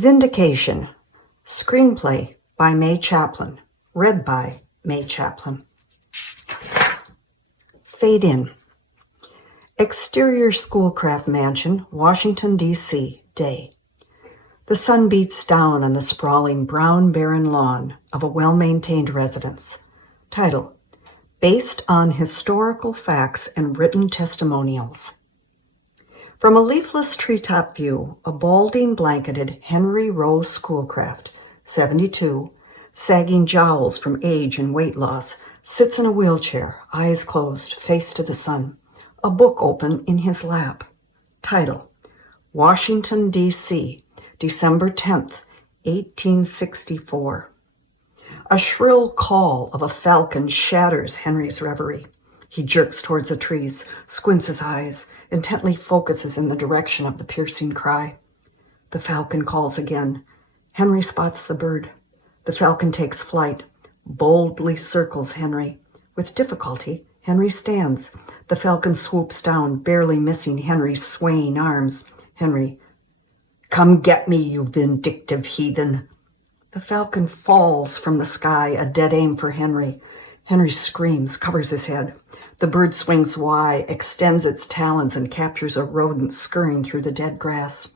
Vindication. Screenplay by May Chaplin. Read by May Chaplin. Fade in. Exterior Schoolcraft Mansion, Washington, D.C. Day. The sun beats down on the sprawling brown barren lawn of a well-maintained residence. Title: Based on Historical Facts and Written Testimonials. From a leafless treetop view, a balding, blanketed Henry Schoolcraft, 72, sagging jowls from age and weight loss, sits in a wheelchair, eyes closed, face to the sun, a book open in his lap. Title: Washington, D.C., December 10th, 1864. A shrill call of a falcon shatters Henry's reverie. He jerks towards the trees, squints his eyes, intently focuses in the direction of the piercing cry. The falcon calls again. Henry spots the bird. The falcon takes flight, boldly circles Henry. With difficulty, Henry stands. The falcon swoops down, barely missing Henry's swaying arms. Henry: "Come get me, you vindictive heathen." The falcon falls from the sky, a dead aim for Henry. Henry screams, covers his head. The bird swings wide, extends its talons, and captures a rodent scurrying through the dead grass.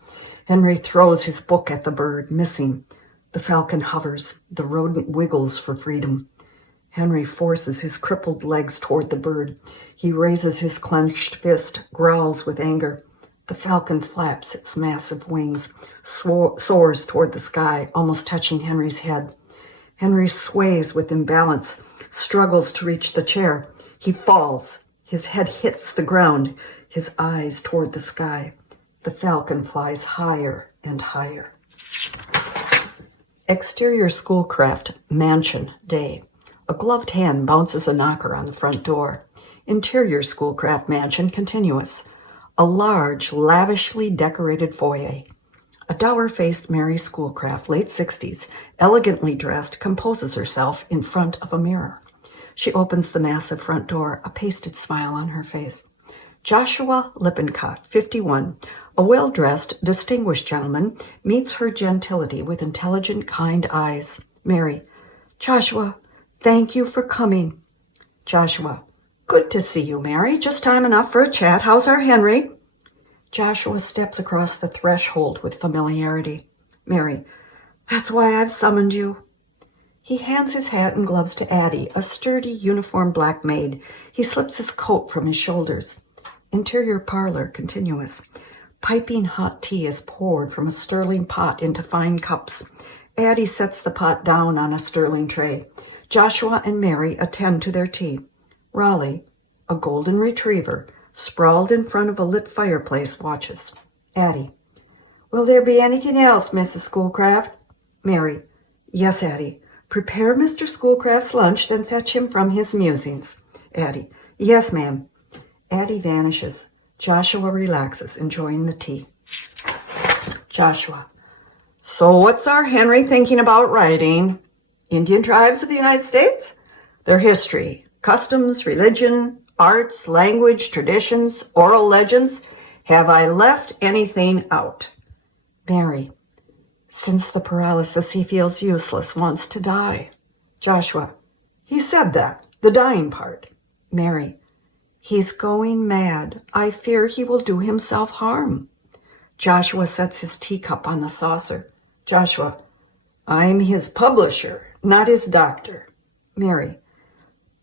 Henry throws his book at the bird, missing. The falcon hovers. The rodent wiggles for freedom. Henry forces his crippled legs toward the bird. He raises his clenched fist, growls with anger. The falcon flaps its massive wings, soars toward the sky, almost touching Henry's head. Henry sways with imbalance, struggles to reach the chair. He falls. His head hits the ground, his eyes toward the sky. The falcon flies higher and higher. Exterior Schoolcraft Mansion Day. A gloved hand bounces a knocker on the front door. Interior Schoolcraft Mansion continuous. A large, lavishly decorated foyer. A dour-faced Mary Schoolcraft, late 60s, elegantly dressed, composes herself in front of a mirror. She opens the massive front door, a pasted smile on her face. Joshua Lippincott, 51, a well-dressed, distinguished gentleman, meets her gentility with intelligent, kind eyes. Mary: "Joshua, thank you for coming." Joshua: "Good to see you, Mary. Just time enough for a chat. How's our Henry?" Joshua steps across the threshold with familiarity. Mary: "That's why I've summoned you." He hands his hat and gloves to Addie, a sturdy, uniformed black maid. He slips his coat from his shoulders. Interior parlor continuous. Piping hot tea is poured from a sterling pot into fine cups. Addie sets the pot down on a sterling tray. Joshua and Mary attend to their tea. Raleigh, a golden retriever, sprawled in front of a lit fireplace, watches. Addie: "Will there be anything else, Mrs. Schoolcraft?" Mary: "Yes, Addie. Prepare Mr. Schoolcraft's lunch, then fetch him from his musings." Addie: "Yes, ma'am." Addie vanishes. Joshua relaxes, enjoying the tea. Joshua: "So what's our Henry thinking about writing? Indian tribes of the United States? Their history, customs, religion, arts, language, traditions, oral legends. Have I left anything out?" Mary: "Since the paralysis, he feels useless, wants to die." Joshua: "He said that, the dying part." Mary: "He's going mad. I fear he will do himself harm." Joshua sets his teacup on the saucer. Joshua: "I'm his publisher, not his doctor." Mary: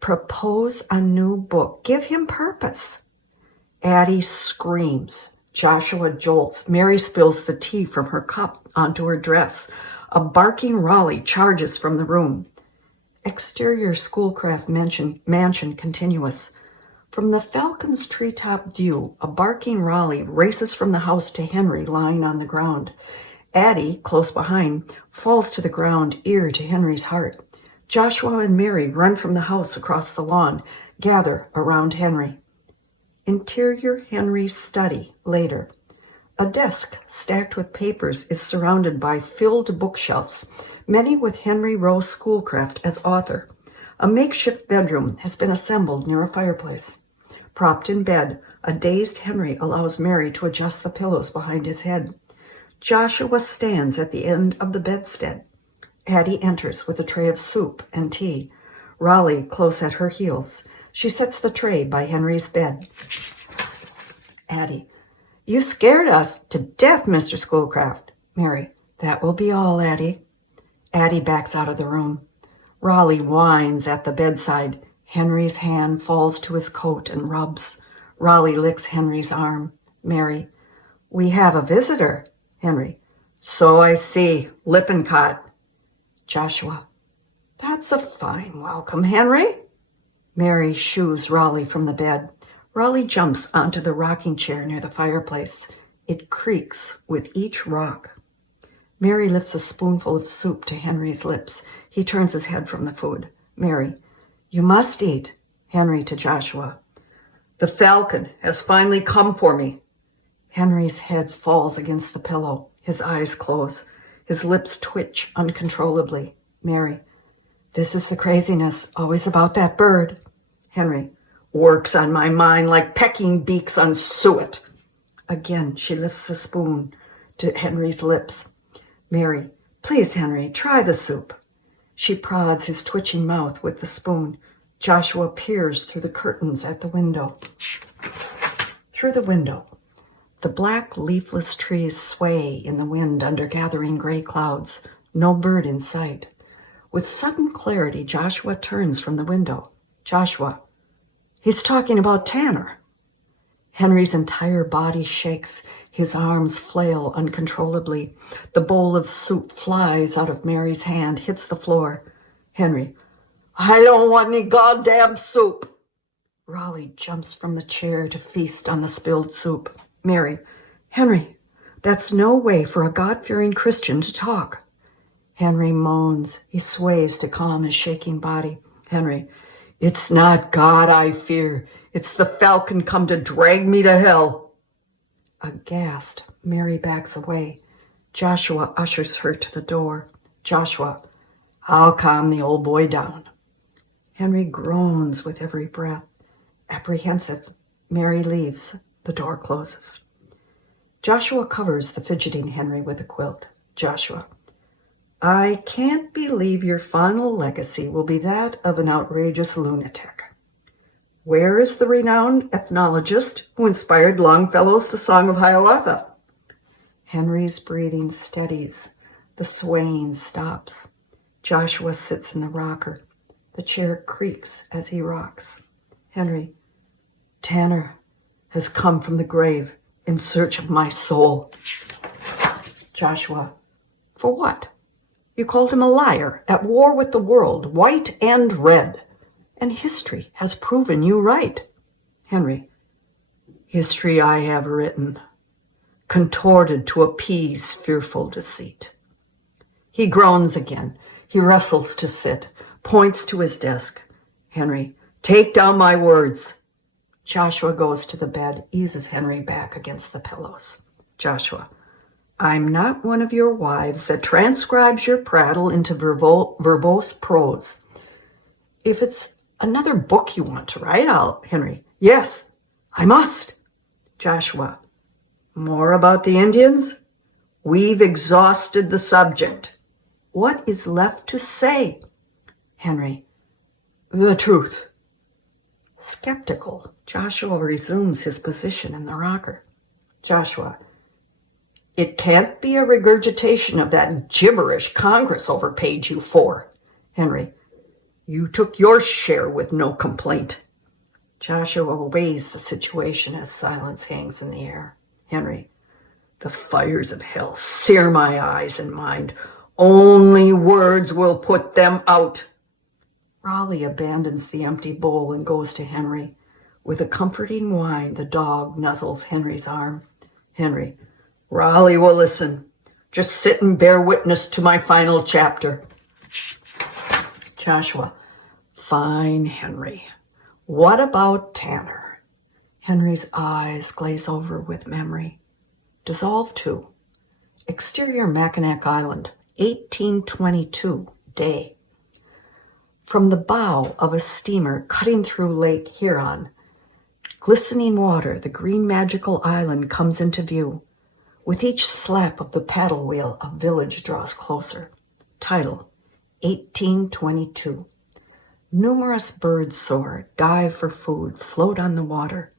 "Propose a new book. Give him purpose." Addie screams. Joshua jolts. Mary spills the tea from her cup onto her dress. A barking Raleigh charges from the room. Exterior Schoolcraft Mansion continuous. From the falcon's treetop view, a barking Raleigh races from the house to Henry lying on the ground. Addie, close behind, falls to the ground, ear to Henry's heart. Joshua and Mary run from the house across the lawn, gather around Henry. Interior Henry's study, later. A desk stacked with papers is surrounded by filled bookshelves, many with Henry Schoolcraft as author. A makeshift bedroom has been assembled near a fireplace. Propped in bed, a dazed Henry allows Mary to adjust the pillows behind his head. Joshua stands at the end of the bedstead. Addie enters with a tray of soup and tea. Raleigh close at her heels. She sets the tray by Henry's bed. Addie, you scared us to death, Mr. Schoolcraft. Mary, that will be all, Addie. Addie backs out of the room. Raleigh whines at the bedside. Henry's hand falls to his coat and rubs. Raleigh licks Henry's arm. Mary, we have a visitor. Henry, so I see. Lippincott. Joshua, that's a fine welcome, Henry. Mary shoos Raleigh from the bed. Raleigh jumps onto the rocking chair near the fireplace. It creaks with each rock. Mary lifts a spoonful of soup to Henry's lips. He turns his head from the food. Mary, you must eat. Henry to Joshua. The Falcon has finally come for me. Henry's head falls against the pillow. His eyes close. His lips twitch uncontrollably. Mary, this is the craziness, always about that bird. Henry, works on my mind like pecking beaks on suet. Again, she lifts the spoon to Henry's lips. Mary, please, Henry, try the soup. She prods his twitching mouth with the spoon. Joshua peers through the curtains at the window. Through the window, the black leafless trees sway in the wind under gathering gray clouds. No bird in sight. With sudden clarity, Joshua turns from the window. Joshua, he's talking about Tanner. Henry's entire body shakes. His arms flail uncontrollably. The bowl of soup flies out of Mary's hand, hits the floor. Henry, I don't want any goddamn soup. Raleigh jumps from the chair to feast on the spilled soup. Mary, Henry, that's no way for a God-fearing Christian to talk. Henry moans. He sways to calm his shaking body. Henry, it's not God I fear. It's the Falcon come to drag me to hell. Aghast, Mary backs away. Joshua ushers her to the door. Joshua, I'll calm the old boy down. Henry groans with every breath. Apprehensive, Mary leaves. The door closes. Joshua covers the fidgeting Henry with a quilt. Joshua, I can't believe your final legacy will be that of an outrageous lunatic. Where is the renowned ethnologist who inspired Longfellow's The Song of Hiawatha? Henry's breathing steadies. The swaying stops. Joshua sits in the rocker. The chair creaks as he rocks. Henry, Tanner has come from the grave in search of my soul. Joshua, for what? You called him a liar, at war with the world, white and red. And history has proven you right. Henry, history I have written, contorted to appease fearful deceit. He groans again. He wrestles to sit, points to his desk. Henry, take down my words. Joshua goes to the bed, eases Henry back against the pillows. Joshua, I'm not one of your wives that transcribes your prattle into verbose prose. If it's another book you want to write, Henry, yes, I must. Joshua, more about the Indians? We've exhausted the subject. What is left to say? Henry, the truth. Skeptical, Joshua resumes his position in the rocker. Joshua, it can't be a regurgitation of that gibberish Congress overpaid you for. Henry, you took your share with no complaint. Joshua weighs the situation as silence hangs in the air. Henry, the fires of hell sear my eyes and mind. Only words will put them out. Raleigh abandons the empty bowl and goes to Henry. With a comforting whine, the dog nuzzles Henry's arm. Henry, Raleigh will listen. Just sit and bear witness to my final chapter. Joshua, fine, Henry. What about Tanner? Henry's eyes glaze over with memory. Dissolve to. Exterior Mackinac Island, 1822, day. From the bow of a steamer cutting through Lake Huron, glistening water, the green magical island comes into view. With each slap of the paddle wheel, a village draws closer. Title, 1822. Numerous birds soar, dive for food, float on the water.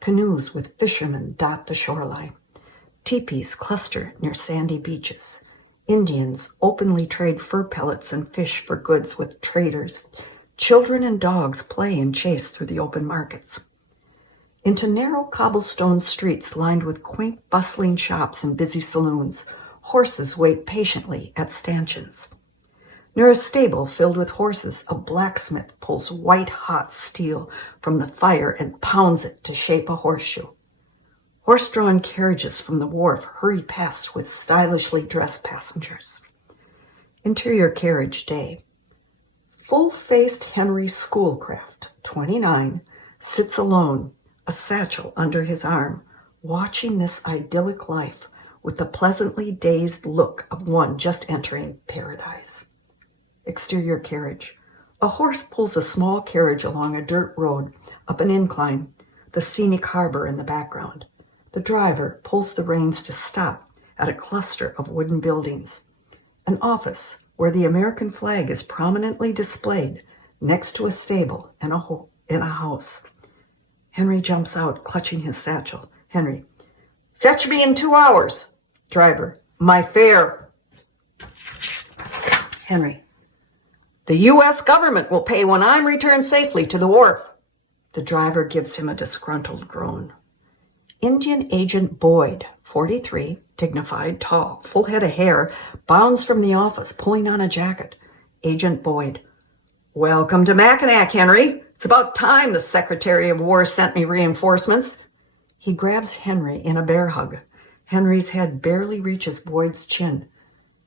Canoes with fishermen dot the shoreline. Teepees cluster near sandy beaches. Indians openly trade fur pellets and fish for goods with traders. Children and dogs play and chase through the open markets. Into narrow cobblestone streets lined with quaint, bustling shops and busy saloons, horses wait patiently at stanchions. Near a stable filled with horses, a blacksmith pulls white-hot steel from the fire and pounds it to shape a horseshoe. Horse-drawn carriages from the wharf hurry past with stylishly dressed passengers. Interior carriage day. Full-faced Henry Schoolcraft, 29, sits alone, a satchel under his arm, watching this idyllic life with the pleasantly dazed look of one just entering paradise. Exterior carriage. A horse pulls a small carriage along a dirt road, up an incline, the scenic harbor in the background. The driver pulls the reins to stop at a cluster of wooden buildings. An office where the American flag is prominently displayed next to a stable and in a house. Henry jumps out, clutching his satchel. Henry, fetch me in 2 hours. Driver, my fare. Henry, the U.S. government will pay when I'm returned safely to the wharf. The driver gives him a disgruntled groan. Indian Agent Boyd, 43, dignified, tall, full head of hair, bounds from the office, pulling on a jacket. Agent Boyd, welcome to Mackinac, Henry. It's about time the Secretary of War sent me reinforcements. He grabs Henry in a bear hug. Henry's head barely reaches Boyd's chin.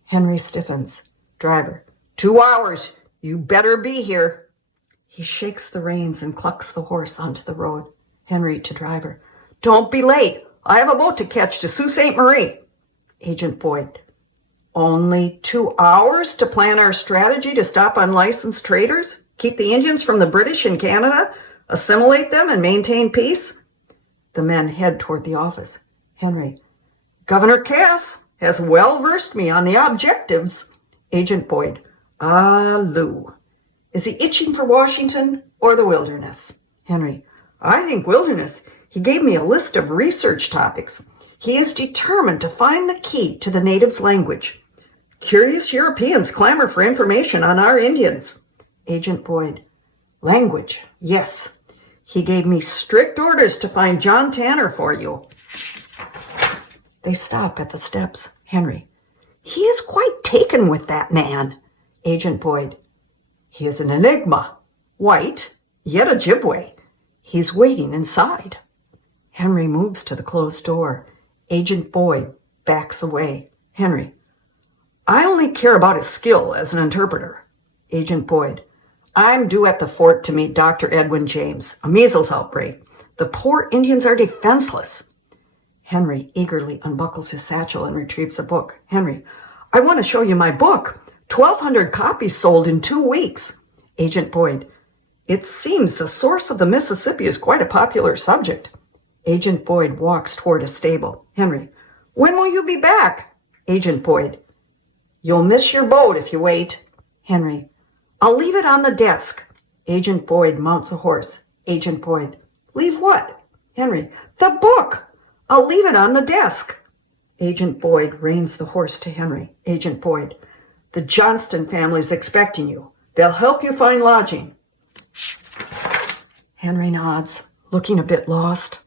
Henry stiffens. Driver, 2 hours. You better be here. He shakes the reins and clucks the horse onto the road. Henry to driver, don't be late. I have a boat to catch to Sault Ste. Marie. Agent Boyd, only 2 hours to plan our strategy to stop unlicensed traders? Keep the Indians from the British in Canada? Assimilate them and maintain peace? The men head toward the office. Henry, Governor Cass has well versed me on the objectives. Agent Boyd, Lou. Is he itching for Washington or the wilderness? Henry, I think wilderness. He gave me a list of research topics. He is determined to find the key to the natives' language. Curious Europeans clamor for information on our Indians. Agent Boyd, language, yes. He gave me strict orders to find John Tanner for you. They stop at the steps. Henry, he is quite taken with that man. Agent Boyd, he is an enigma. White, yet Ojibwe. He's waiting inside. Henry moves to the closed door. Agent Boyd backs away. Henry, I only care about his skill as an interpreter. Agent Boyd, I'm due at the fort to meet Dr. Edwin James, a measles outbreak. The poor Indians are defenseless. Henry eagerly unbuckles his satchel and retrieves a book. Henry, I want to show you my book. 1,200 copies sold in 2 weeks. Agent Boyd, it seems the source of the Mississippi is quite a popular subject. Agent Boyd walks toward a stable. Henry, when will you be back? Agent Boyd, you'll miss your boat if you wait. Henry, I'll leave it on the desk. Agent Boyd mounts a horse. Agent Boyd, leave what? Henry, the book. I'll leave it on the desk. Agent Boyd reins the horse to Henry. Agent Boyd, the Johnston family's expecting you. They'll help you find lodging. Henry nods, looking a bit lost.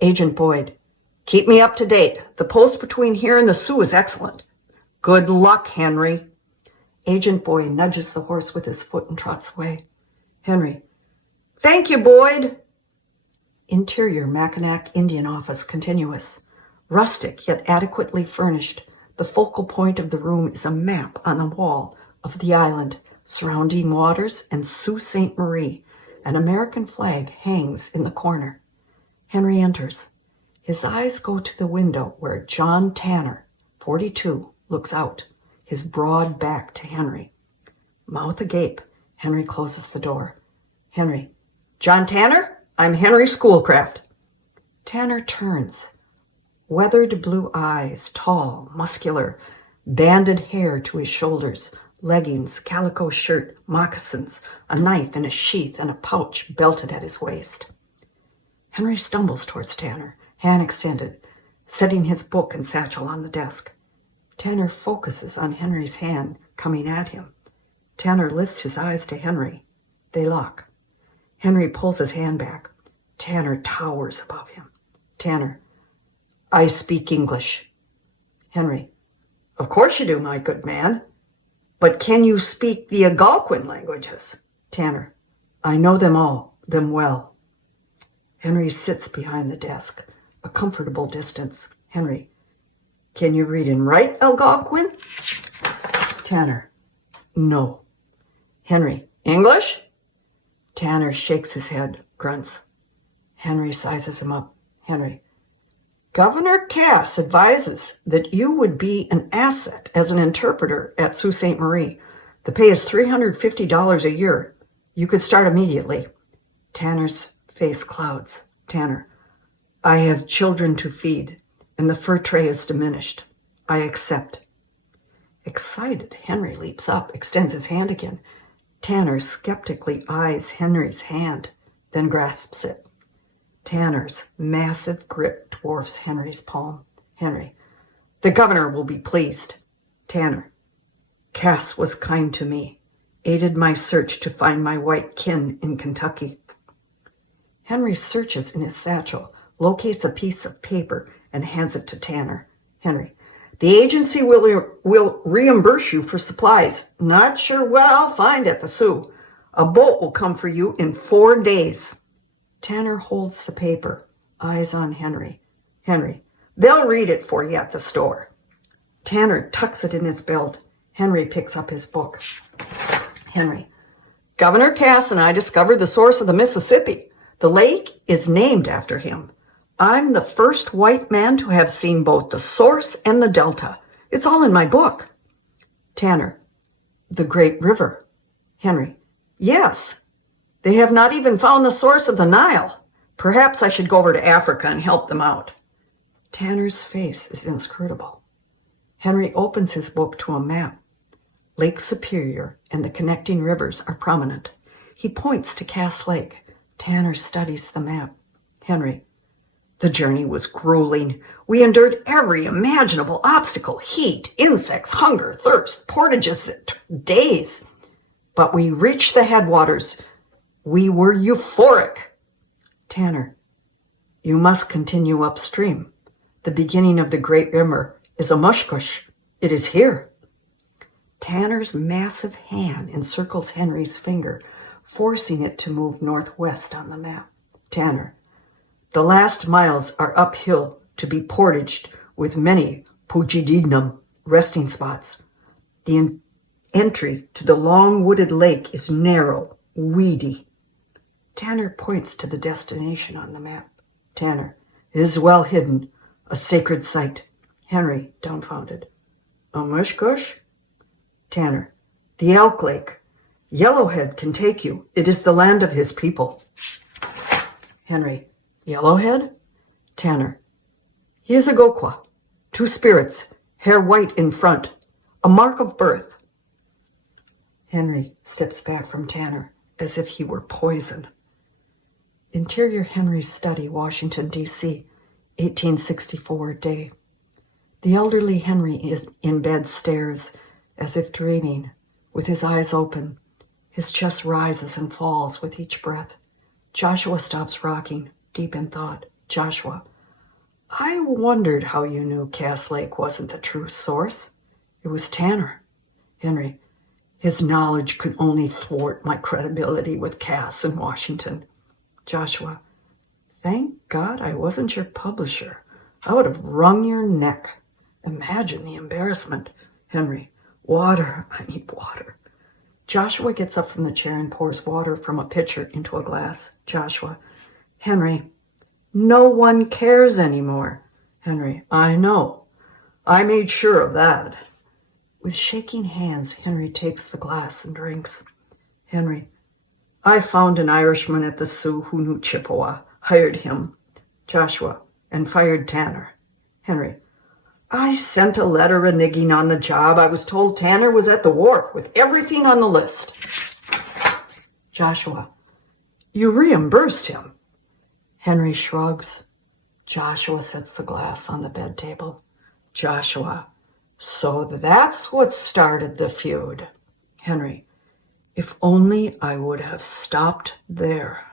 Agent Boyd, keep me up to date. The post between here and the Sioux is excellent. Good luck, Henry. Agent Boyd nudges the horse with his foot and trots away. Henry, thank you, Boyd. Interior Mackinac Indian office continuous. Rustic yet adequately furnished, the focal point of the room is a map on the wall of the island surrounding waters and Sault Ste. Marie. An American flag hangs in the corner. Henry enters. His eyes go to the window where John Tanner, 42, looks out, his broad back to Henry. Mouth agape, Henry closes the door. Henry, John Tanner? I'm Henry Schoolcraft. Tanner turns. Weathered blue eyes, tall, muscular, banded hair to his shoulders, leggings, calico shirt, moccasins, a knife in a sheath, and a pouch belted at his waist. Henry stumbles towards Tanner, hand extended, setting his book and satchel on the desk. Tanner focuses on Henry's hand coming at him. Tanner lifts his eyes to Henry. They lock. Henry pulls his hand back. Tanner towers above him. Tanner, I speak English. Henry, of course you do, my good man. But can you speak the Algonquin languages? Tanner, I know them all, them well. Henry sits behind the desk, a comfortable distance. Henry, can you read and write Algonquin? Tanner, no. Henry, English? Tanner shakes his head, grunts. Henry sizes him up. Henry, Governor Cass advises that you would be an asset as an interpreter at Sault Ste. Marie. The pay is $350 a year. You could start immediately. Tanner's face clouds. Tanner, I have children to feed, and the fur tray is diminished. I accept. Excited, Henry leaps up, extends his hand again. Tanner skeptically eyes Henry's hand, then grasps it. Tanner's massive grip dwarfs Henry's palm. Henry, the governor will be pleased. Tanner, Cass was kind to me, aided my search to find my white kin in Kentucky. Henry searches in his satchel, locates a piece of paper, and hands it to Tanner. Henry, the agency will reimburse you for supplies. Not sure what I'll find at the Sioux. A boat will come for you in 4 days. Tanner holds the paper, eyes on Henry. Henry, they'll read it for you at the store. Tanner tucks it in his belt. Henry picks up his book. Henry, Governor Cass and I discovered the source of the Mississippi. The lake is named after him. I'm the first white man to have seen both the source and the delta. It's all in my book. Tanner, the Great River. Henry, yes. They have not even found the source of the Nile. Perhaps I should go over to Africa and help them out. Tanner's face is inscrutable. Henry opens his book to a map. Lake Superior and the connecting rivers are prominent. He points to Cass Lake. Tanner studies the map. Henry, the journey was grueling. We endured every imaginable obstacle, heat, insects, hunger, thirst, portages that took days. But we reached the headwaters. We were euphoric. Tanner, you must continue upstream. The beginning of the Great River is a mushkush. It is here. Tanner's massive hand encircles Henry's finger, forcing it to move northwest on the map. Tanner, the last miles are uphill to be portaged with many pujidinum resting spots. The entry to the long wooded lake is narrow, weedy. Tanner points to the destination on the map. Tanner, it is well hidden, a sacred site. Henry, dumbfounded. A mushkush? Tanner, the Elk Lake. Yellowhead can take you. It is the land of his people. Henry, Yellowhead? Tanner, he is a Gokwa. 2 spirits, hair white in front, a mark of birth. Henry steps back from Tanner as if he were poison. Interior Henry's study, Washington, D.C., 1864 day. The elderly Henry is in bed, stares as if dreaming, with his eyes open. His chest rises and falls with each breath. Joshua stops rocking, deep in thought. Joshua, I wondered how you knew Cass Lake wasn't the true source. It was Tanner. Henry, his knowledge could only thwart my credibility with Cass in Washington. Joshua, thank God I wasn't your publisher. I would have wrung your neck. Imagine the embarrassment. Henry, water. I need water. Joshua gets up from the chair and pours water from a pitcher into a glass. Joshua, Henry, no one cares anymore. Henry, I know. I made sure of that. With shaking hands, Henry takes the glass and drinks. Henry, I found an Irishman at the Sioux who knew Chippewa, hired him, Joshua, and fired Tanner. Henry. I sent a letter reneging on the job. I was told Tanner was at the wharf with everything on the list. Joshua. You reimbursed him. Henry shrugs. Joshua sets the glass on the bed table. Joshua. So that's what started the feud. Henry. If only I would have stopped there.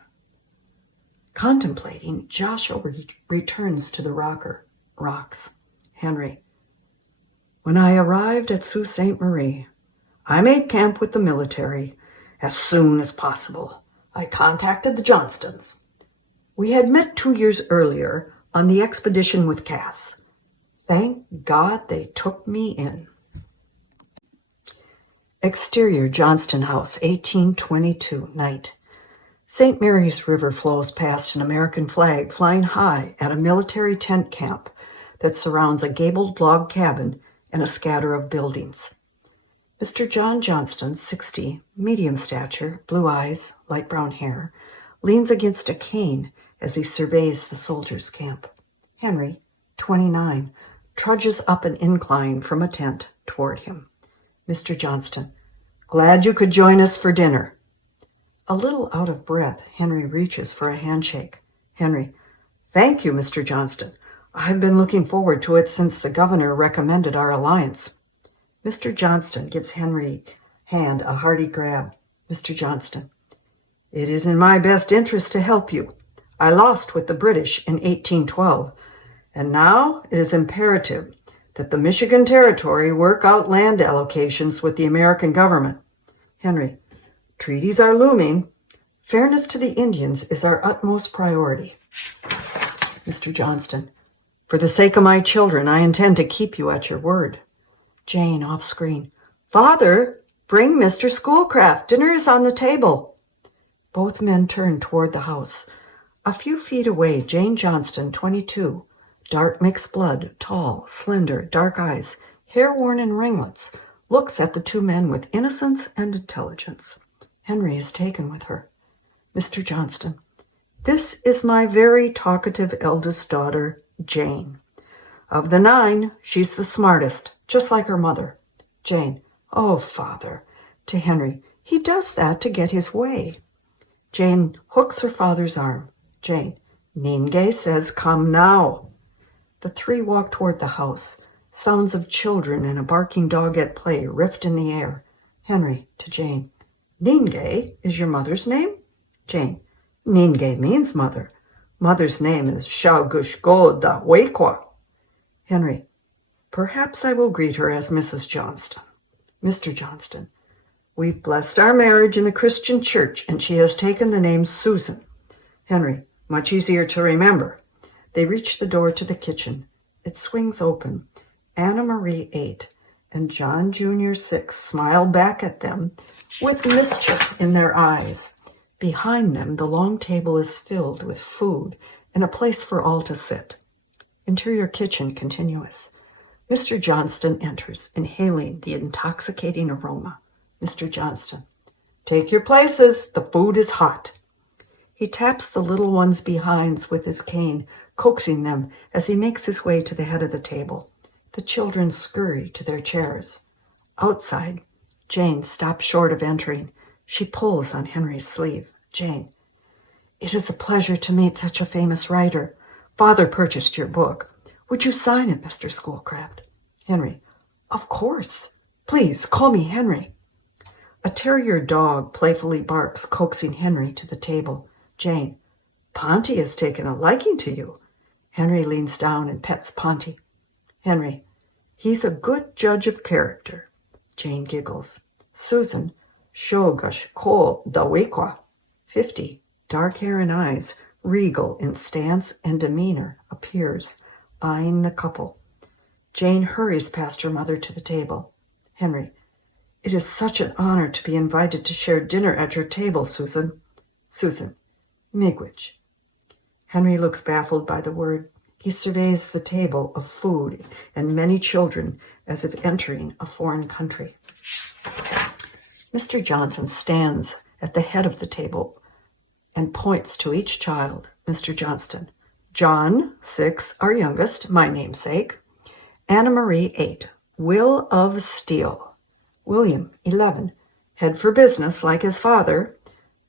Contemplating, Joshua returns to the rocks. Henry. When I arrived at Sault Ste. Marie, I made camp with the military as soon as possible. I contacted the Johnstons. We had met 2 years earlier on the expedition with Cass. Thank God they took me in. Exterior, Johnston House, 1822, night. St. Mary's River flows past an American flag flying high at a military tent camp that surrounds a gabled log cabin and a scatter of buildings. Mr. John Johnston, 60, medium stature, blue eyes, light brown hair, leans against a cane as he surveys the soldiers' camp. Henry, 29, trudges up an incline from a tent toward him. Mr. Johnston, glad you could join us for dinner. A little out of breath, Henry reaches for a handshake. Henry, thank you, Mr. Johnston. I've been looking forward to it since the governor recommended our alliance. Mr. Johnston gives Henry's hand a hearty grab. Mr. Johnston, it is in my best interest to help you. I lost with the British in 1812, and now it is imperative that the Michigan Territory work out land allocations with the American government. Henry, treaties are looming. Fairness to the Indians is our utmost priority. Mr. Johnston, for the sake of my children, I intend to keep you at your word. Jane, off screen. Father, bring Mr. Schoolcraft. Dinner is on the table. Both men turn toward the house. A few feet away, Jane Johnston, 22, dark mixed blood, tall, slender, dark eyes, hair worn in ringlets, looks at the two men with innocence and intelligence. Henry is taken with her. Mr. Johnston, this is my very talkative eldest daughter, Jane. Of the 9, she's the smartest, just like her mother. Jane, oh, Father. To Henry, he does that to get his way. Jane hooks her father's arm. Jane, Ninge says, come now. The three walk toward the house. Sounds of children and a barking dog at play rift in the air. Henry, to Jane, Ninge is your mother's name? Jane, Ninge means mother. Mother's name is Shaugushgo-da-Wakwa. Henry, perhaps I will greet her as Mrs. Johnston. Mr. Johnston, we've blessed our marriage in the Christian church, and she has taken the name Susan. Henry, much easier to remember. They reach the door to the kitchen. It swings open. Anna Marie 8 and John Jr. 6 smile back at them with mischief in their eyes. Behind them, the long table is filled with food and a place for all to sit. Interior kitchen continuous. Mr. Johnston enters, inhaling the intoxicating aroma. Mr. Johnston, take your places. The food is hot. He taps the little ones' behinds with his cane, coaxing them as he makes his way to the head of the table. The children scurry to their chairs. Outside, Jane stops short of entering. She pulls on Henry's sleeve. Jane, it is a pleasure to meet such a famous writer. Father purchased your book. Would you sign it, Mr. Schoolcraft? Henry, of course. Please, call me Henry. A terrier dog playfully barks, coaxing Henry to the table. Jane, Ponty has taken a liking to you. Henry leans down and pets Ponty. Henry, he's a good judge of character. Jane giggles. Susan, Shogush Kol Dawekwa, 50, dark hair and eyes, regal in stance and demeanor, appears, eyeing the couple. Jane hurries past her mother to the table. Henry, it is such an honor to be invited to share dinner at your table, Susan. Susan, Miigwech. Henry looks baffled by the word. He surveys the table of food and many children as if entering a foreign country. Mr. Johnson stands at the head of the table and points to each child. Mr. Johnston, John, 6, our youngest, my namesake. Anna Marie, 8, Will of Steel. William, 11, head for business like his father.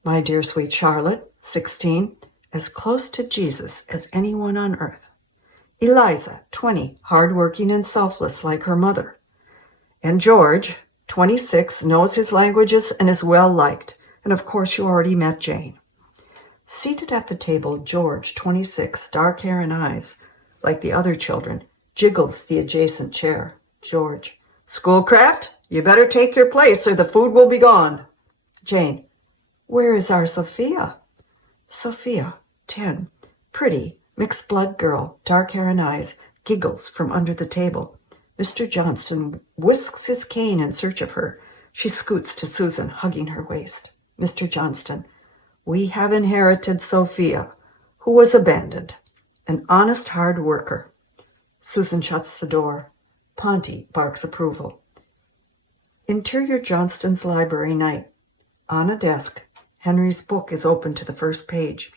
My dear sweet Charlotte, 16, as close to Jesus as anyone on earth. Eliza, 20, hardworking and selfless like her mother. And George, 26, knows his languages and is well liked. And of course you already met Jane. Seated at the table, George, 26, dark hair and eyes, like the other children, jiggles the adjacent chair. George, Schoolcraft, you better take your place or the food will be gone. Jane, where is our Sophia? Sophia, 10, pretty, mixed blood girl, dark hair and eyes, giggles from under the table. Mr. Johnston whisks his cane in search of her. She scoots to Susan, hugging her waist. Mr. Johnston, we have inherited Sophia, who was abandoned, an honest hard worker. Susan shuts the door. Ponty barks approval. Interior Johnston's library night. On a desk, Henry's book is open to the first page.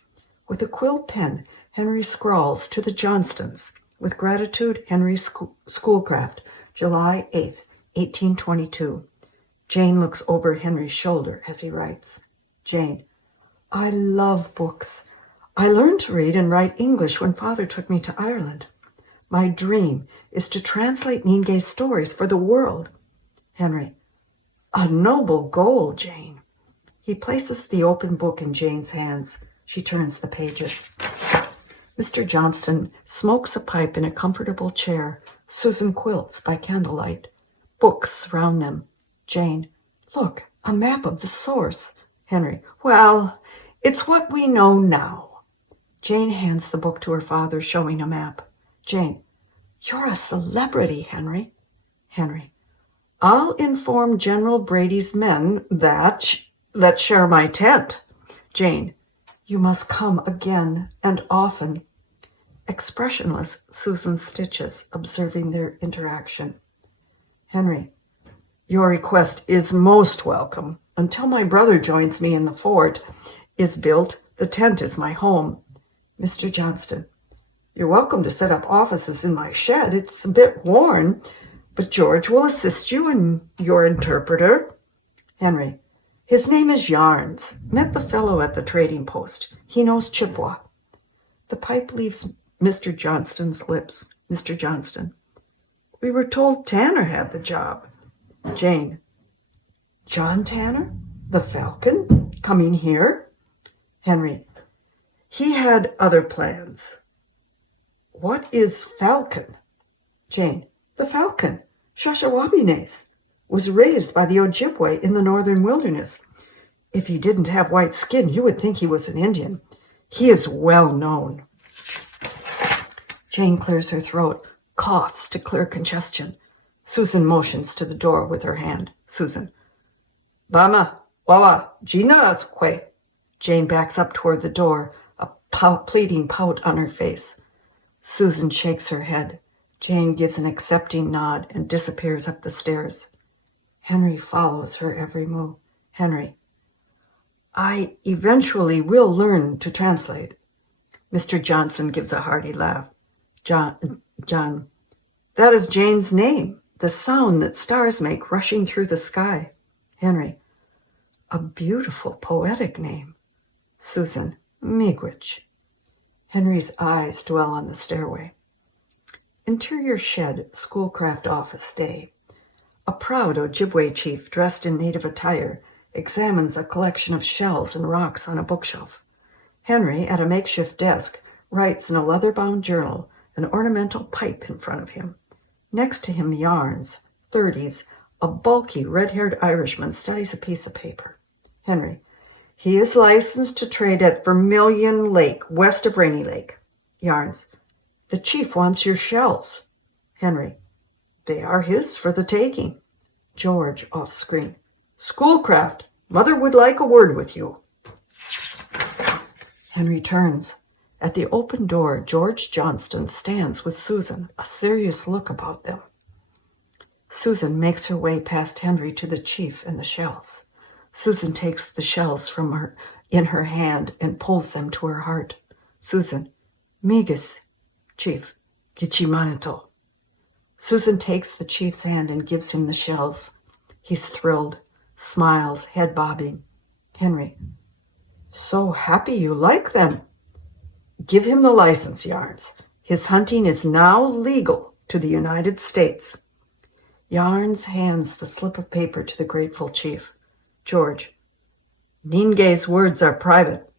With a quill pen, Henry scrawls to the Johnstons. With gratitude, Henry Schoolcraft, July 8th, 1822. Jane looks over Henry's shoulder as he writes. Jane, I love books. I learned to read and write English when Father took me to Ireland. My dream is to translate Ninge's stories for the world. Henry, a noble goal, Jane. He places the open book in Jane's hands. She turns the pages. Mr. Johnston smokes a pipe in a comfortable chair. Susan quilts by candlelight. Books surround them. Jane, look, a map of the source. Henry, well, it's what we know now. Jane hands the book to her father, showing a map. Jane, you're a celebrity, Henry. Henry, I'll inform General Brady's men that let's share my tent. Jane, you must come again and often. Expressionless, Susan stitches, observing their interaction. Henry, your request is most welcome. Until my brother joins me in the fort is built, the tent is my home. Mr. Johnston, you're welcome to set up offices in my shed. It's a bit worn, but George will assist you and your interpreter. Henry, his name is Yarns. Met the fellow at the trading post. He knows Chippewa. The pipe leaves Mr. Johnston's lips. Mr. Johnston, we were told Tanner had the job. Jane, John Tanner? The Falcon? Coming here? Henry, he had other plans. What is Falcon? Jane, the Falcon, Shashawabine's, was raised by the Ojibwe in the northern wilderness. If he didn't have white skin, you would think he was an Indian. He is well known. Jane clears her throat, coughs to clear congestion. Susan motions to the door with her hand. Susan, Bama, Wawa, Gina, Kwe. Jane backs up toward the door, a pleading pout on her face. Susan shakes her head. Jane gives an accepting nod and disappears up the stairs. Henry follows her every move. Henry, I eventually will learn to translate. Mr. Johnson gives a hearty laugh. John, that is Jane's name, the sound that stars make rushing through the sky. Henry, a beautiful poetic name. Susan, miigwech. Henry's eyes dwell on the stairway. Interior shed, Schoolcraft office day. A proud Ojibwe chief dressed in native attire examines a collection of shells and rocks on a bookshelf. Henry, at a makeshift desk, writes in a leather-bound journal, an ornamental pipe in front of him. Next to him, Yarns, 30s, a bulky, red-haired Irishman studies a piece of paper. Henry, he is licensed to trade at Vermilion Lake, west of Rainy Lake. Yarns, the chief wants your shells. Henry, they are his for the taking. George, off screen. Schoolcraft, mother would like a word with you. Henry turns. At the open door, George Johnston stands with Susan, a serious look about them. Susan makes her way past Henry to the chief and the shells. Susan takes the shells from her in her hand and pulls them to her heart. Susan, Migas, Chief, Gichimanito. Susan takes the chief's hand and gives him the shells. He's thrilled, smiles, head bobbing. Henry, so happy you like them. Give him the license, Yarns. His hunting is now legal to the United States. Yarns hands the slip of paper to the grateful chief. George, Ningay's words are private.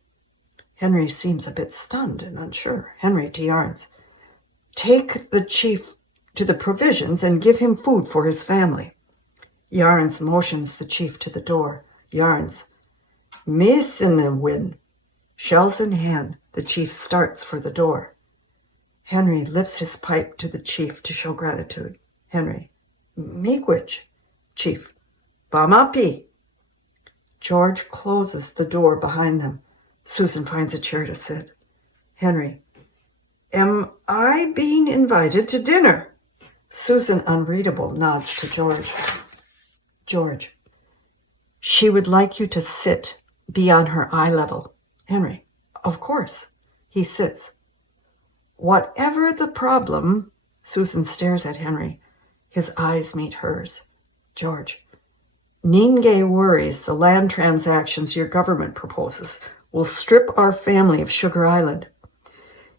Henry seems a bit stunned and unsure. Henry to Yarns, take the chief to the provisions and give him food for his family. Yarns motions the chief to the door. Yarns, Missinawin. Shells in hand, the chief starts for the door. Henry lifts his pipe to the chief to show gratitude. Henry, Miigwech. Chief, Bamapi. George closes the door behind them. Susan finds a chair to sit. Henry, am I being invited to dinner? Susan, unreadable, nods to George. George, she would like you to sit, be on her eye level. Henry, of course. He sits. Whatever the problem, Susan stares at Henry. His eyes meet hers. George, Ningay worries the land transactions your government proposes will strip our family of Sugar Island.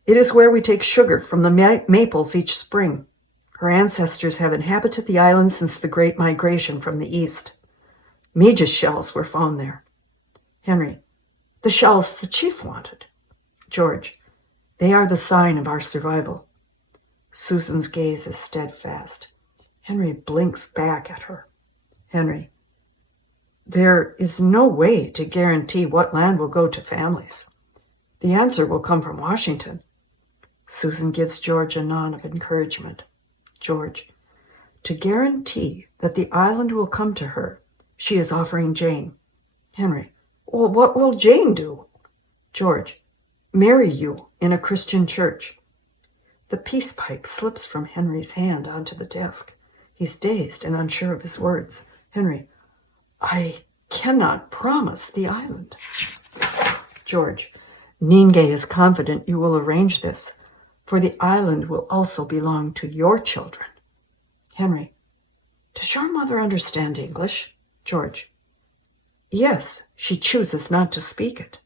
It is where we take sugar from the maples each spring. Her ancestors have inhabited the island since the Great Migration from the east. Mejas shells were found there. Henry, the shells the chief wanted. George, they are the sign of our survival. Susan's gaze is steadfast. Henry blinks back at her. Henry, there is no way to guarantee what land will go to families. The answer will come from Washington. Susan gives George a nod of encouragement. George, to guarantee that the island will come to her, she is offering Jane. Henry, well, what will Jane do? George, marry you in a Christian church. The peace pipe slips from Henry's hand onto the desk. He's dazed and unsure of his words. Henry, I cannot promise the island. George, Ningay is confident you will arrange this, for the island will also belong to your children. Henry, does your mother understand English? George, yes, she chooses not to speak it.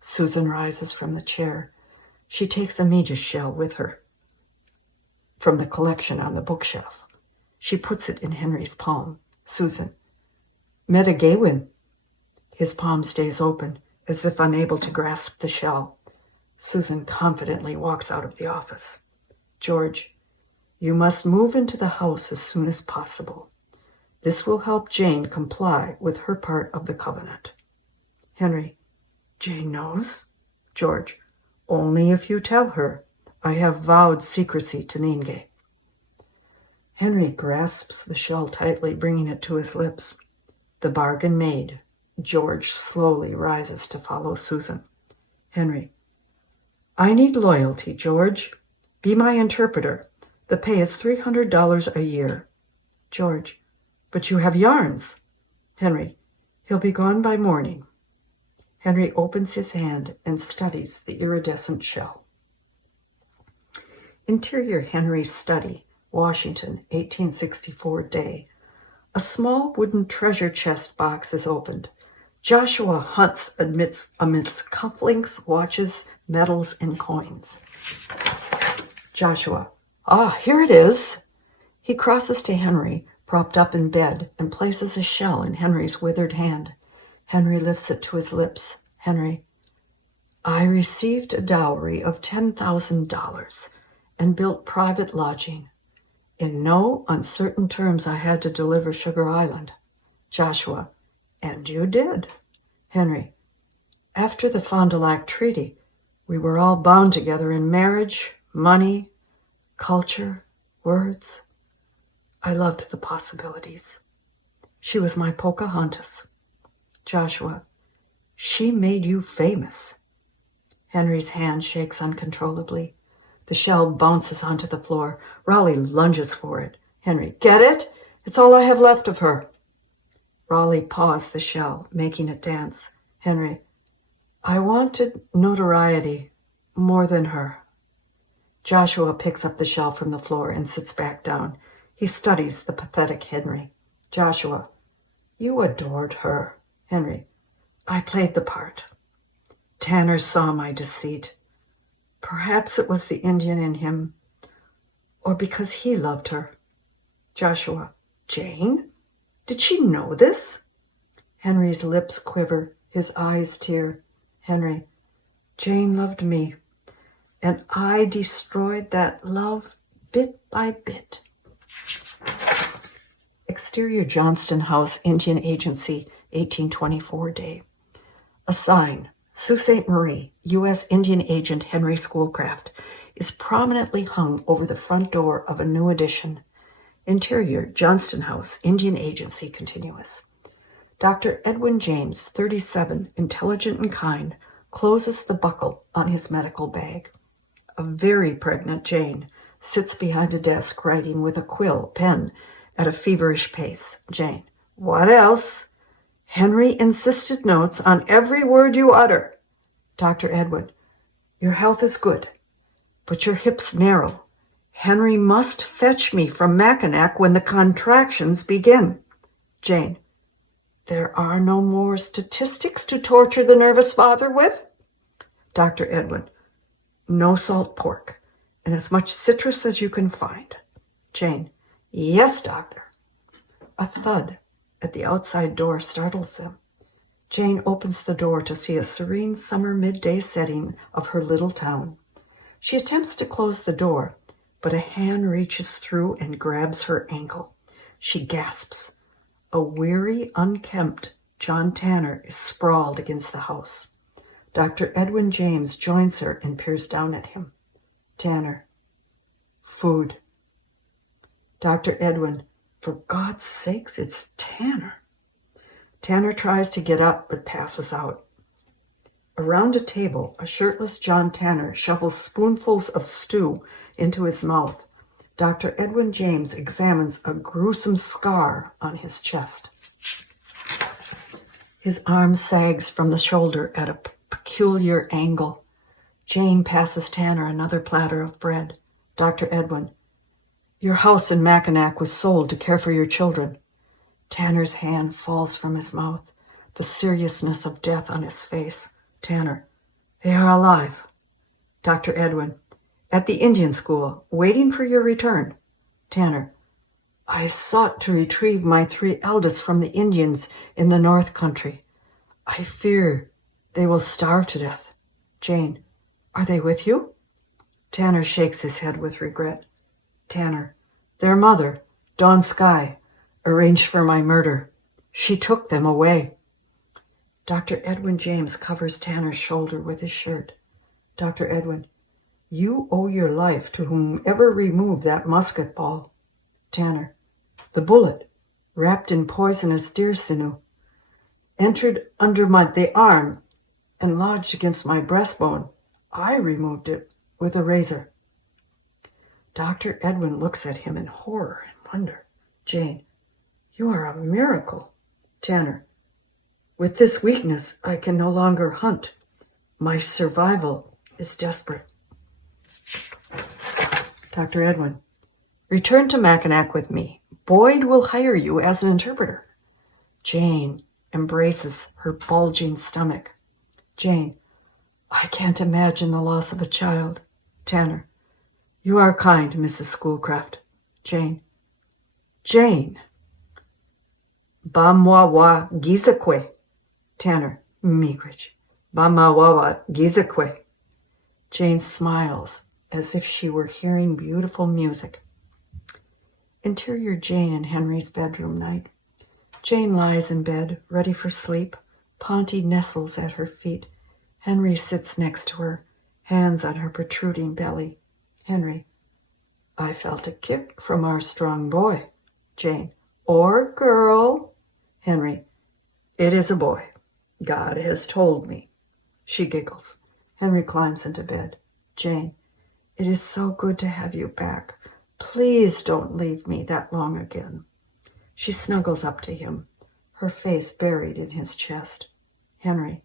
Susan rises from the chair. She takes a Mejas shell with her from the collection on the bookshelf. She puts it in Henry's palm. Susan, Metagawin. His palm stays open, as if unable to grasp the shell. Susan confidently walks out of the office. George, you must move into the house as soon as possible. This will help Jane comply with her part of the covenant. Henry, Jane knows? George, only if you tell her. I have vowed secrecy to Ningay. Henry grasps the shell tightly, bringing it to his lips. The bargain made, George slowly rises to follow Susan. Henry, I need loyalty, George. Be my interpreter. The pay is $300 a year. George, but you have Yarns. Henry, he'll be gone by morning. Henry opens his hand and studies the iridescent shell. Interior Henry's study, Washington, 1864 day. A small wooden treasure chest box is opened. Joshua hunts amidst cufflinks, watches, medals, and coins. Joshua, here it is. He crosses to Henry, propped up in bed, and places a shell in Henry's withered hand. Henry lifts it to his lips. Henry, I received a dowry of $10,000 and built private lodging. In no uncertain terms, I had to deliver Sugar Island. Joshua, and you did. Henry, after the Fond du Lac Treaty, we were all bound together in marriage, money, culture, words. I loved the possibilities. She was my Pocahontas. Joshua, she made you famous. Henry's hand shakes uncontrollably. The shell bounces onto the floor. Raleigh lunges for it. Henry, get it? It's all I have left of her. Raleigh paws the shell, making it dance. Henry, I wanted notoriety more than her. Joshua picks up the shell from the floor and sits back down. He studies the pathetic Henry. Joshua, you adored her. Henry, I played the part. Tanner saw my deceit. Perhaps it was the Indian in him, or because he loved her. Joshua, Jane? Did she know this? Henry's lips quiver, his eyes tear. Henry, Jane loved me, and I destroyed that love bit by bit. Exterior Johnston House, Indian Agency, 1824 day. A sign, Sault Ste. Marie, U.S. Indian Agent Henry Schoolcraft, is prominently hung over the front door of a new addition. Interior, Johnston House, Indian Agency, continuous. Dr. Edwin James, 37, intelligent and kind, closes the buckle on his medical bag. A very pregnant Jane sits behind a desk writing with a quill pen at a feverish pace. Jane, what else? Henry insisted notes on every word you utter. Dr. Edwin, your health is good, but your hips narrow. Henry must fetch me from Mackinac when the contractions begin. Jane, there are no more statistics to torture the nervous father with? Dr. Edwin, no salt pork, and as much citrus as you can find. Jane, yes, doctor. A thud at the outside door startles them. Jane opens the door to see a serene summer midday setting of her little town. She attempts to close the door, but a hand reaches through and grabs her ankle. She gasps. A weary, unkempt John Tanner is sprawled against the house. Dr. Edwin James joins her and peers down at him. Tanner, food. Dr. Edwin, for God's sakes, it's Tanner. Tanner tries to get up but passes out. Around a table, a shirtless John Tanner shovels spoonfuls of stew into his mouth. Dr. Edwin James examines a gruesome scar on his chest. His arm sags from the shoulder at a peculiar angle. Jane passes Tanner another platter of bread. Dr. Edwin, your house in Mackinac was sold to care for your children. Tanner's hand falls from his mouth, the seriousness of death on his face. Tanner, they are alive. Dr. Edwin, at the Indian school, waiting for your return. Tanner, I sought to retrieve my 3 eldest from the Indians in the North Country. I fear they will starve to death. Jane, are they with you? Tanner shakes his head with regret. Tanner, their mother, Dawn Sky, arranged for my murder. She took them away. Dr. Edwin James covers Tanner's shoulder with his shirt. Dr. Edwin, you owe your life to whomever removed that musket ball. Tanner, the bullet, wrapped in poisonous deer sinew, entered under the arm and lodged against my breastbone. I removed it with a razor. Dr. Edwin looks at him in horror and wonder. Jane, you are a miracle. Tanner, with this weakness, I can no longer hunt. My survival is desperate. Dr. Edwin, return to Mackinac with me. Boyd will hire you as an interpreter. Jane embraces her bulging stomach. Jane, I can't imagine the loss of a child. Tanner, you are kind, Mrs. Schoolcraft. Jane, Bamwawa Gizakwe. Tanner, Migrich, Bamawawa Gizakwe. Jane smiles as if she were hearing beautiful music. Interior Jane and Henry's bedroom night. Jane lies in bed, ready for sleep. Ponty nestles at her feet. Henry sits next to her, hands on her protruding belly. Henry, I felt a kick from our strong boy. Jane, or girl. Henry, it is a boy. God has told me. She giggles. Henry climbs into bed. Jane, it is so good to have you back. Please don't leave me that long again. She snuggles up to him, her face buried in his chest. Henry,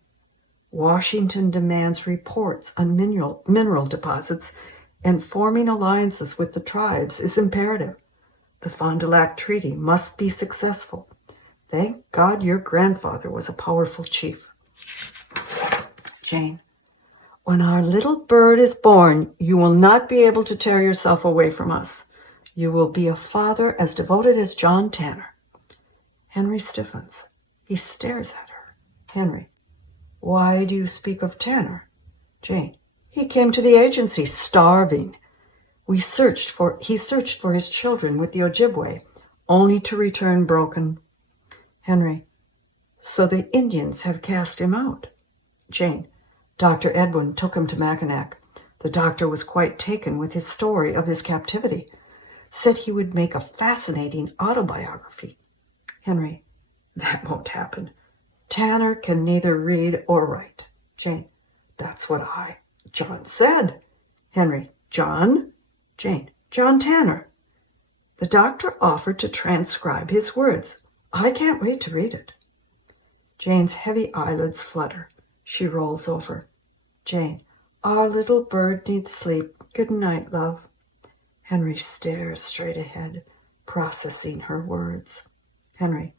Washington demands reports on mineral deposits and forming alliances with the tribes is imperative. The Fond du Lac Treaty must be successful. Thank God your grandfather was a powerful chief. Jane, when our little bird is born, you will not be able to tear yourself away from us. You will be a father as devoted as John Tanner. Henry stiffens. He stares at her. Henry, why do you speak of Tanner? Jane, he came to the agency starving. He searched for his children with the Ojibwe, only to return broken. Henry, so the Indians have cast him out. Jane, Dr. Edwin took him to Mackinac. The doctor was quite taken with his story of his captivity. Said he would make a fascinating autobiography. Henry, that won't happen. Tanner can neither read or write. Jane, that's what John said. Henry, John? Jane, John Tanner. The doctor offered to transcribe his words. I can't wait to read it. Jane's heavy eyelids flutter. She rolls over. Jane, our little bird needs sleep. Good night, love. Henry stares straight ahead, processing her words. Henry,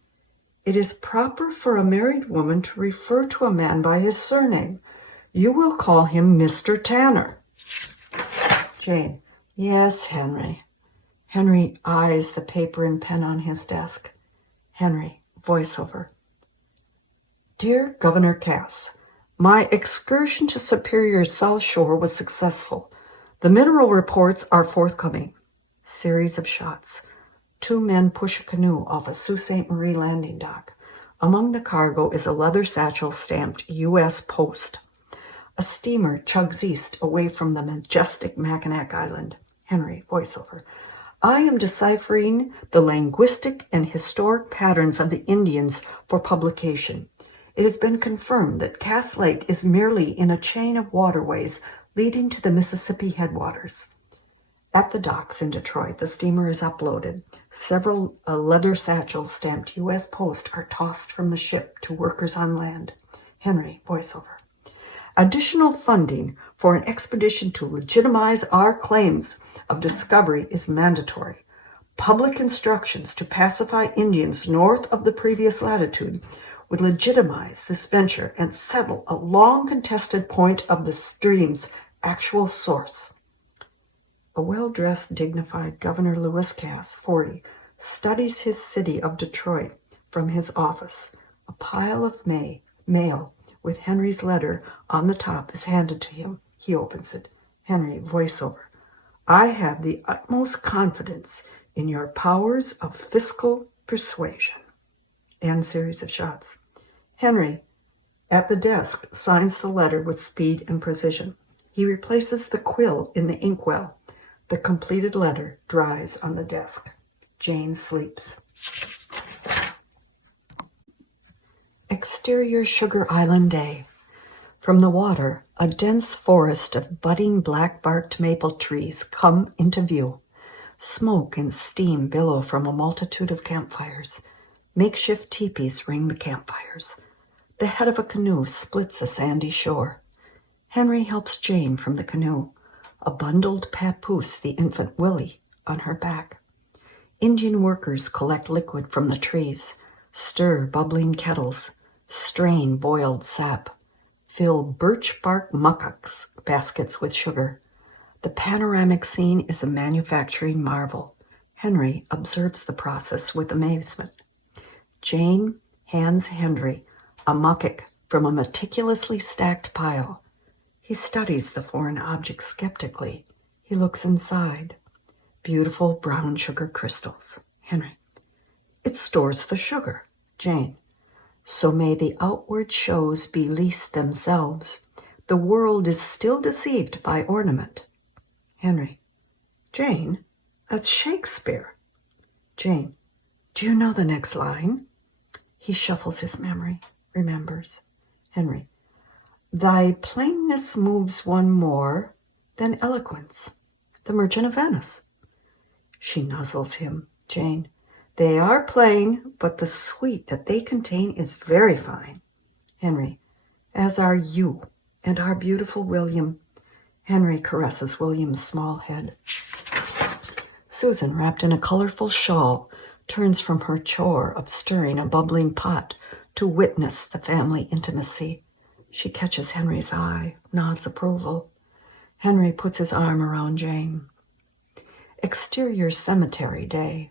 it is proper for a married woman to refer to a man by his surname. You will call him Mr. Tanner. Jane, yes, Henry. Henry eyes the paper and pen on his desk. Henry, voiceover. Dear Governor Cass, my excursion to Superior South Shore was successful. The mineral reports are forthcoming. Series of shots. 2 men push a canoe off a Sault Ste. Marie landing dock. Among the cargo is a leather satchel stamped U.S. Post. A steamer chugs east away from the majestic Mackinac Island. Henry, voiceover. I am deciphering the linguistic and historic patterns of the Indians for publication. It has been confirmed that Cass Lake is merely in a chain of waterways leading to the Mississippi headwaters. At the docks in Detroit, the steamer is uploaded. Several leather satchels stamped U.S. Post are tossed from the ship to workers on land. Henry, voiceover. Additional funding for an expedition to legitimize our claims of discovery is mandatory. Public instructions to pacify Indians north of the previous latitude would legitimize this venture and settle a long-contested point of the stream's actual source. A well-dressed, dignified Governor Lewis Cass, 40, studies his city of Detroit from his office. A pile of mail with Henry's letter on the top is handed to him. He opens it. Henry, voiceover. I have the utmost confidence in your powers of fiscal persuasion. End series of shots. Henry, at the desk, signs the letter with speed and precision. He replaces the quill in the inkwell. The completed letter dries on the desk. Jane sleeps. Exterior Sugar Island Day. From the water, a dense forest of budding black-barked maple trees come into view. Smoke and steam billow from a multitude of campfires. Makeshift teepees ring the campfires. The head of a canoe splits a sandy shore. Henry helps Jane from the canoe. A bundled papoose, the infant Willie, on her back. Indian workers collect liquid from the trees, stir bubbling kettles, strain boiled sap, fill birch bark muckucks baskets with sugar. The panoramic scene is a manufacturing marvel. Henry observes the process with amazement. Jane hands Henry a muckuk from a meticulously stacked pile. He studies the foreign object skeptically. He looks inside. Beautiful brown sugar crystals. Henry. It stores the sugar. Jane. So may the outward shows be least themselves. The world is still deceived by ornament. Henry. Jane, that's Shakespeare. Jane. Do you know the next line? He shuffles his memory, remembers. Henry. Thy plainness moves one more than eloquence. The Merchant of Venice. She nuzzles him. Jane. They are plain, but the sweet that they contain is very fine. Henry. As are you and our beautiful William. Henry caresses William's small head. Susan, wrapped in a colorful shawl, turns from her chore of stirring a bubbling pot to witness the family intimacy. She catches Henry's eye, nods approval. Henry puts his arm around Jane. Exterior cemetery day.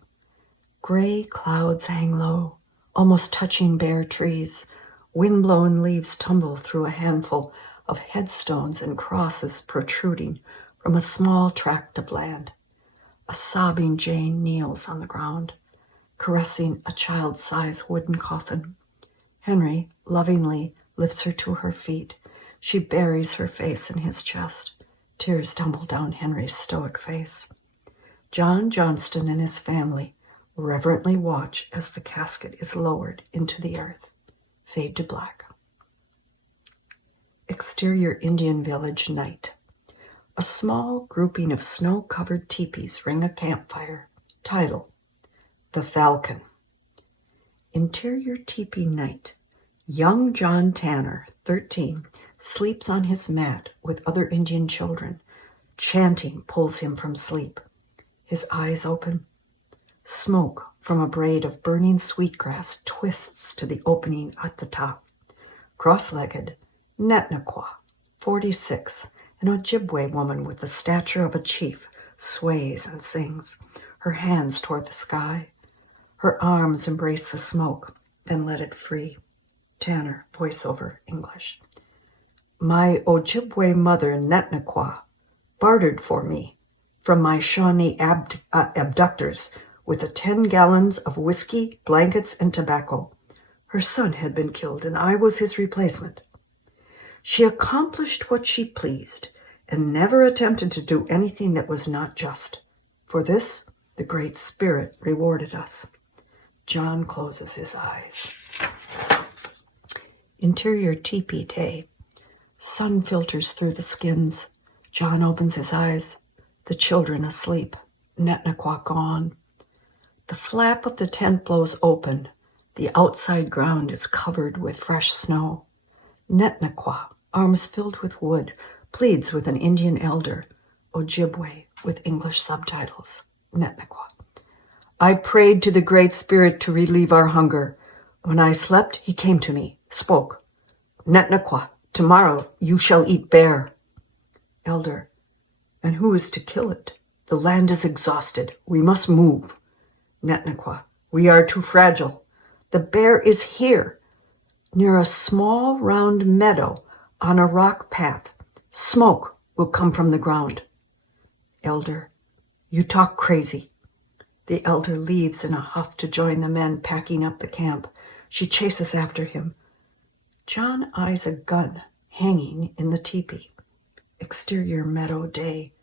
Gray clouds hang low, almost touching bare trees. Wind-blown leaves tumble through a handful of headstones and crosses protruding from a small tract of land. A sobbing Jane kneels on the ground, caressing a child-sized wooden coffin. Henry lovingly lifts her to her feet. She buries her face in his chest. Tears tumble down Henry's stoic face. John Johnston and his family reverently watch as the casket is lowered into the earth. Fade to black. Exterior Indian village night. A small grouping of snow-covered teepees ring a campfire. Title: The Falcon. Interior teepee night. Young John Tanner, 13, sleeps on his mat with other Indian children. Chanting pulls him from sleep. His eyes open. Smoke from a braid of burning sweetgrass twists to the opening at the top. Cross-legged, Netnaqua, 46, an Ojibwe woman with the stature of a chief, sways and sings, her hands toward the sky. Her arms embrace the smoke, then let it free. Tanner, voiceover, English. My Ojibwe mother, Netnaqua, bartered for me from my Shawnee abductors with the 10 gallons of whiskey, blankets, and tobacco. Her son had been killed, and I was his replacement. She accomplished what she pleased, and never attempted to do anything that was not just. For this, the Great Spirit rewarded us. John closes his eyes. Interior teepee day. Sun filters through the skins. John opens his eyes. The children asleep. Netnaqua gone. The flap of the tent blows open. The outside ground is covered with fresh snow. Netnaqua, arms filled with wood, pleads with an Indian elder, Ojibwe, with English subtitles. Netnaqua. I prayed to the Great Spirit to relieve our hunger. When I slept, he came to me, spoke. Netnaqua, tomorrow you shall eat bear. Elder. And who is to kill it? The land is exhausted. We must move. Netnaqua. We are too fragile. The bear is here, near a small round meadow on a rock path. Smoke will come from the ground. Elder. You talk crazy. The elder leaves in a huff to join the men packing up the camp. She chases after him. John eyes a gun hanging in the teepee. Exterior meadow day.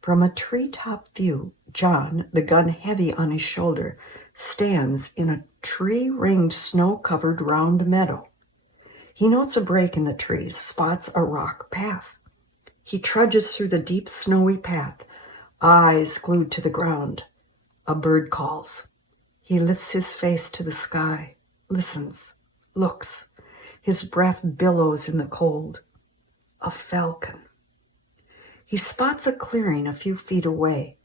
From a treetop view, John, the gun heavy on his shoulder, stands in a tree-ringed, snow-covered round meadow. He notes a break in the trees, spots a rock path. He trudges through the deep, snowy path, eyes glued to the ground. A bird calls. He lifts his face to the sky, listens, looks. His breath billows in the cold. A falcon. He spots a clearing a few feet away.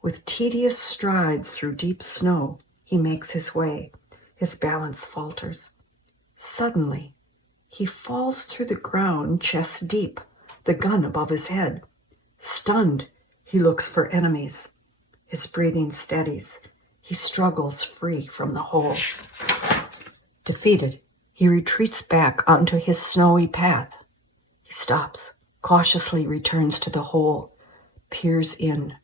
With tedious strides through deep snow, he makes his way. His balance falters. Suddenly, he falls through the ground chest deep, the gun above his head. Stunned, he looks for enemies. His breathing steadies. He struggles free from the hole. Defeated, he retreats back onto his snowy path. He stops, cautiously returns to the hole, peers in.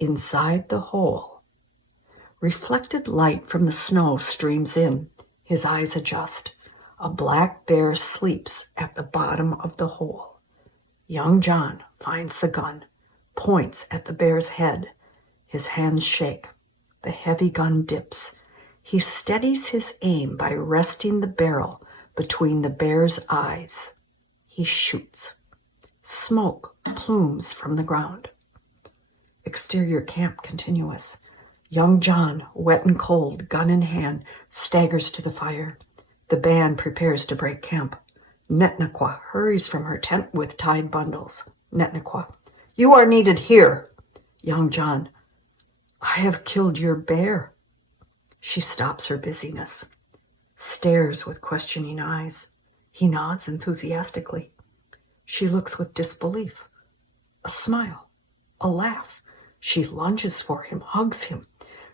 Inside the hole, reflected light from the snow streams in. His eyes adjust. A black bear sleeps at the bottom of the hole. Young John finds the gun, points at the bear's head. His hands shake. The heavy gun dips. He steadies his aim by resting the barrel between the bear's eyes. He shoots. Smoke plumes from the ground. Exterior camp continuous. Young John, wet and cold, gun in hand, staggers to the fire. The band prepares to break camp. Netnaqua hurries from her tent with tied bundles. Netnequa. You are needed here. Young John. I have killed your bear. She stops her busyness, stares with questioning eyes. He nods enthusiastically. She looks with disbelief. A smile, a laugh. She lunges for him, hugs him.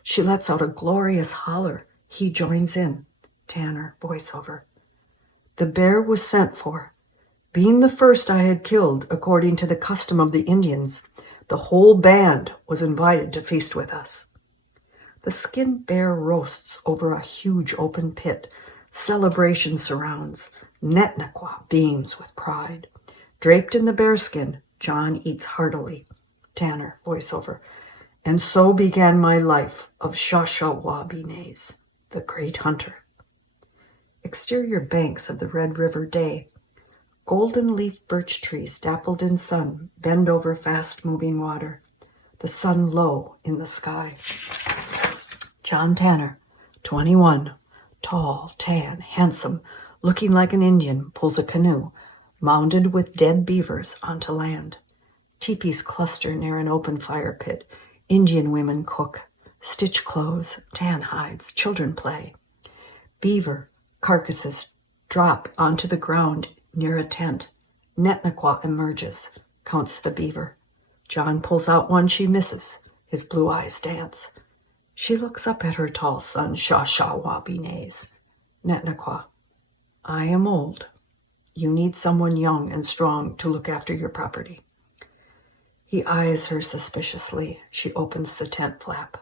She lets out a glorious holler. He joins in. Tanner, voiceover. The bear was sent for. Being the first I had killed, according to the custom of the Indians, the whole band was invited to feast with us. The skinned bear roasts over a huge open pit. Celebration surrounds. Netnequa beams with pride. Draped in the bearskin, John eats heartily. Tanner, voiceover. And so began my life of Shawshawabinays, the great hunter. Exterior banks of the Red River day. Golden leaf birch trees dappled in sun bend over fast-moving water. The sun low in the sky. John Tanner, 21, tall, tan, handsome, looking like an Indian, pulls a canoe, mounded with dead beavers, onto land. Teepees cluster near an open fire pit. Indian women cook. Stitch clothes, tan hides, children play. Beaver carcasses drop onto the ground near a tent. Netnequa emerges, counts the beaver. John pulls out one she misses. His blue eyes dance. She looks up at her tall son, Shawshawabinays. Netnequa. I am old. You need someone young and strong to look after your property. He eyes her suspiciously. She opens the tent flap.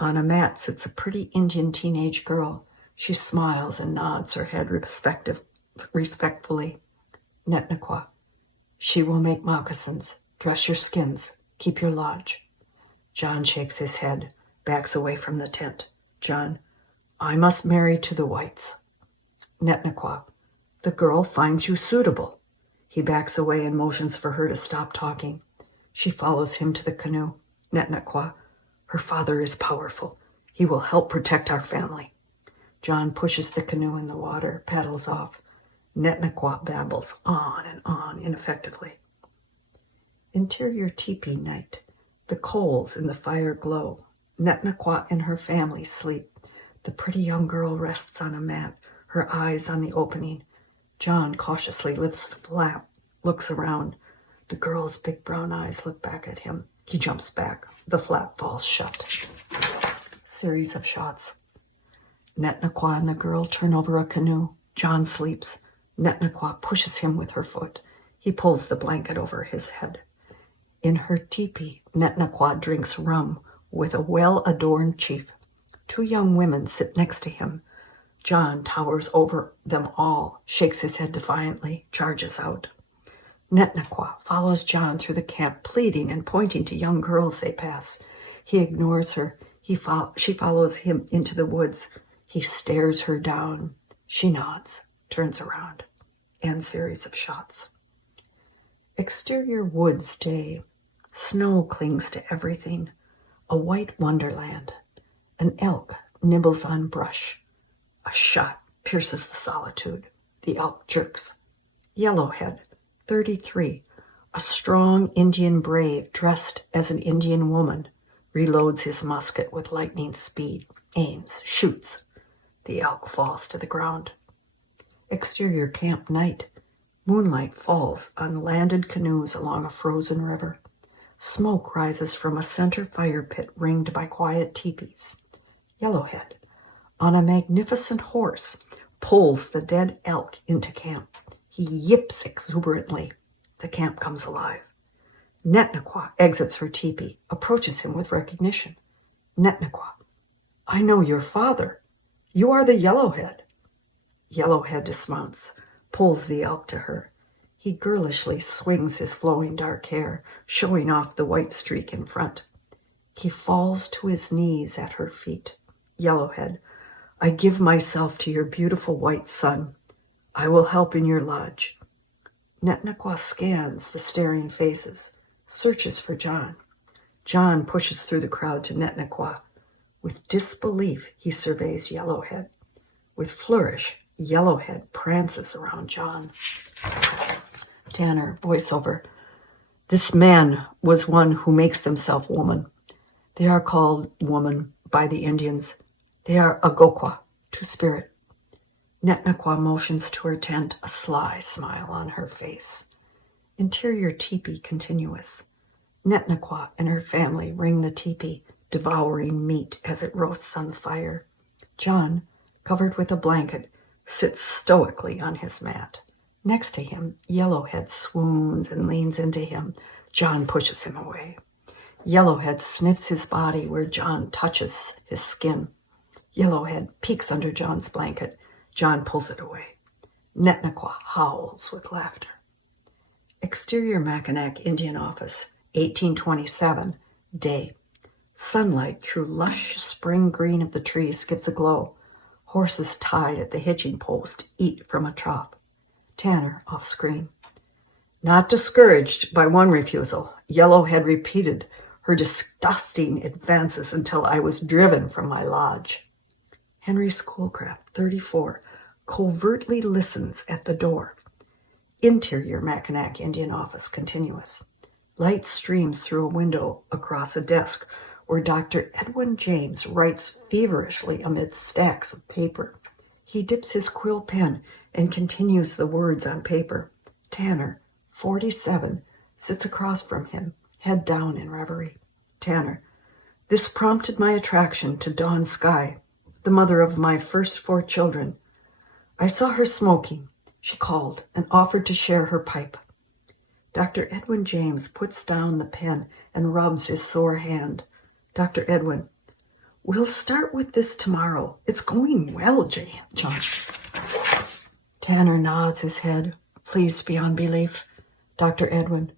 On a mat sits a pretty Indian teenage girl. She smiles and nods her head respectfully. Netnequa. She will make moccasins, dress your skins, keep your lodge. John shakes his head, backs away from the tent. John. I must marry to the whites. Netnequa. The girl finds you suitable. He backs away and motions for her to stop talking. She follows him to the canoe. Netnequa. Her father is powerful. He will help protect our family. John pushes the canoe in the water, paddles off. Netnequa babbles on and on ineffectively. Interior teepee night. The coals in the fire glow. Netnequa and her family sleep. The pretty young girl rests on a mat, her eyes on the opening. John cautiously lifts the flap, looks around. The girl's big brown eyes look back at him. He jumps back. The flap falls shut. Series of shots. Netnequa and the girl turn over a canoe. John sleeps. Netnequa pushes him with her foot. He pulls the blanket over his head. In her teepee, Netnequa drinks rum with a well-adorned chief. Two young women sit next to him. John towers over them all, shakes his head defiantly, charges out. Netnequa follows John through the camp, pleading and pointing to young girls they pass. He ignores her. She follows him into the woods. He stares her down. She nods, turns around. End series of shots. Exterior woods day. Snow clings to everything. A white wonderland. An elk nibbles on brush. A shot pierces the solitude. The elk jerks. Yellowhead, 33, a strong Indian brave dressed as an Indian woman, reloads his musket with lightning speed, aims, shoots. The elk falls to the ground. Exterior camp night. Moonlight falls on landed canoes along a frozen river. Smoke rises from a center fire pit ringed by quiet teepees. Yellowhead, on a magnificent horse, pulls the dead elk into camp. He yips exuberantly. The camp comes alive. Netnequa exits her teepee, approaches him with recognition. Netnequa. I know your father. You are the Yellowhead. Yellowhead dismounts, pulls the elk to her. He girlishly swings his flowing dark hair, showing off the white streak in front. He falls to his knees at her feet. Yellowhead. I give myself to your beautiful white son. I will help in your lodge. Netnequa scans the staring faces, searches for John. John pushes through the crowd to Netnequa. With disbelief, he surveys Yellowhead. With flourish, Yellowhead prances around John. Tanner, voiceover. This man was one who makes himself woman. They are called woman by the Indians. They are Agokwa, two-spirit. Netnaqua motions to her tent, a sly smile on her face. Interior teepee continuous. Netnaqua and her family ring the teepee, devouring meat as it roasts on the fire. John, covered with a blanket, sits stoically on his mat. Next to him, Yellowhead swoons and leans into him. John pushes him away. Yellowhead sniffs his body where John touches his skin. Yellowhead peeks under John's blanket. John pulls it away. Netnaqua howls with laughter. Exterior Mackinac Indian Office, 1827, day. Sunlight through lush spring green of the trees gives a glow. Horses tied at the hitching post eat from a trough. Tanner off screen. Not discouraged by one refusal, Yellowhead repeated her disgusting advances until I was driven from my lodge. Henry Schoolcraft, 34, covertly listens at the door. Interior Mackinac Indian Office continuous. Light streams through a window across a desk where Dr. Edwin James writes feverishly amid stacks of paper. He dips his quill pen and continues the words on paper. Tanner, 47, sits across from him, head down in reverie. Tanner, this prompted my attraction to Dawn Sky, the mother of my first 4 children. I saw her smoking. She called and offered to share her pipe. Dr. Edwin James puts down the pen and rubs his sore hand. Dr. Edwin, we'll start with this tomorrow. It's going well, John. Tanner nods his head, pleased beyond belief. Dr. Edwin,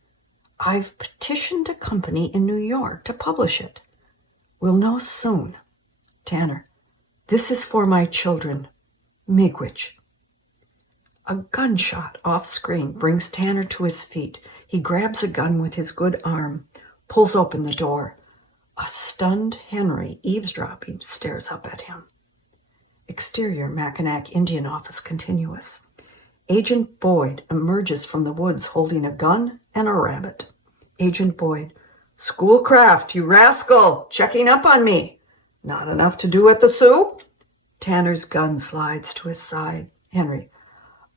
I've petitioned a company in New York to publish it. We'll know soon. Tanner, this is for my children. Miigwech. A gunshot off screen brings Tanner to his feet. He grabs a gun with his good arm, pulls open the door. A stunned Henry, eavesdropping, stares up at him. Exterior Mackinac Indian Office continuous. Agent Boyd emerges from the woods holding a gun and a rabbit. Agent Boyd, Schoolcraft, you rascal, checking up on me. Not enough to do at the Sioux? Tanner's gun slides to his side. Henry,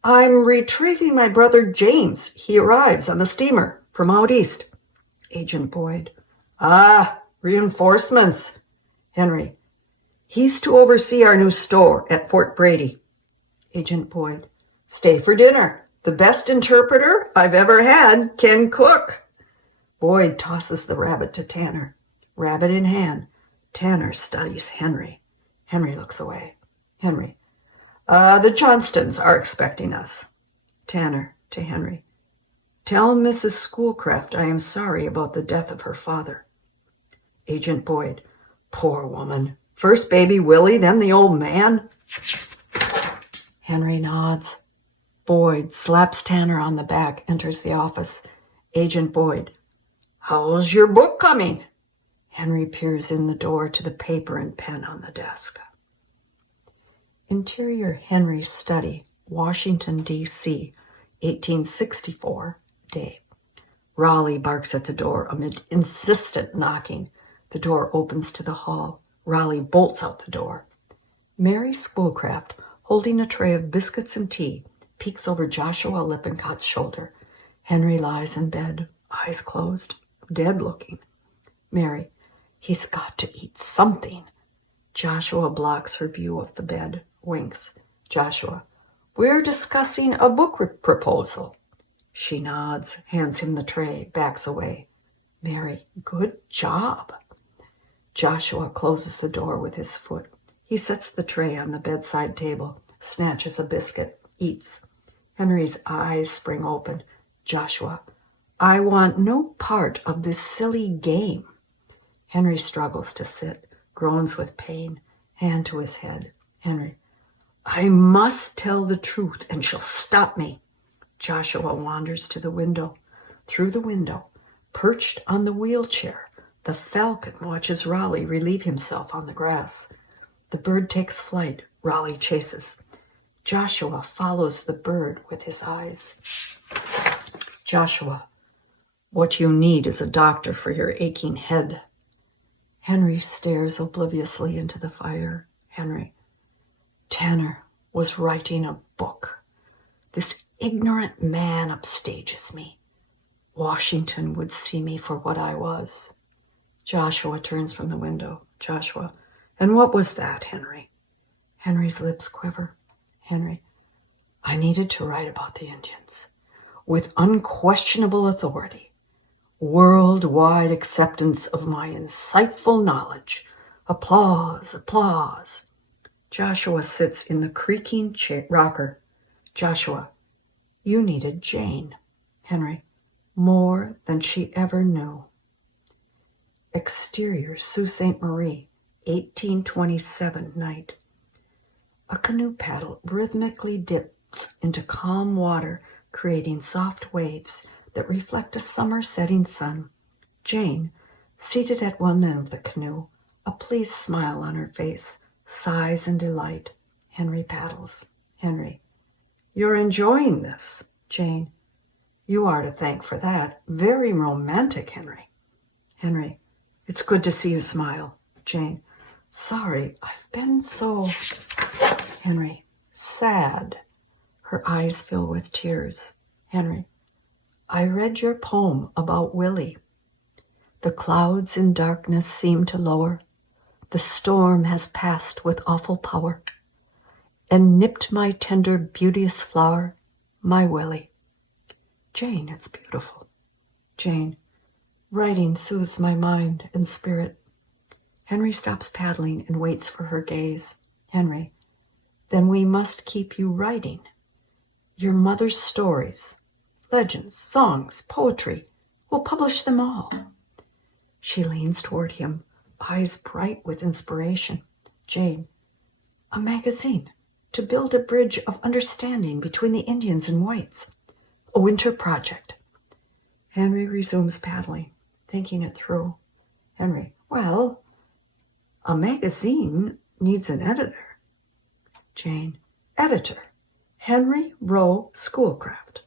I'm retrieving my brother James. He arrives on the steamer from out east. Agent Boyd, reinforcements. Henry, he's to oversee our new store at Fort Brady. Agent Boyd, stay for dinner. The best interpreter I've ever had can cook. Boyd tosses the rabbit to Tanner. Rabbit in hand, Tanner studies Henry. Henry looks away. Henry, the Johnstons are expecting us. Tanner to Henry, tell Mrs. Schoolcraft I am sorry about the death of her father. Agent Boyd, poor woman. First baby Willie, then the old man. Henry nods. Boyd slaps Tanner on the back, enters the office. Agent Boyd, how's your book coming? Henry peers in the door to the paper and pen on the desk. Interior Henry's study, Washington, D.C., 1864, day. Raleigh barks at the door amid insistent knocking. The door opens to the hall. Raleigh bolts out the door. Mary Schoolcraft, holding a tray of biscuits and tea, peeks over Joshua Lippincott's shoulder. Henry lies in bed, eyes closed, dead looking. Mary, he's got to eat something. Joshua blocks her view of the bed, winks. Joshua, we're discussing a book proposal. She nods, hands him the tray, backs away. Mary, good job. Joshua closes the door with his foot. He sets the tray on the bedside table, snatches a biscuit, eats. Henry's eyes spring open. Joshua, I want no part of this silly game. Henry struggles to sit, groans with pain, hand to his head. Henry, I must tell the truth and she'll stop me. Joshua wanders to the window. Through the window, perched on the wheelchair, the Falcon watches Raleigh relieve himself on the grass. The bird takes flight. Raleigh chases. Joshua follows the bird with his eyes. Joshua, What you need is a doctor for your aching head. Henry stares obliviously into the fire. Henry. Tanner was writing a book. This ignorant man upstages me. Washington would see me for what I was. Joshua turns from the window. Joshua. And what was that, Henry? Henry's lips quiver. Henry. I needed to write about the Indians. With unquestionable authority. Worldwide acceptance of my insightful knowledge. Applause, applause. Joshua sits in the creaking rocker. Joshua. You needed Jane. Henry. More than she ever knew. Exterior, Sault Ste. Marie, 1827 night. A canoe paddle rhythmically dips into calm water, creating soft waves that reflect a summer setting sun. Jane, seated at one end of the canoe, a pleased smile on her face, sighs in delight. Henry paddles. Henry. You're enjoying this, Jane. You are to thank for that. Very romantic, Henry. Henry. It's good to see you smile. Jane. Sorry, I've been so... Henry. Sad. Her eyes fill with tears. Henry. I read your poem about Willie. The clouds in darkness seem to lower. The storm has passed with awful power and nipped my tender, beauteous flower, my Willie. Jane, it's beautiful. Jane. Writing soothes my mind and spirit. Henry stops paddling and waits for her gaze. Henry. Then we must keep you writing. Your mother's stories, legends, songs, poetry. We'll publish them all. She leans toward him, eyes bright with inspiration. Jane. A magazine to build a bridge of understanding between the Indians and whites. A winter project. Henry resumes paddling, thinking it through. Henry. Well, a magazine needs an editor. Jane. Editor. Henry Rowe Schoolcraft.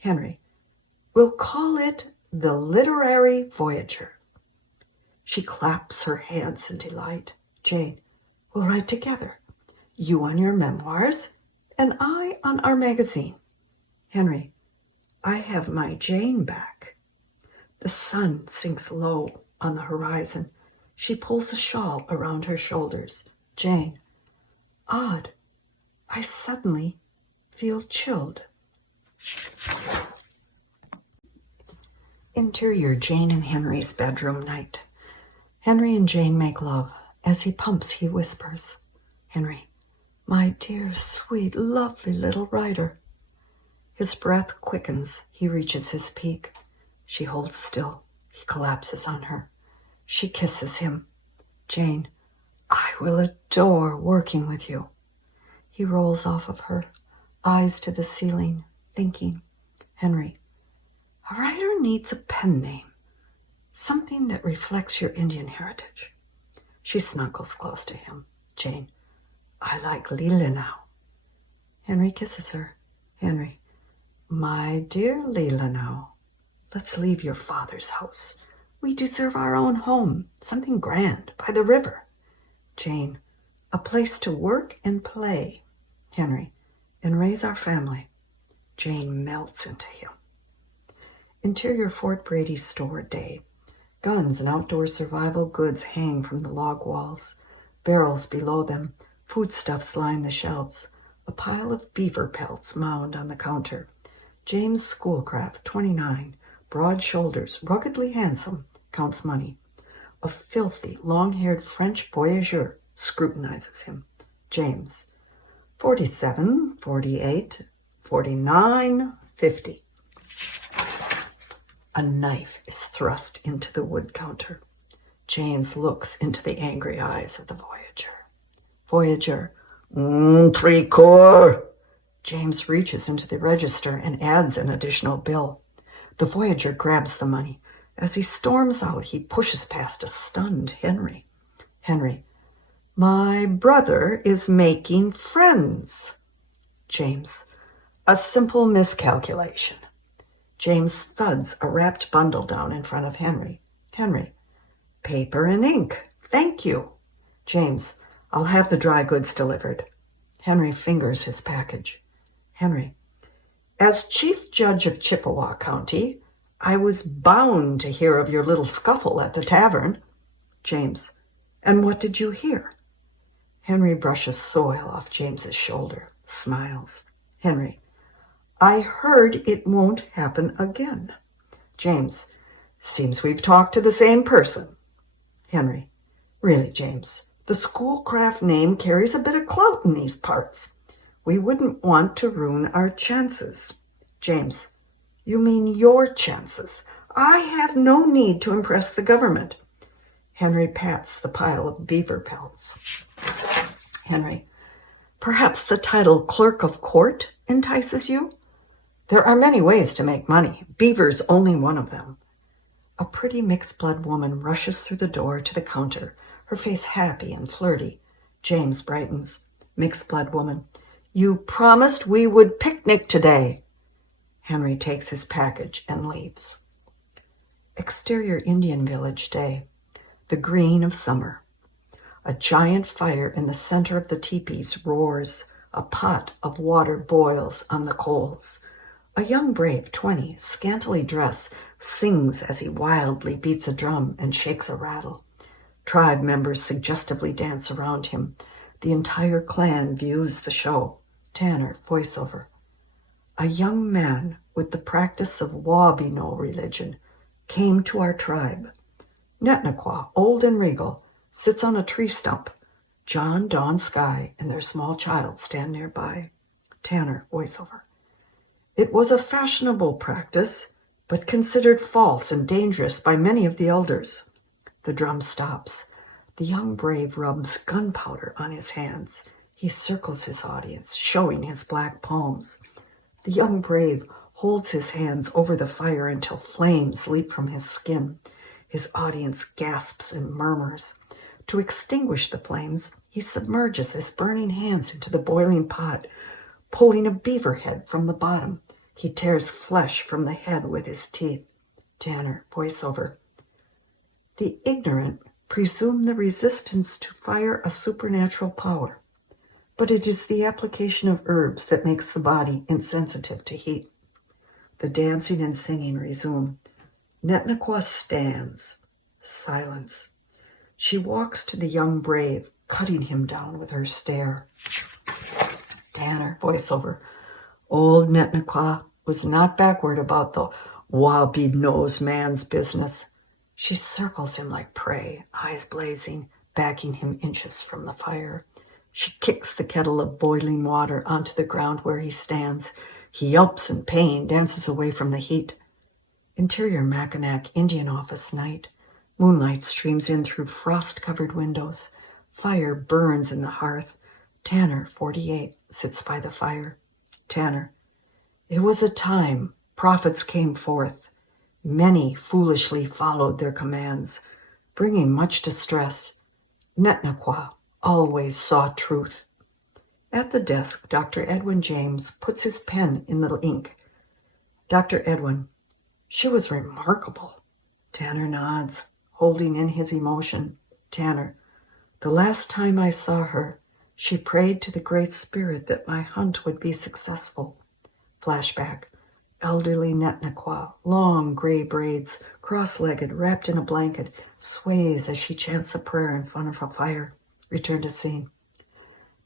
Henry. We'll call it The Literary Voyager. She claps her hands in delight. Jane. We'll write together. You on your memoirs, and I on our magazine. Henry. I have my Jane back. The sun sinks low on the horizon. She pulls a shawl around her shoulders. Jane. Odd. I suddenly feel chilled. Interior, Jane and Henry's bedroom night. Henry and Jane make love. As he pumps, he whispers. Henry. My dear, sweet, lovely little writer. His breath quickens. He reaches his peak. She holds still. He collapses on her. She kisses him. Jane. I will adore working with you. He rolls off of her, eyes to the ceiling, thinking. Henry. A writer needs a pen name. Something that reflects your Indian heritage. She snuggles close to him. Jane. I like Leela now. Henry kisses her. Henry. My dear Leela now, let's leave your father's house. We deserve our own home, something grand, by the river. Jane. A place to work and play. Henry. And raise our family. Jane melts into him. Interior Fort Brady's store day. Guns and outdoor survival goods hang from the log walls. Barrels below them. Foodstuffs line the shelves. A pile of beaver pelts mound on the counter. James Schoolcraft, 29, broad shoulders, ruggedly handsome, counts money. A filthy, long-haired French voyageur scrutinizes him. James. 47, 48, 49, 50. A knife is thrust into the wood counter. James looks into the angry eyes of the voyager. Voyager. 3 quarts. James reaches into the register and adds an additional bill. The voyager grabs the money. As he storms out, he pushes past a stunned Henry. Henry. My brother is making friends. James. A simple miscalculation. James thuds a wrapped bundle down in front of Henry. Henry, paper and ink. Thank you. James, I'll have the dry goods delivered. Henry fingers his package. Henry, as Chief Judge of Chippewa County, I was bound to hear of your little scuffle at the tavern. James, and what did you hear? Henry brushes soil off James's shoulder, smiles. Henry, I heard it won't happen again. James, seems we've talked to the same person. Henry, really, James, the Schoolcraft name carries a bit of clout in these parts. We wouldn't want to ruin our chances. James, you mean your chances? I have no need to impress the government. Henry pats the pile of beaver pelts. Henry, perhaps the title Clerk of Court entices you? There are many ways to make money. Beaver's only one of them. A pretty mixed-blood woman rushes through the door to the counter, her face happy and flirty. James brightens. Mixed-blood woman, you promised we would picnic today. Henry takes his package and leaves. Exterior Indian Village Day. The green of summer. A giant fire in the center of the teepees roars. A pot of water boils on the coals. A young brave, 20, scantily dressed, sings as he wildly beats a drum and shakes a rattle. Tribe members suggestively dance around him. The entire clan views the show. Tanner, voiceover. A young man with the practice of Wabino religion came to our tribe. Netnaqua, old and regal, sits on a tree stump. John, Dawn, Sky, and their small child stand nearby. Tanner, voiceover. It was a fashionable practice, but considered false and dangerous by many of the elders. The drum stops. The young brave rubs gunpowder on his hands. He circles his audience, showing his black palms. The young brave holds his hands over the fire until flames leap from his skin. His audience gasps and murmurs. To extinguish the flames, he submerges his burning hands into the boiling pot, pulling a beaver head from the bottom. He tears flesh from the head with his teeth. Tanner, voiceover. The ignorant presume the resistance to fire a supernatural power, but it is the application of herbs that makes the body insensitive to heat. The dancing and singing resume. Netnaqua stands. Silence. She walks to the young brave, cutting him down with her stare. Tanner, voiceover. Old Netnaqua was not backward about the Wabi-nose man's business. She circles him like prey, eyes blazing, backing him inches from the fire. She kicks the kettle of boiling water onto the ground where he stands. He yelps in pain, dances away from the heat. Interior Mackinac Indian Office night. Moonlight streams in through frost-covered windows. Fire burns in the hearth. Tanner, 48, sits by the fire. Tanner, it was a time prophets came forth. Many foolishly followed their commands, bringing much distress. Netnaqua always saw truth. At the desk, Dr. Edwin James puts his pen in the ink. Dr. Edwin, she was remarkable. Tanner nods, holding in his emotion. Tanner, the last time I saw her, she prayed to the Great Spirit that my hunt would be successful. Flashback. Elderly Netnaqua, long gray braids, cross-legged, wrapped in a blanket, sways as she chants a prayer in front of a fire. Return to scene.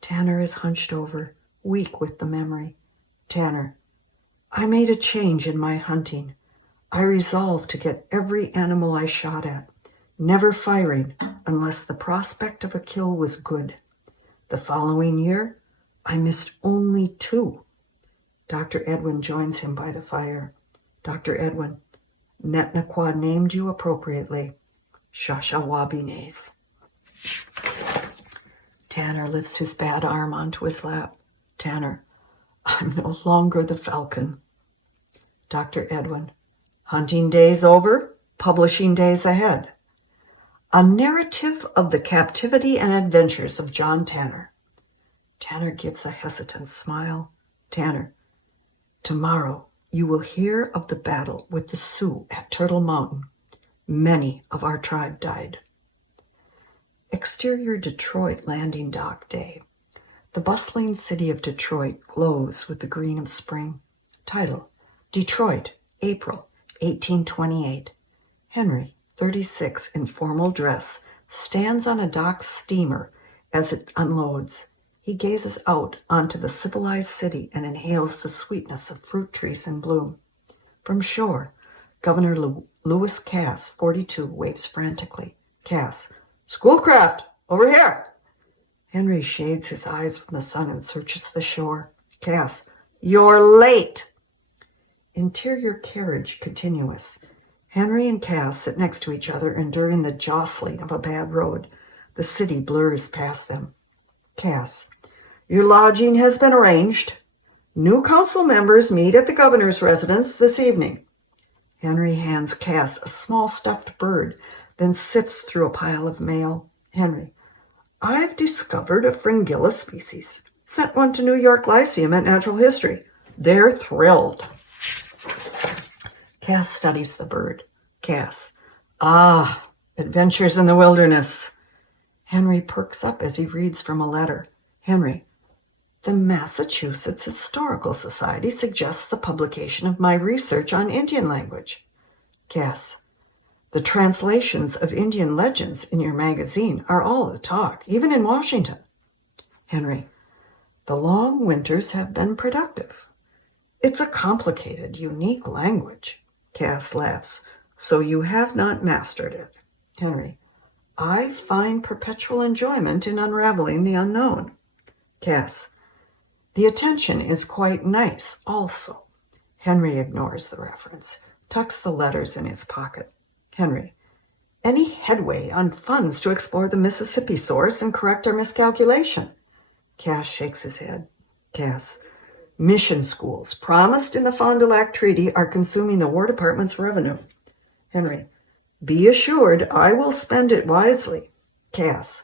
Tanner is hunched over, weak with the memory. Tanner, I made a change in my hunting. I resolved to get every animal I shot at, never firing unless the prospect of a kill was good. The following year, I missed only 2. Dr. Edwin joins him by the fire. Dr. Edwin, Netnaqua named you appropriately. Shashawabines. Tanner lifts his bad arm onto his lap. Tanner, I'm no longer the Falcon. Dr. Edwin, hunting days over, publishing days ahead. A narrative of the captivity and adventures of John Tanner. Tanner gives a hesitant smile. Tanner, tomorrow You will hear of the battle with the Sioux at Turtle Mountain. Many of our tribe died. Exterior Detroit Landing Dock Day. The bustling city of Detroit glows with the green of spring. Title: Detroit, April 1828. Henry, 36, in formal dress, stands on a dock steamer as it unloads. He gazes out onto the civilized city and inhales the sweetness of fruit trees in bloom. From shore, Governor Lewis Cass, 42, waves frantically. Cass: "Schoolcraft, over here!" Henry shades his eyes from the sun and searches the shore. Cass: "You're late!" Interior carriage continuous. Henry and Cass sit next to each other, enduring the jostling of a bad road. The city blurs past them. Cass: "Your lodging has been arranged. New council members meet at the governor's residence this evening." Henry hands Cass a small stuffed bird, then sifts through a pile of mail. Henry: "I've discovered a fringilla species. Sent one to New York Lyceum at Natural History. They're thrilled." Cass studies the bird. Cass: "Ah, adventures in the wilderness." Henry perks up as he reads from a letter. Henry: "The Massachusetts Historical Society suggests the publication of my research on Indian language." Cass: "The translations of Indian legends in your magazine are all the talk, even in Washington." Henry: "The long winters have been productive. It's a complicated, unique language." Cass laughs. "So you have not mastered it." Henry: "I find perpetual enjoyment in unraveling the unknown." Cass: "The attention is quite nice also." Henry ignores the reference, tucks the letters in his pocket. Henry: "Any headway on funds to explore the Mississippi source and correct our miscalculation?" Cass shakes his head. Cass: "Mission schools promised in the Fond du Lac Treaty are consuming the War Department's revenue." Henry: "Be assured I will spend it wisely." Cass: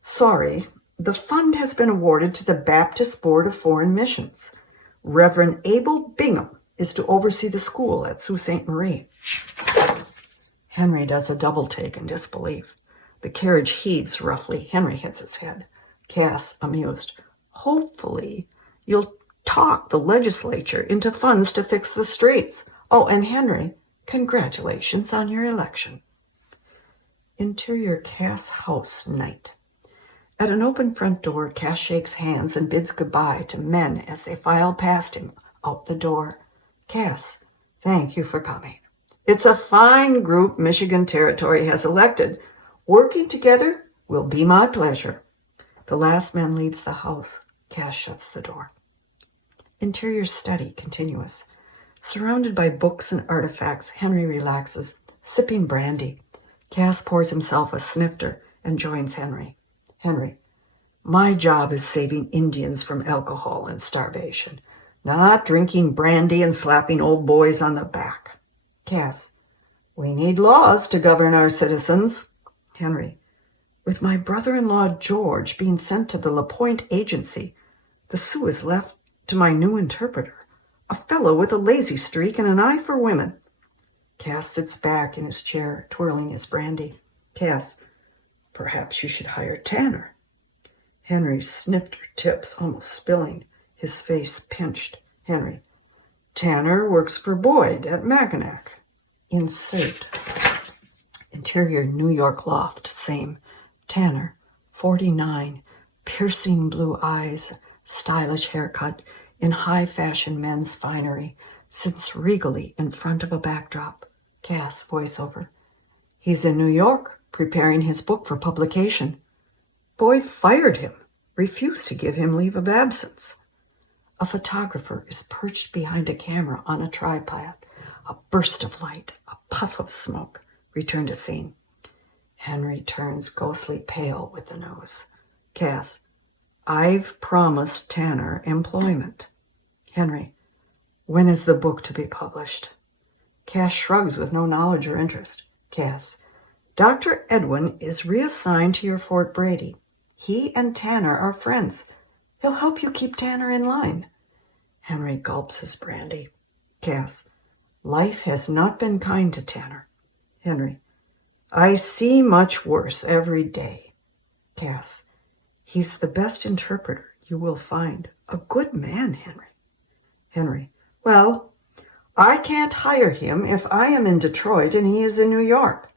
"Sorry, the fund has been awarded to the Baptist Board of Foreign Missions. Reverend Abel Bingham is to oversee the school at Sault Ste. Marie." Henry does a double take in disbelief. The carriage heaves roughly. Henry hits his head. Cass, amused: "Hopefully you'll talk the legislature into funds to fix the streets. Oh, and Henry, congratulations on your election." Interior Cass house night. At an open front door, Cass shakes hands and bids goodbye to men as they file past him out the door. Cass: "Thank you for coming. It's a fine group Michigan Territory has elected. Working together will be my pleasure." The last man leaves the house. Cass shuts the door. Interior study continuous. Surrounded by books and artifacts, Henry relaxes, sipping brandy. Cass pours himself a snifter and joins Henry. Henry: "My job is saving Indians from alcohol and starvation, not drinking brandy and slapping old boys on the back." Cass: "We need laws to govern our citizens." Henry: "With my brother-in-law George being sent to the LaPointe agency, the Sioux is left to my new interpreter, a fellow with a lazy streak and an eye for women." Cass sits back in his chair, twirling his brandy. Cass: "Perhaps you should hire Tanner." Henry's snifter tips, almost spilling, his face pinched. Henry: "Tanner works for Boyd at Mackinac." Insert. Interior New York loft, same. Tanner, 49, piercing blue eyes, stylish haircut, in high-fashion men's finery, sits regally in front of a backdrop. Cass, voiceover: "He's in New York, preparing his book for publication. Boyd fired him, refused to give him leave of absence." A photographer is perched behind a camera on a tripod. A burst of light, a puff of smoke. Return to scene. Henry turns ghostly pale with the nose. Cass: "I've promised Tanner employment." Henry: "When is the book to be published?" Cass shrugs with no knowledge or interest. Cass: "Dr. Edwin is reassigned to your Fort Brady. He and Tanner are friends. He'll help you keep Tanner in line." Henry gulps his brandy. Cass. Life has not been kind to Tanner. Henry. I see much worse every day. Cass. He's the best interpreter you will find. A good man, Henry. Henry. Well, I can't hire him if I am in Detroit and he is in New York.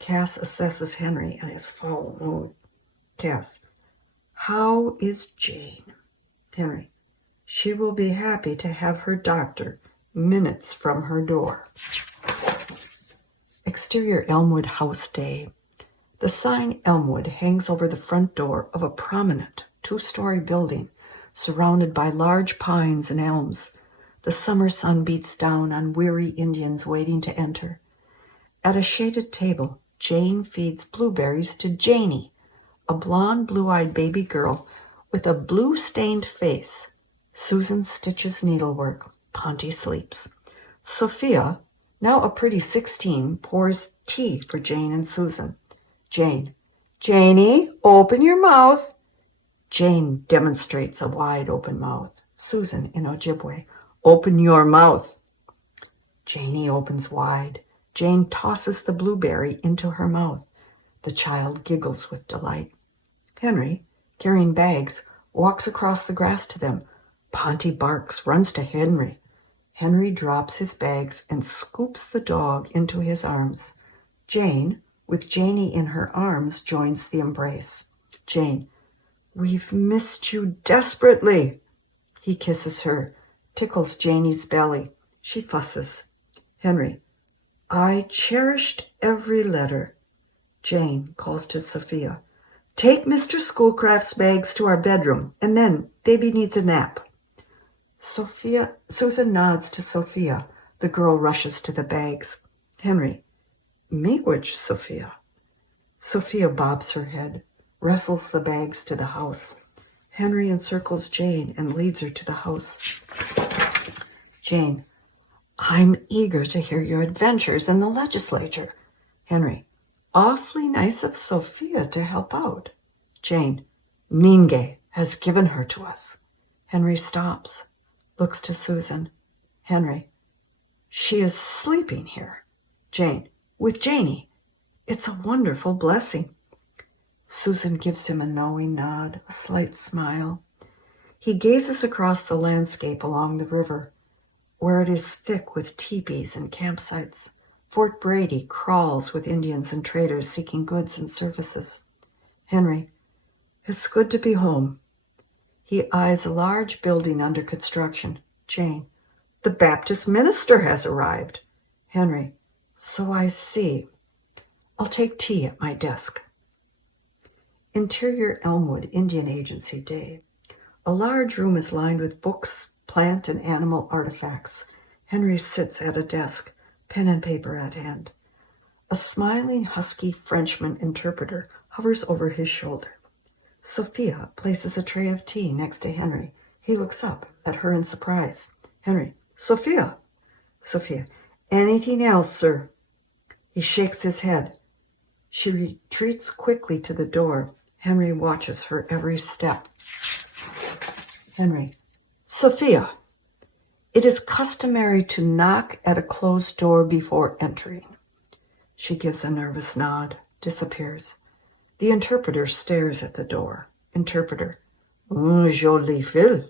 Cass assesses Henry and his foul mood. Cass. How is Jane? Henry. She will be happy to have her doctor minutes from her door. Exterior Elmwood House Day. The sign Elmwood hangs over the front door of a prominent two-story building surrounded by large pines and elms. The summer sun beats down on weary Indians waiting to enter. At a shaded table, Jane feeds blueberries to Janie, a blonde, blue-eyed baby girl with a blue-stained face. Susan stitches needlework. Ponty sleeps. Sophia, now a pretty 16, pours tea for Jane and Susan. Jane. Janie, open your mouth. Jane demonstrates a wide open mouth. Susan in Ojibwe. Open your mouth. Janie opens wide. Jane tosses the blueberry into her mouth. The child giggles with delight. Henry, carrying bags, walks across the grass to them. Ponty barks, runs to Henry. Henry drops his bags and scoops the dog into his arms. Jane, with Janie in her arms, joins the embrace. Jane. We've missed you desperately. He kisses her, tickles Janie's belly. She fusses. Henry. I cherished every letter. Jane calls to Sophia. Take Mr. Schoolcraft's bags to our bedroom, and then baby needs a nap. Susan nods to Sophia. The girl rushes to the bags. Henry. Miigwech, Sophia. Sophia bobs her head, wrestles the bags to the house. Henry encircles Jane and leads her to the house. Jane. I'm eager to hear your adventures in the legislature. Henry. Awfully nice of Sophia to help out. Jane. Ninge has given her to us. Henry stops, looks to Susan. Henry. She is sleeping here. Jane. With Janie. It's a wonderful blessing. Susan gives him a knowing nod, a slight smile. He gazes across the landscape along the river, where it is thick with teepees and campsites. Fort Brady crawls with Indians and traders seeking goods and services. Henry. It's good to be home. He eyes a large building under construction. Jane. The Baptist minister has arrived. Henry. So I see. I'll take tea at my desk. Interior Elmwood Indian Agency Day. A large room is lined with books, plant and animal artifacts. Henry sits at a desk, pen and paper at hand. A smiling, husky Frenchman interpreter hovers over his shoulder. Sophia places a tray of tea next to Henry. He looks up at her in surprise. Henry. Sophia. Sophia. Anything else, sir? He shakes his head. She retreats quickly to the door. Henry watches her every step. Henry. Sophia. It is customary to knock at a closed door before entering. She gives a nervous nod, disappears. The interpreter stares at the door. Interpreter. Un joli fille.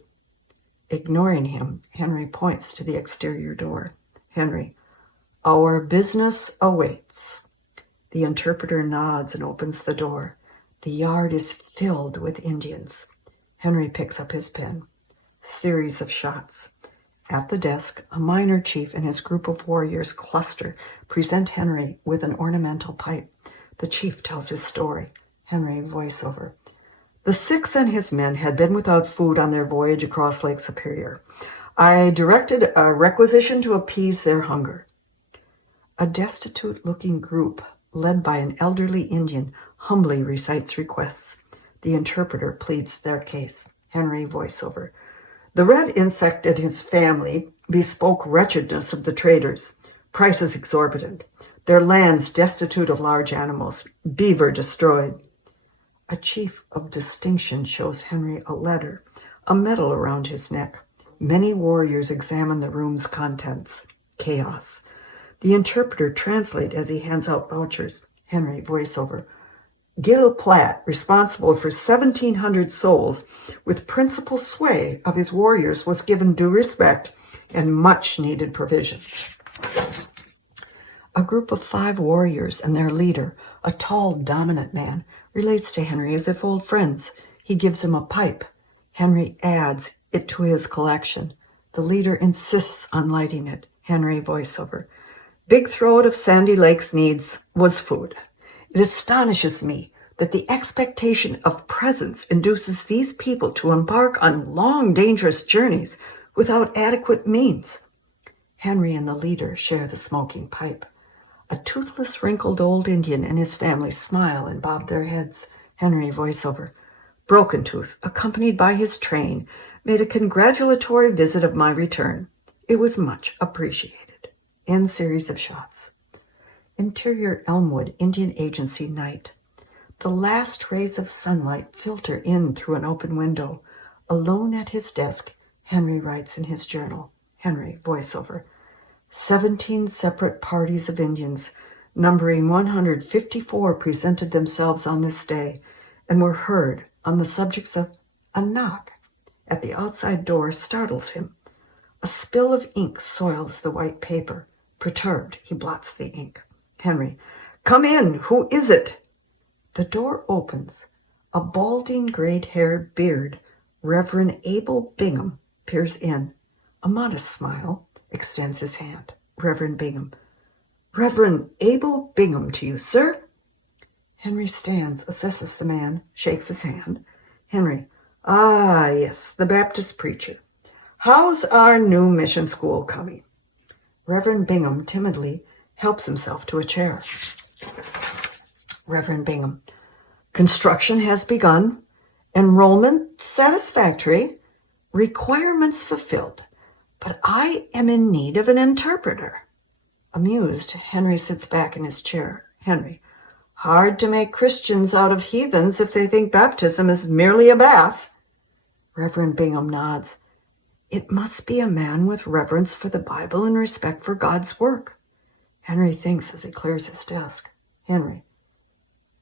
Ignoring him, Henry points to the exterior door. Henry. Our business awaits. The interpreter nods and opens the door. The yard is filled with Indians. Henry picks up his pen. Series of shots. At the desk, a minor chief and his group of warriors cluster, present Henry with an ornamental pipe. The chief tells his story. Henry voiceover. The Six and his men had been without food on their voyage across Lake Superior. I directed a requisition to appease their hunger. A destitute-looking group, led by an elderly Indian, humbly recites requests. The interpreter pleads their case. Henry voiceover. The red insect and his family bespoke wretchedness of the traders. Prices exorbitant. Their lands destitute of large animals. Beaver destroyed. A chief of distinction shows Henry a letter, a medal around his neck. Many warriors examine the room's contents. Chaos. The interpreter translates as he hands out vouchers. Henry, voiceover. Gil Platt, responsible for 1,700 souls, with principal sway of his warriors, was given due respect and much-needed provisions. A group of 5 warriors and their leader, a tall, dominant man, relates to Henry as if old friends. He gives him a pipe. Henry adds it to his collection. The leader insists on lighting it. Henry, voiceover. Big Throat of Sandy Lake's needs was food. It astonishes me that the expectation of presence induces these people to embark on long, dangerous journeys without adequate means. Henry and the leader share the smoking pipe. A toothless, wrinkled old Indian and his family smile and bob their heads. Henry, voiceover. Broken Tooth, accompanied by his train, made a congratulatory visit of my return. It was much appreciated. End series of shots. Interior Elmwood Indian Agency night. The last rays of sunlight filter in through an open window. Alone at his desk, Henry writes in his journal. Henry, voiceover. 17 separate parties of Indians, numbering 154, presented themselves on this day and were heard on the subjects of a knock at the outside door startles him. A spill of ink soils the white paper. Perturbed, he blots the ink. Henry, come in. Who is it? The door opens. A balding, gray-haired beard, Reverend Abel Bingham, peers in. A modest smile extends his hand. Reverend Bingham. Reverend Abel Bingham to you, sir. Henry stands, assesses the man, shakes his hand. Henry. Ah, yes, the Baptist preacher. How's our new mission school coming? Reverend Bingham timidly helps himself to a chair. Reverend Bingham. Construction has begun. Enrollment satisfactory. Requirements fulfilled. But I am in need of an interpreter. Amused, Henry sits back in his chair. Henry. Hard to make Christians out of heathens if they think baptism is merely a bath. Reverend Bingham nods. It must be a man with reverence for the Bible and respect for God's work. Henry thinks as he clears his desk. Henry.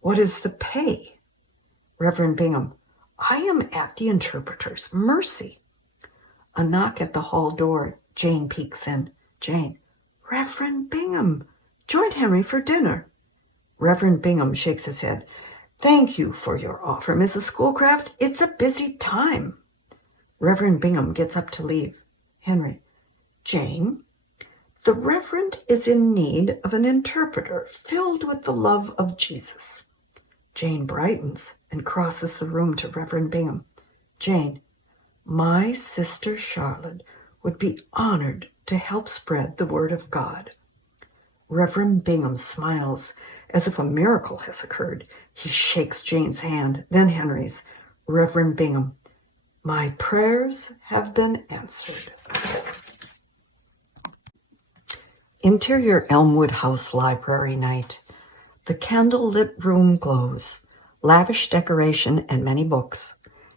What is the pay? Reverend Bingham. I am at the interpreter's mercy. A knock at the hall door. Jane peeks in. Jane. Reverend Bingham. Join Henry for dinner. Reverend Bingham shakes his head. Thank you for your offer, Mrs. Schoolcraft. It's a busy time. Reverend Bingham gets up to leave. Henry. Jane. The Reverend is in need of an interpreter filled with the love of Jesus. Jane brightens and crosses the room to Reverend Bingham. Jane. My sister Charlotte would be honored to help spread the word of God. Reverend Bingham smiles as if a miracle has occurred. He shakes Jane's hand, then Henry's. Reverend Bingham. My prayers have been answered. Interior Elmwood House Library night. The candle-lit room glows. Lavish decoration and many books.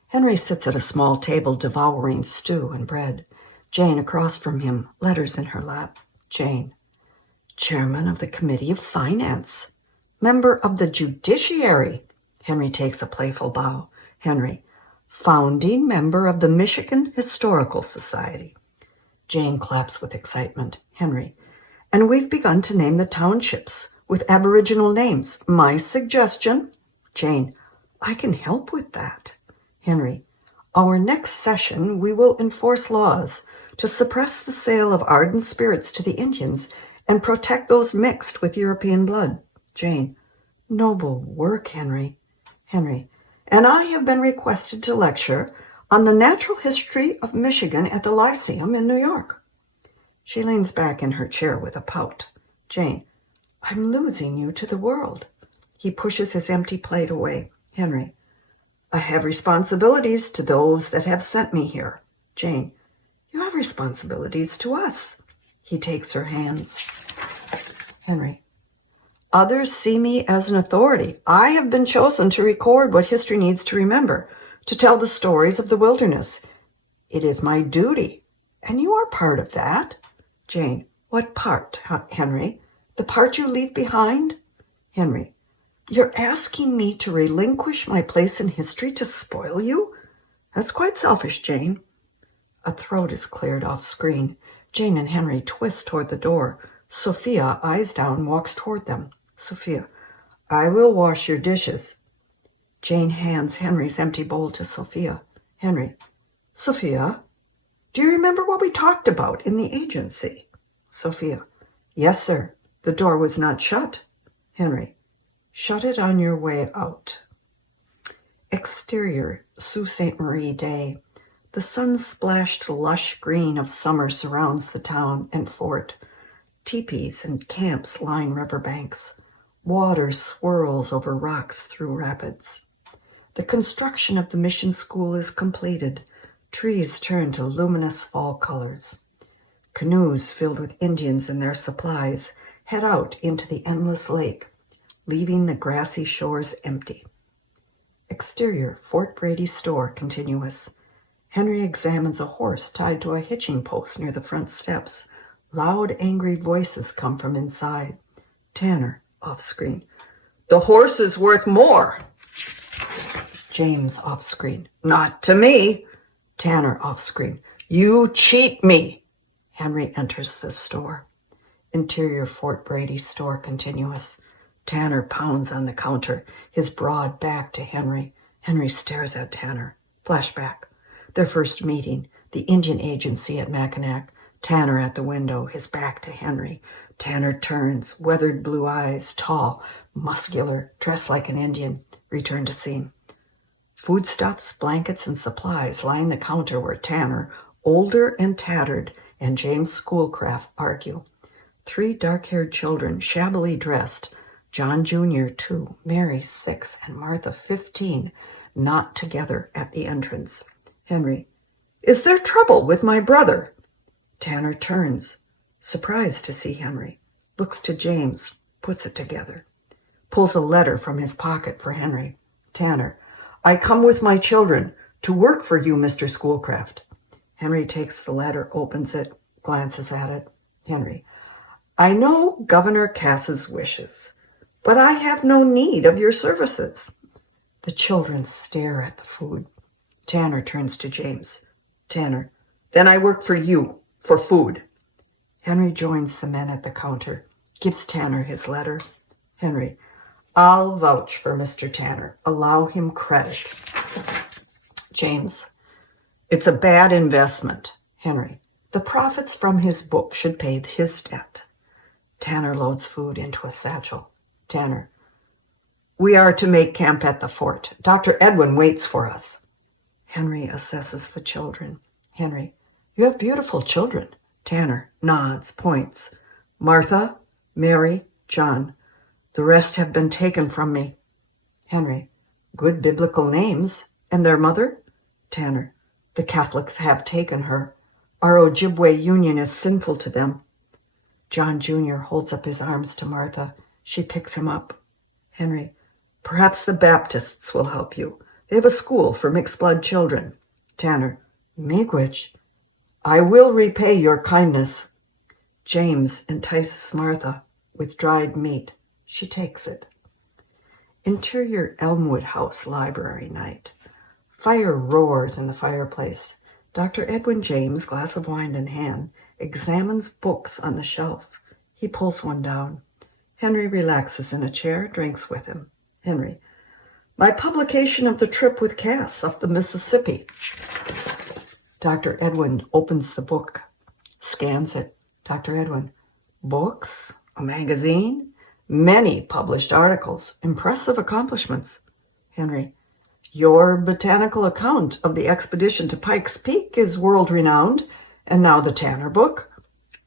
Henry sits at a small table devouring stew and bread. Jane across from him, letters in her lap. Jane. Chairman of the Committee of Finance. Member of the Judiciary. Henry takes a playful bow. Henry. Founding member of the Michigan Historical Society. Jane claps with excitement. Henry. And we've begun to name the townships with Aboriginal names. My suggestion. Jane. I can help with that. Henry. Our next session we will enforce laws to suppress the sale of ardent spirits to the Indians and protect those mixed with European blood. Jane. Noble work, Henry. Henry. And I have been requested to lecture on the natural history of Michigan at the Lyceum in New York. She leans back in her chair with a pout. Jane. I'm losing you to the world. He pushes his empty plate away. Henry. I have responsibilities to those that have sent me here. Jane. You have responsibilities to us. He takes her hands. Henry. Others see me as an authority. I have been chosen to record what history needs to remember, to tell the stories of the wilderness. It is my duty And you are part of that. Jane. What part, Henry? The part you leave behind? Henry. You're asking me to relinquish my place in history to spoil you? That's quite selfish, Jane. A throat is cleared off screen. Jane and Henry twist toward the door. Sophia, eyes down, walks toward them. Sophia. I will wash your dishes. Jane hands Henry's empty bowl to Sophia. Henry. Sophia, do you remember what we talked about in the agency? Sophia. Yes, sir. The door was not shut. Henry. Shut it on your way out. Exterior, Sault Ste. Marie day. The sun-splashed lush green of summer surrounds the town and fort. Teepees and camps line riverbanks. Water swirls over rocks through rapids. The construction of the mission school is completed. Trees turn to luminous fall colors. Canoes filled with Indians and their supplies head out into the endless lake, leaving the grassy shores empty. Exterior, Fort Brady store continuous. Henry examines a horse tied to a hitching post near the front steps. Loud, angry voices come from inside. Tanner, off screen. The horse is worth more. James, off screen. Not to me. Tanner, off screen. You cheat me. Henry enters the store. Interior, Fort Brady store continuous. Tanner pounds on the counter, his broad back to Henry. Henry stares at Tanner. Flashback. Their first meeting, the Indian agency at Mackinac. Tanner at the window, his back to Henry. Tanner turns, weathered blue eyes, tall, muscular, dressed like an Indian. Return to scene. Foodstuffs, blankets, and supplies line the counter where Tanner, older and tattered, and James Schoolcraft argue. 3 dark-haired children, shabbily dressed, John Jr., 2, Mary, 6, and Martha, 15, knot together at the entrance. Henry. Is there trouble with my brother? Tanner turns, surprised to see Henry. Looks to James, puts it together. Pulls a letter from his pocket for Henry. Tanner. I come with my children to work for you, Mr. Schoolcraft. Henry takes the letter, opens it, glances at it. Henry. I know Governor Cass's wishes, but I have no need of your services. The children stare at the food. Tanner turns to James. Tanner. Then I work for you, for food. Henry joins the men at the counter, gives Tanner his letter. Henry. I'll vouch for Mr. Tanner. Allow him credit. James. It's a bad investment. Henry. The profits from his book should pay his debt. Tanner loads food into a satchel. Tanner. We are to make camp at the fort. Dr. Edwin waits for us. Henry assesses the children. Henry. You have beautiful children. Tanner nods, points. Martha, Mary, John. The rest have been taken from me. Henry. Good biblical names. And their mother? Tanner. The Catholics have taken her. Our Ojibwe union is sinful to them. John Jr. holds up his arms to Martha. She picks him up. Henry. Perhaps the Baptists will help you. They have a school for mixed-blood children. Tanner. Miigwech. I will repay your kindness. James entices Martha with dried meat. She takes it. Interior Elmwood House library night. Fire roars in the fireplace. Dr. Edwin James, glass of wine in hand, examines books on the shelf. He pulls one down. Henry relaxes in a chair, drinks with him. Henry. My publication of the trip with Cass up the Mississippi. Dr. Edwin opens the book, scans it. Dr. Edwin. Books? A magazine? Many published articles. Impressive accomplishments. Henry. Your botanical account of the expedition to Pikes Peak is world-renowned. And now the Tanner book.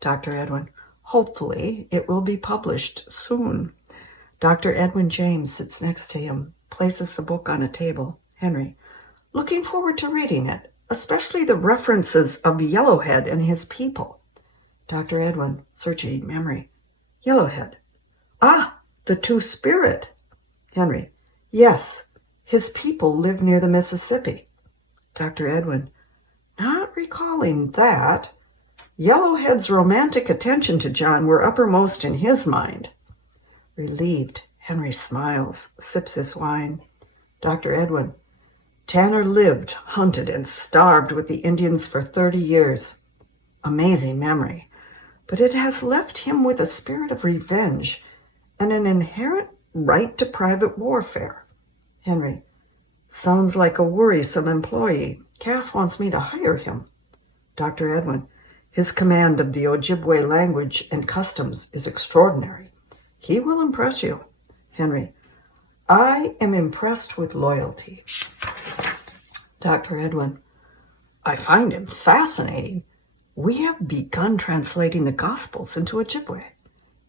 Dr. Edwin. Hopefully it will be published soon. Dr. Edwin James sits next to him, places the book on a table. Henry. Looking forward to reading it, especially the references of Yellowhead and his people. Dr. Edwin, searching memory. Yellowhead. Ah, the Two-Spirit. Henry. Yes, his people live near the Mississippi. Dr. Edwin. Not recalling that. Yellowhead's romantic attention to John were uppermost in his mind. Relieved, Henry smiles, sips his wine. Dr. Edwin, Tanner lived, hunted, and starved with the Indians for 30 years. Amazing memory, but it has left him with a spirit of revenge and an inherent right to private warfare. Henry, sounds like a worrisome employee. Cass wants me to hire him. Dr. Edwin, his command of the Ojibwe language and customs is extraordinary. He will impress you. Henry, I am impressed with loyalty. Dr. Edwin, I find him fascinating. We have begun translating the Gospels into Ojibwe,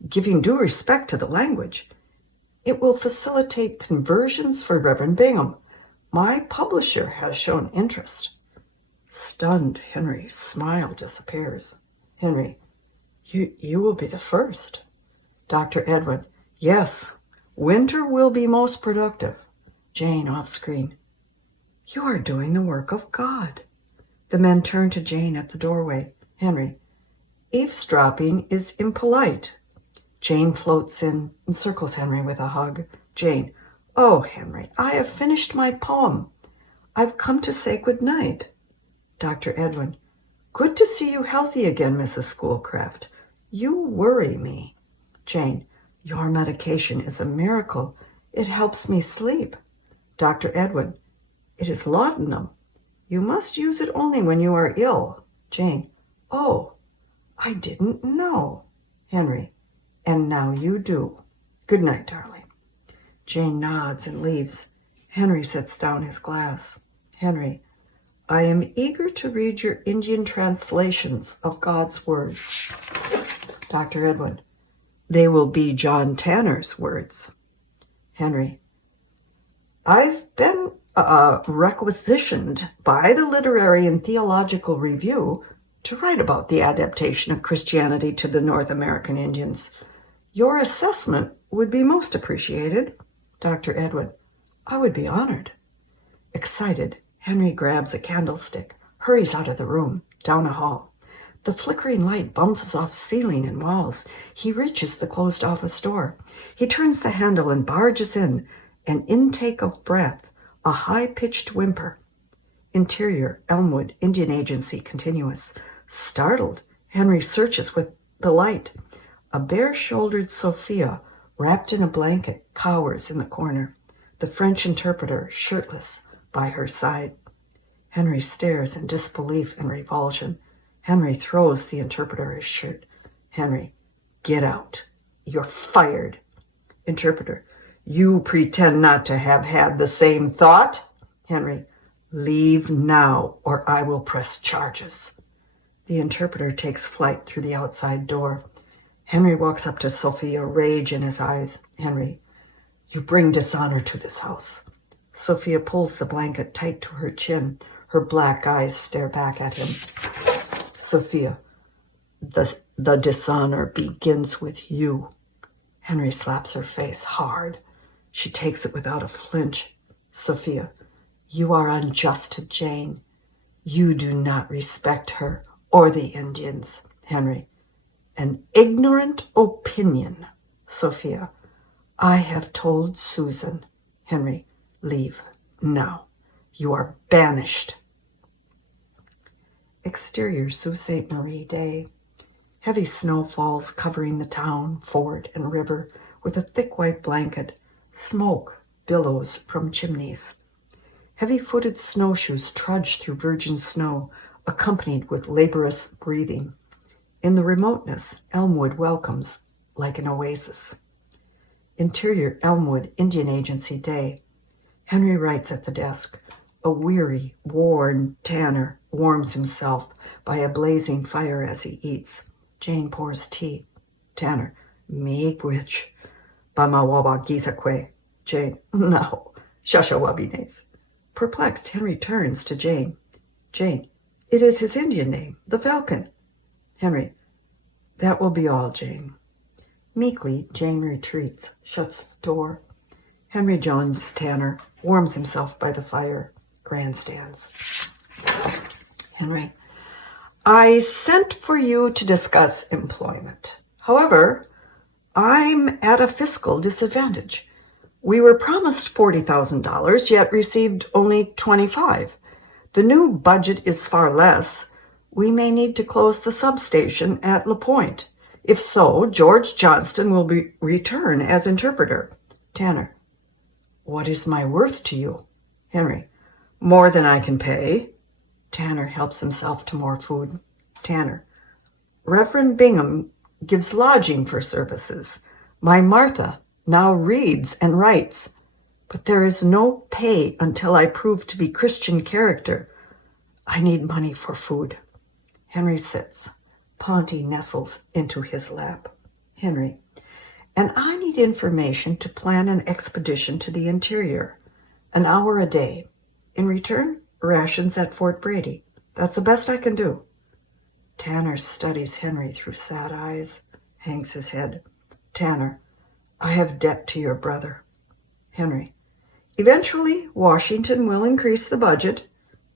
giving due respect to the language. It will facilitate conversions for Reverend Bingham. My publisher has shown interest. Stunned, Henry's smile disappears. Henry, you will be the first. Dr. Edwin, yes, winter will be most productive. Jane off screen. You are doing the work of God. The men turn to Jane at the doorway. Henry, eavesdropping is impolite. Jane floats in and circles Henry with a hug. Jane, oh, Henry, I have finished my poem. I've come to say good night. Dr. Edwin, good to see you healthy again, Mrs. Schoolcraft. You worry me. Jane, your medication is a miracle. It helps me sleep. Dr. Edwin, it is laudanum. You must use it only when you are ill. Jane, oh, I didn't know. Henry, and now you do. Good night, darling. Jane nods and leaves. Henry sets down his glass. Henry, I am eager to read your Indian translations of God's words. Dr. Edwin, they will be John Tanner's words. Henry, I've been requisitioned by the Literary and Theological Review to write about the adaptation of Christianity to the North American Indians. Your assessment would be most appreciated. Dr. Edwin, I would be honored. Excited, Henry grabs a candlestick, hurries out of the room, down a hall. The flickering light bounces off ceiling and walls. He reaches the closed office door. He turns the handle and barges in, an intake of breath, a high-pitched whimper. Interior, Elmwood, Indian Agency, continuous. Startled, Henry searches with the light. A bare-shouldered Sophia, wrapped in a blanket, cowers in the corner. The French interpreter, shirtless, by her side. Henry stares in disbelief and revulsion. Henry throws the interpreter his shirt. Henry, get out. You're fired. Interpreter, you pretend not to have had the same thought? Henry, leave now or I will press charges. The interpreter takes flight through the outside door. Henry walks up to Sophia, rage in his eyes. Henry, you bring dishonor to this house. Sophia pulls the blanket tight to her chin. Her black eyes stare back at him. Sophia, the dishonor begins with you. Henry slaps her face hard. She takes it without a flinch. Sophia, you are unjust to Jane. You do not respect her or the Indians. Henry, an ignorant opinion. Sophia, I have told Susan. Henry, leave now. You are banished. Exterior Sault Ste. Marie day. Heavy snow falls covering the town, fort, and river with a thick white blanket. Smoke billows from chimneys. Heavy-footed snowshoes trudge through virgin snow, accompanied with laborious breathing. In the remoteness, Elmwood welcomes like an oasis. Interior Elmwood Indian Agency day. Henry writes at the desk. A weary, worn Tanner warms himself by a blazing fire as he eats. Jane pours tea. Tanner, miigwich, bamawawa gisakwe. Jane, no, shashawabines. Perplexed, Henry turns to Jane. Jane, it is his Indian name, the Falcon. Henry, that will be all, Jane. Meekly, Jane retreats, shuts the door. Henry Jones Tanner warms himself by the fire, grandstands. Henry, I sent for you to discuss employment. However, I'm at a fiscal disadvantage. We were promised $40,000, yet received only $25,000. The new budget is far less. We may need to close the substation at La Pointe. If so, George Johnston will return as interpreter. Tanner. What is my worth to you? Henry. More than I can pay. Tanner helps himself to more food. Tanner. Reverend Bingham gives lodging for services. My Martha now reads and writes. But there is no pay until I prove to be Christian character. I need money for food. Henry sits. Ponty nestles into his lap. Henry. And I need information to plan an expedition to the interior. An hour a day. In return, rations at Fort Brady. That's the best I can do. Tanner studies Henry through sad eyes, hangs his head. Tanner. I have debt to your brother. Henry. Eventually, Washington will increase the budget.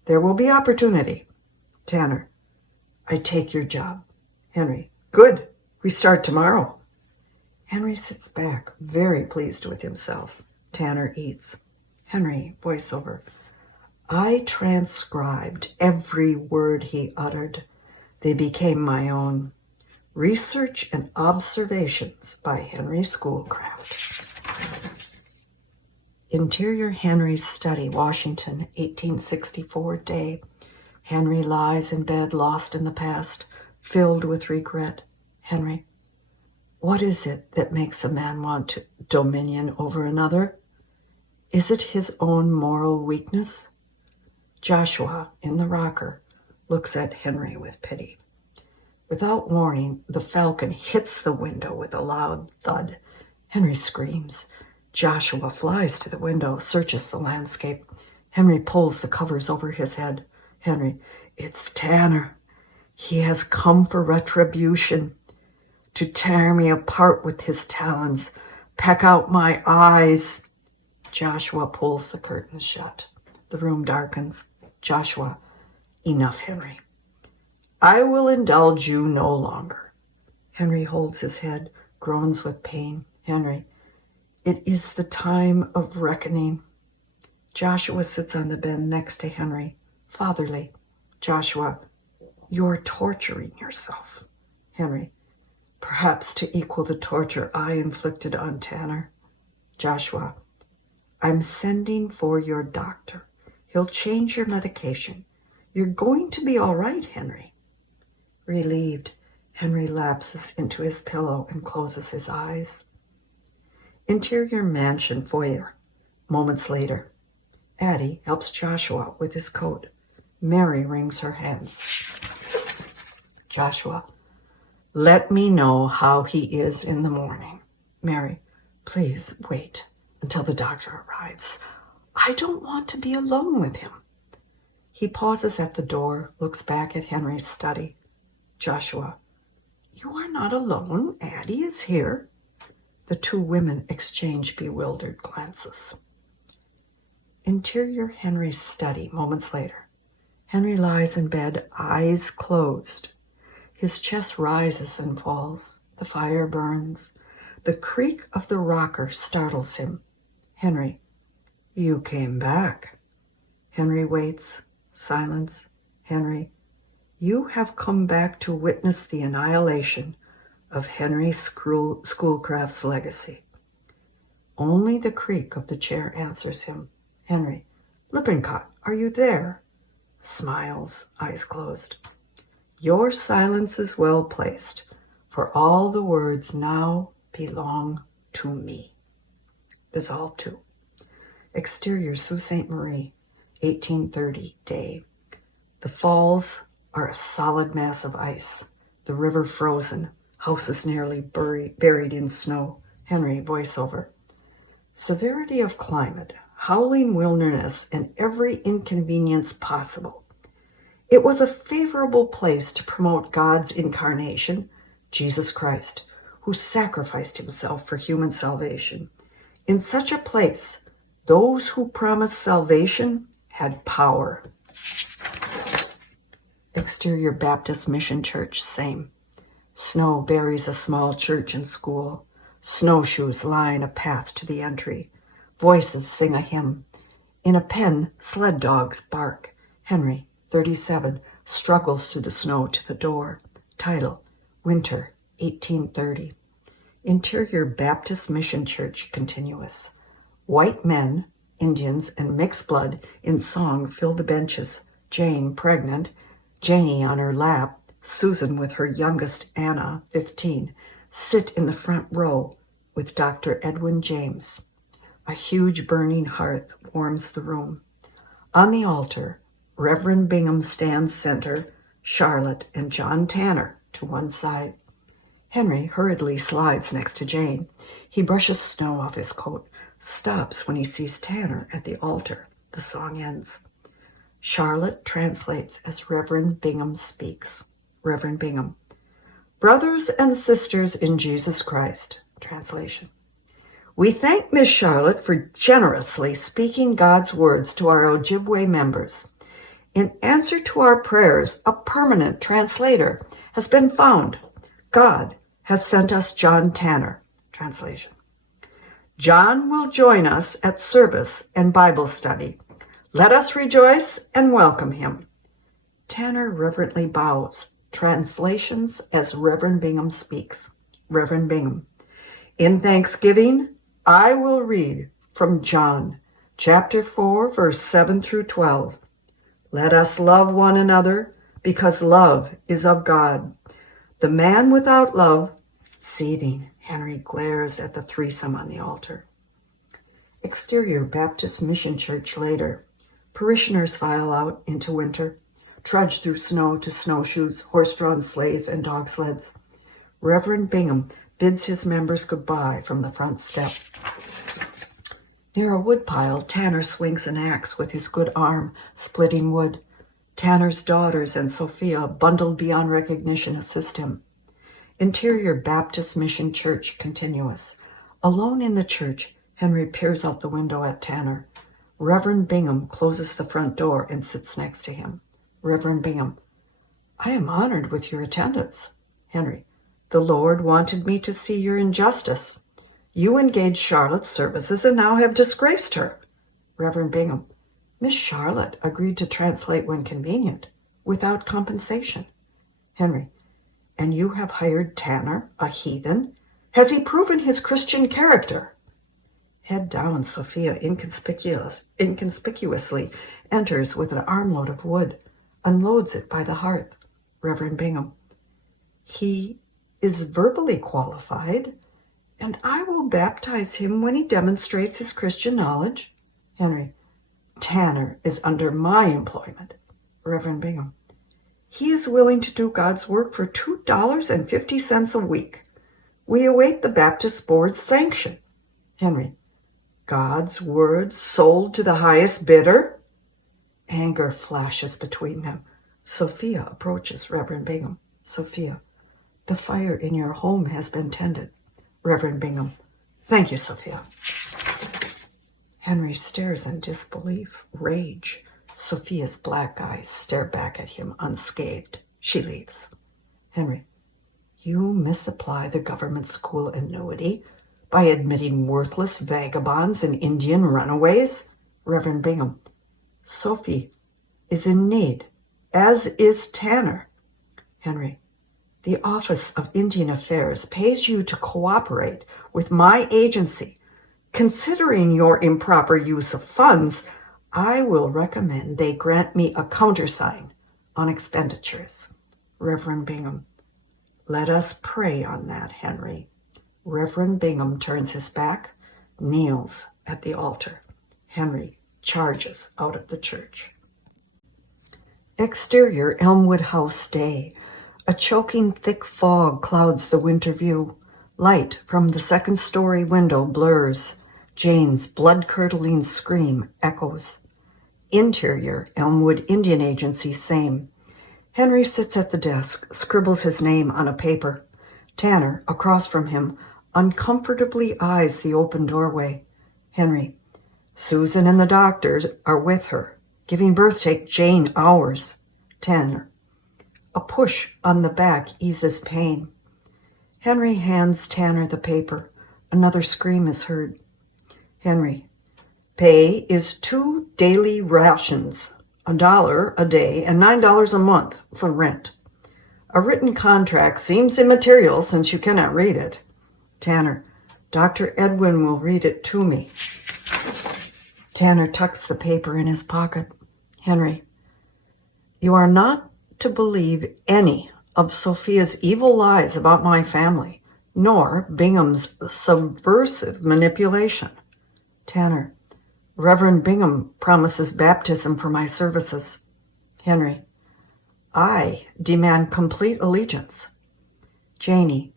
There will be opportunity. Tanner. I take your job. Henry. Good. We start tomorrow. Henry sits back, very pleased with himself. Tanner eats. Henry, voiceover. I transcribed every word he uttered. They became my own. Research and Observations by Henry Schoolcraft. Interior Henry's study, Washington, 1864 day. Henry lies in bed, lost in the past, filled with regret. Henry. What is it that makes a man want dominion over another? Is it his own moral weakness? Joshua, in the rocker, looks at Henry with pity. Without warning, the Falcon hits the window with a loud thud. Henry screams. Joshua flies to the window, searches the landscape. Henry pulls the covers over his head. Henry, it's Tanner. He has come for retribution, to tear me apart with his talons, peck out my eyes. Joshua pulls the curtains shut. The room darkens. Joshua, enough, Henry. I will indulge you no longer. Henry holds his head, groans with pain. Henry, it is the time of reckoning. Joshua sits on the bed next to Henry, fatherly. Joshua, you're torturing yourself. Henry, perhaps to equal the torture I inflicted on Tanner. Joshua, I'm sending for your doctor. He'll change your medication. You're going to be all right, Henry. Relieved, Henry lapses into his pillow and closes his eyes. Interior mansion foyer. Moments later. Addie helps Joshua with his coat. Mary wrings her hands. Joshua, let me know how he is in the morning. Mary, please wait until the doctor arrives. I don't want to be alone with him. He pauses at the door, looks back at Henry's study. Joshua, you are not alone. Addie is here. The two women exchange bewildered glances. Interior Henry's study, moments later. Henry lies in bed, eyes closed. His chest rises and falls. The fire burns. The creak of the rocker startles him. Henry, you came back. Henry waits. Silence. Henry, you have come back to witness the annihilation of Henry Schoolcraft's legacy. Only the creak of the chair answers him. Henry, Lippincott, are you there? Smiles, eyes closed. Your silence is well placed, for all the words now belong to me. Dissolve 2. Exterior Sault Ste. Marie, 1830 day. The falls are a solid mass of ice. The river frozen. Houses nearly buried in snow. Henry, voiceover. Severity of climate, howling wilderness, and every inconvenience possible. It was a favorable place to promote God's incarnation, Jesus Christ, who sacrificed himself for human salvation. In such a place, those who promised salvation had power. Exterior Baptist Mission Church, same. Snow buries a small church and school. Snowshoes line a path to the entry. Voices sing a hymn. In a pen, sled dogs bark. Henry, 37, struggles through the snow to the door. Title, Winter, 1830. Interior Baptist Mission Church, continuous. White men, Indians, and mixed blood in song fill the benches. Jane, pregnant, Janie on her lap, Susan with her youngest Anna, 15, sit in the front row with Dr. Edwin James. A huge burning hearth warms the room. On the altar, Reverend Bingham stands center, Charlotte and John Tanner to one side. Henry hurriedly slides next to Jane. He brushes snow off his coat, stops when he sees Tanner at the altar. The song ends. Charlotte translates as Reverend Bingham speaks. Reverend Bingham. Brothers and sisters in Jesus Christ. Translation. We thank Miss Charlotte for generously speaking God's words to our Ojibwe members. In answer to our prayers, a permanent translator has been found. God has sent us John Tanner. Translation. John will join us at service and Bible study. Let us rejoice and welcome him. Tanner reverently bows. Translations as Reverend Bingham speaks. Reverend Bingham. In thanksgiving, I will read from John, chapter 4, verse 7 through 12. Let us love one another, because love is of God. The man without love, seething, Henry glares at the threesome on the altar. Exterior Baptist Mission Church later. Parishioners file out into winter, trudge through snow to snowshoes, horse-drawn sleighs, and dog sleds. Reverend Bingham bids his members goodbye from the front step. Near a woodpile, Tanner swings an axe with his good arm, splitting wood. Tanner's daughters and Sophia, bundled beyond recognition, assist him. Interior Baptist Mission Church, continuous. Alone in the church, Henry peers out the window at Tanner. Reverend Bingham closes the front door and sits next to him. Reverend Bingham. I am honored with your attendance. Henry. The Lord wanted me to see your injustice. You engaged Charlotte's services and now have disgraced her. Reverend Bingham. Miss Charlotte agreed to translate when convenient, without compensation. Henry. And you have hired Tanner, a heathen? Has he proven his Christian character? Head down, Sophia inconspicuously enters with an armload of wood, unloads it by the hearth. Reverend Bingham. He is verbally qualified, and I will baptize him when he demonstrates his Christian knowledge. Henry. Tanner is under my employment. Reverend Bingham. He is willing to do God's work for $2.50 a week. We await the Baptist Board's sanction. Henry. God's word sold to the highest bidder? Anger flashes between them. Sophia approaches Reverend Bingham. Sophia. The fire in your home has been tended. Reverend Bingham. Thank you, Sophia. Henry stares in disbelief, rage. Sophia's black eyes stare back at him unscathed. She leaves. Henry. You misapply the government school annuity by admitting worthless vagabonds and Indian runaways? Reverend Bingham. Sophie is in need, as is Tanner. Henry. The Office of Indian Affairs pays you to cooperate with my agency. Considering your improper use of funds, I will recommend they grant me a countersign on expenditures. Reverend Bingham. Let us pray on that, Henry. Reverend Bingham turns his back, kneels at the altar. Henry charges out of the church. Exterior Elmwood House day. A choking thick fog clouds the winter view. Light from the second-story window blurs. Jane's blood-curdling scream echoes. Interior Elmwood Indian Agency, same. Henry sits at the desk, scribbles his name on a paper. Tanner, across from him, uncomfortably eyes the open doorway. Henry. Susan and the doctors are with her. Giving birth take Jane hours. Tanner. A push on the back eases pain. Henry hands Tanner the paper. Another scream is heard. Henry, pay is 2 daily rations, $1 a day and $9 a month for rent. A written contract seems immaterial since you cannot read it. Tanner, Dr. Edwin will read it to me. Tanner tucks the paper in his pocket. Henry, you are not to believe any of Sophia's evil lies about my family, nor Bingham's subversive manipulation. Tanner, Reverend Bingham promises baptism for my services. Henry, I demand complete allegiance. Janie,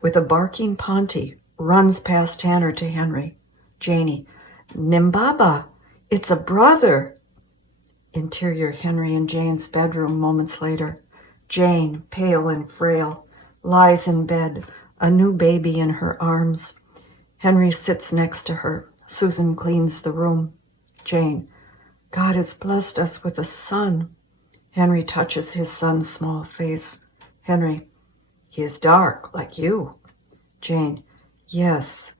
with a barking Ponty, runs past Tanner to Henry. Janie, Nimbaba, it's a brother. Interior Henry and Jane's bedroom moments later. Jane, pale and frail, lies in bed, a new baby in her arms. Henry sits next to her. Susan cleans the room. Jane, God has blessed us with a son. Henry touches his son's small face. Henry, he is dark, like you. Jane, yes,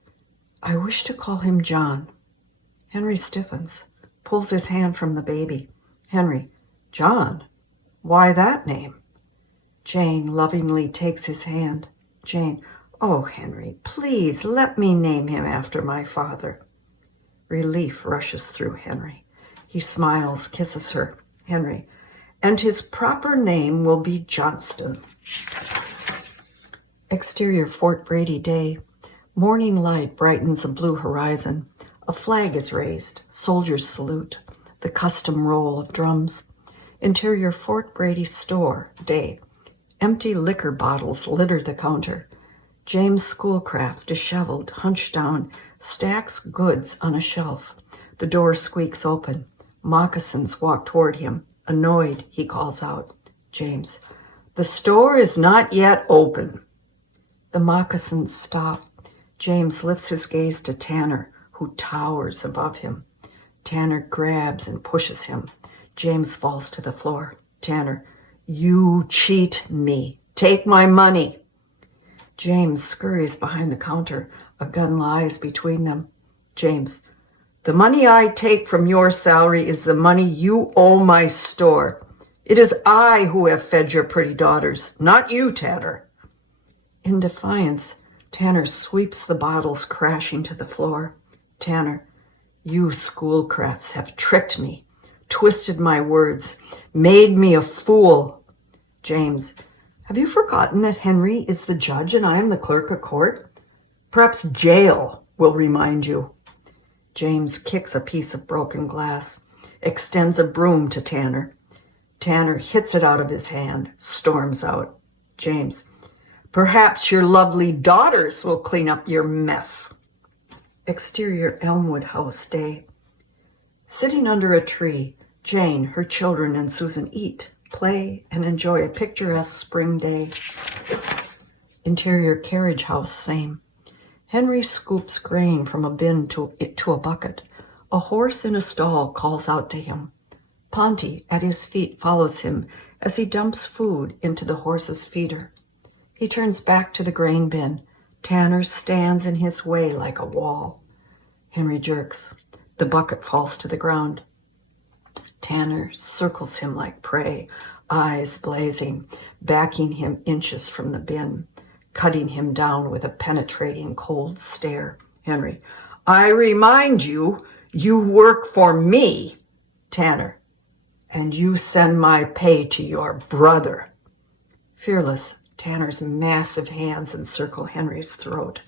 I wish to call him John. Henry stiffens, pulls his hand from the baby. Henry, John? Why that name? Jane lovingly takes his hand. Jane, oh, Henry, please let me name him after my father. Relief rushes through Henry. He smiles, kisses her. Henry, and his proper name will be Johnston. Exterior Fort Brady day. Morning light brightens a blue horizon. A flag is raised. Soldiers salute. The custom roll of drums. Interior Fort Brady store day. Empty liquor bottles litter the counter. James Schoolcraft, disheveled, hunched down, stacks goods on a shelf. The door squeaks open. Moccasins walk toward him. Annoyed, he calls out. James, the store is not yet open. The moccasins stop. James lifts his gaze to Tanner, who towers above him. Tanner grabs and pushes him. James falls to the floor. Tanner, you cheat me. Take my money. James scurries behind the counter. A gun lies between them. James, the money I take from your salary is the money you owe my store. It is I who have fed your pretty daughters, not you, Tanner. In defiance, Tanner sweeps the bottles crashing to the floor. Tanner, you Schoolcrafts have tricked me, twisted my words, made me a fool. James, have you forgotten that Henry is the judge and I am the clerk of court? Perhaps jail will remind you. James kicks a piece of broken glass, extends a broom to Tanner. Tanner hits it out of his hand, storms out. James, perhaps your lovely daughters will clean up your mess. Exterior Elmwood House day. Sitting under a tree, Jane, her children, and Susan eat, play, and enjoy a picturesque spring day. Interior carriage house, same. Henry scoops grain from a bin to a bucket. A horse in a stall calls out to him. Ponty, at his feet, follows him as he dumps food into the horse's feeder. He turns back to the grain bin. Tanner stands in his way like a wall. Henry jerks. The bucket falls to the ground. Tanner circles him like prey, eyes blazing, backing him inches from the bin, cutting him down with a penetrating, cold stare. Henry, I remind you, you work for me. Tanner, and you send my pay to your brother. Fearless, Tanner's massive hands encircle Henry's throat.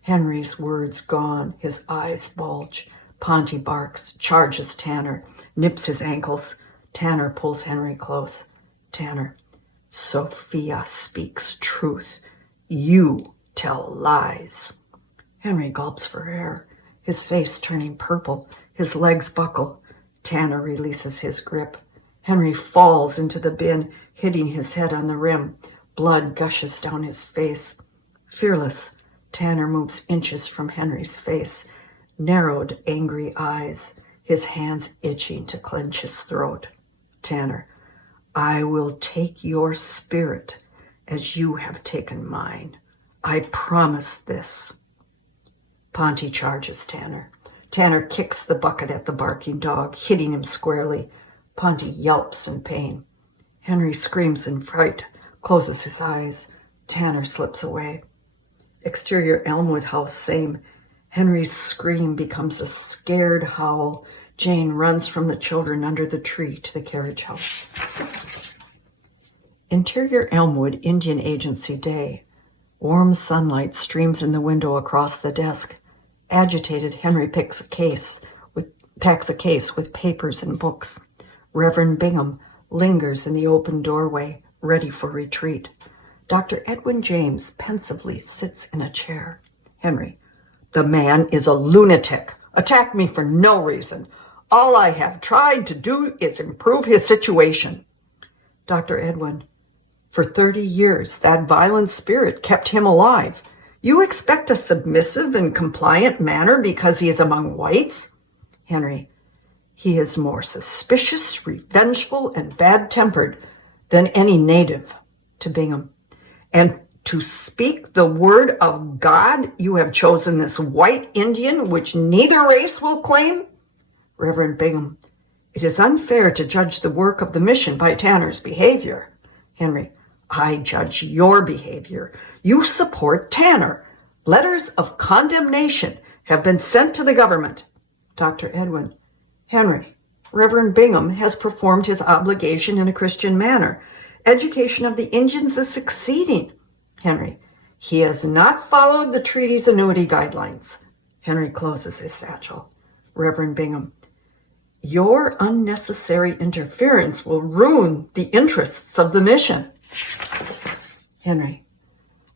Henry's words gone, his eyes bulge. Ponty barks, charges Tanner, nips his ankles. Tanner pulls Henry close. Tanner, Sophia speaks truth. You tell lies. Henry gulps for air, his face turning purple, his legs buckle. Tanner releases his grip. Henry falls into the bin, hitting his head on the rim. Blood gushes down his face. Fearless, Tanner moves inches from Henry's face, narrowed, angry eyes, his hands itching to clench his throat. Tanner, I will take your spirit as you have taken mine. I promise this. Ponte charges Tanner. Tanner kicks the bucket at the barking dog, hitting him squarely. Ponte yelps in pain. Henry screams in fright, closes his eyes. Tanner slips away. Exterior Elmwood house, same. Henry's scream becomes a scared howl. Jane runs from the children under the tree to the carriage house. Interior Elmwood Indian Agency day. Warm sunlight streams in the window across the desk. Agitated, Henry packs a case with papers and books. Reverend Bingham lingers in the open doorway, ready for retreat. Dr. Edwin James pensively sits in a chair. Henry, the man is a lunatic. Attacked me for no reason. All I have tried to do is improve his situation. Dr. Edwin, for 30 years, that violent spirit kept him alive. You expect a submissive and compliant manner because he is among whites? Henry, he is more suspicious, revengeful, and bad-tempered than any native. To Bingham, and to speak the word of God, you have chosen this white Indian, which neither race will claim? Reverend Bingham, it is unfair to judge the work of the mission by Tanner's behavior. Henry, I judge your behavior. You support Tanner. Letters of condemnation have been sent to the government. Dr. Edwin, Henry, Reverend Bingham has performed his obligation in a Christian manner. Education of the Indians is succeeding. Henry, he has not followed the treaty's annuity guidelines. Henry closes his satchel. Reverend Bingham, your unnecessary interference will ruin the interests of the mission. Henry,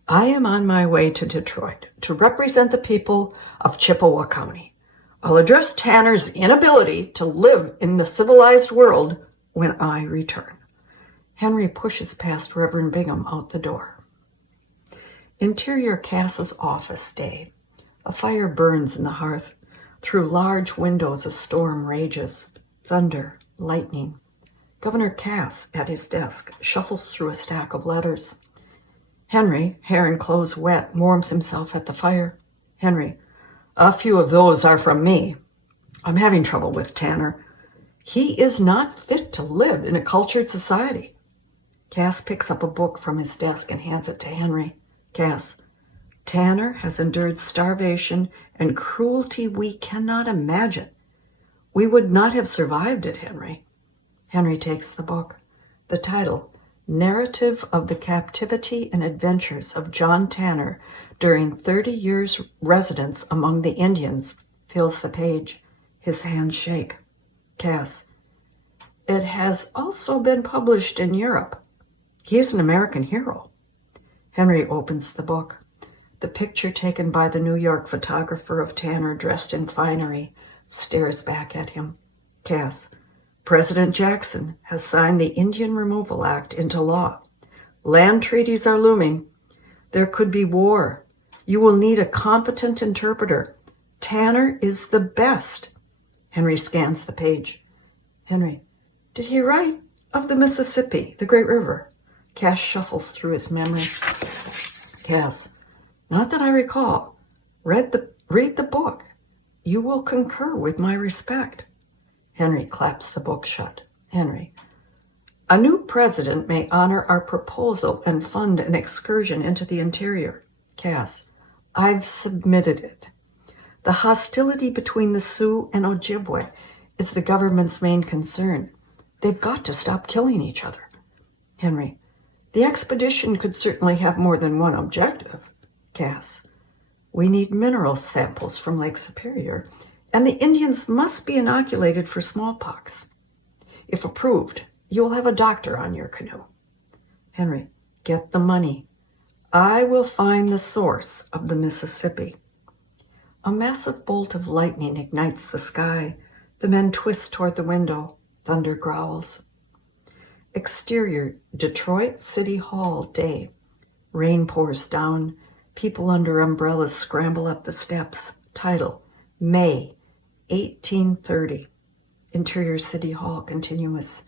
I am on my way to Detroit to represent the people of Chippewa County. I'll address Tanner's inability to live in the civilized world when I return. Henry pushes past Reverend Bingham out the door. Interior Cass's office day. A fire burns in the hearth. Through large windows a storm rages. Thunder, lightning. Governor Cass, at his desk, shuffles through a stack of letters. Henry, hair and clothes wet, warms himself at the fire. Henry, a few of those are from me. I'm having trouble with Tanner. He is not fit to live in a cultured society. Cass picks up a book from his desk and hands it to Henry. Cass, Tanner has endured starvation and cruelty we cannot imagine. We would not have survived it, Henry. Henry takes the book. The title, Narrative of the Captivity and Adventures of John Tanner During 30 Years' Residence Among the Indians, fills the page. His hands shake. Cass, it has also been published in Europe. He is an American hero. Henry opens the book. The picture taken by the New York photographer of Tanner dressed in finery stares back at him. Cass, President Jackson has signed the Indian Removal Act into law. Land treaties are looming. There could be war. You will need a competent interpreter. Tanner is the best. Henry scans the page. Henry, did he write of the Mississippi, the great river? Cass shuffles through his memory. Cass, not that I recall. Read the book. You will concur with my respect. Henry claps the book shut. Henry, a new president may honor our proposal and fund an excursion into the interior. Cass, I've submitted it. The hostility between the Sioux and Ojibwe is the government's main concern. They've got to stop killing each other. Henry, the expedition could certainly have more than one objective. Cass, we need mineral samples from Lake Superior, and the Indians must be inoculated for smallpox. If approved, you will have a doctor on your canoe. Henry, get the money. I will find the source of the Mississippi. A massive bolt of lightning ignites the sky. The men twist toward the window. Thunder growls. Exterior, Detroit City Hall day. Rain pours down. People under umbrellas scramble up the steps. Title, May 1830. Interior City Hall continuous.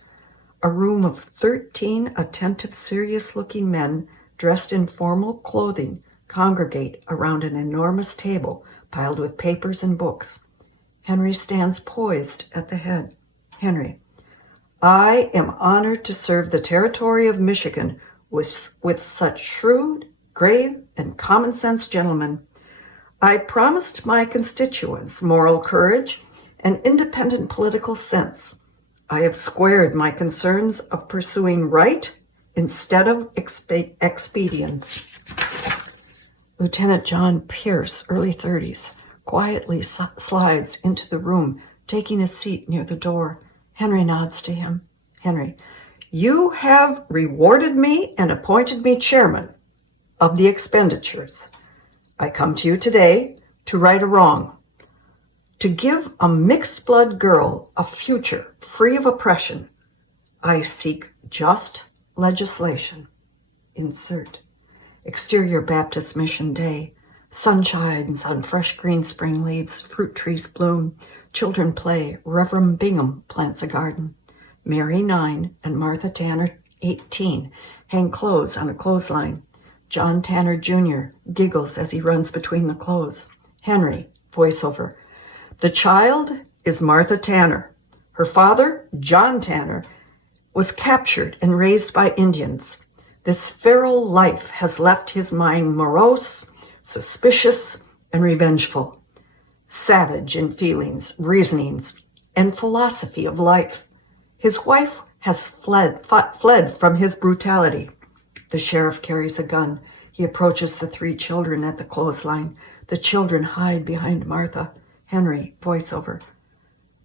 A room of 13 attentive, serious-looking men dressed in formal clothing congregate around an enormous table piled with papers and books. Henry stands poised at the head. Henry: I am honored to serve the territory of Michigan with such shrewd, grave, and common-sense gentlemen. I promised my constituents moral courage and independent political sense. I have squared my concerns of pursuing right instead of expedience. Lieutenant John Pierce, early 30s, quietly slides into the room, taking a seat near the door. Henry nods to him. Henry: You have rewarded me and appointed me chairman of the expenditures. I come to you today to right a wrong, to give a mixed-blood girl a future free of oppression. I seek just legislation. Insert. Exterior Baptist Mission Day. Sun shines on fresh green spring leaves, fruit trees bloom, children play, Reverend Bingham plants a garden. Mary, 9, and Martha Tanner, 18, hang clothes on a clothesline. John Tanner Jr. giggles as he runs between the clothes. Henry, voiceover: The child is Martha Tanner. Her father, John Tanner, was captured and raised by Indians. This feral life has left his mind morose, suspicious, and revengeful, savage in feelings, reasonings, and philosophy of life. His wife has fled from his brutality. The sheriff carries a gun. He approaches the 3 children at the clothesline. The children hide behind Martha. Henry, voiceover: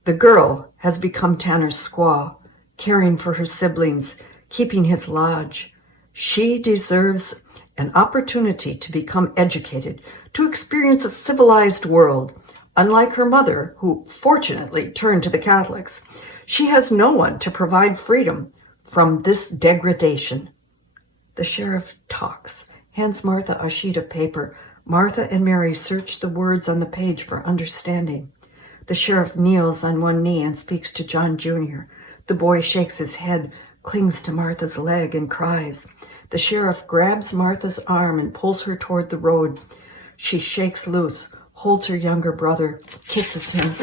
The girl has become Tanner's squaw, caring for her siblings, keeping his lodge. She deserves an opportunity to become educated, to experience a civilized world. Unlike her mother, who fortunately turned to the Catholics, she has no one to provide freedom from this degradation. The sheriff talks, hands Martha a sheet of paper. Martha and Mary search the words on the page for understanding. The sheriff kneels on one knee and speaks to John Jr. The boy shakes his head, clings to Martha's leg, and cries. The sheriff grabs Martha's arm and pulls her toward the road. She shakes loose, holds her younger brother, kisses him.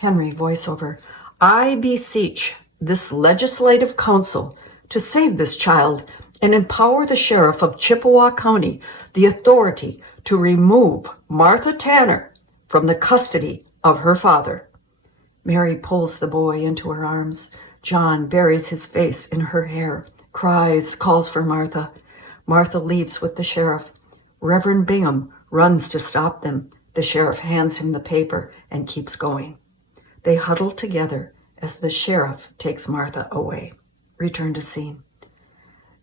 Henry, voiceover: I beseech this legislative council to save this child and empower the sheriff of Chippewa County the authority to remove Martha Tanner from the custody of her father. Mary pulls the boy into her arms. John buries his face in her hair, cries, calls for Martha. Martha leaves with the sheriff. Reverend Bingham runs to stop them. The sheriff hands him the paper and keeps going. They huddle together as the sheriff takes Martha away. Return to scene.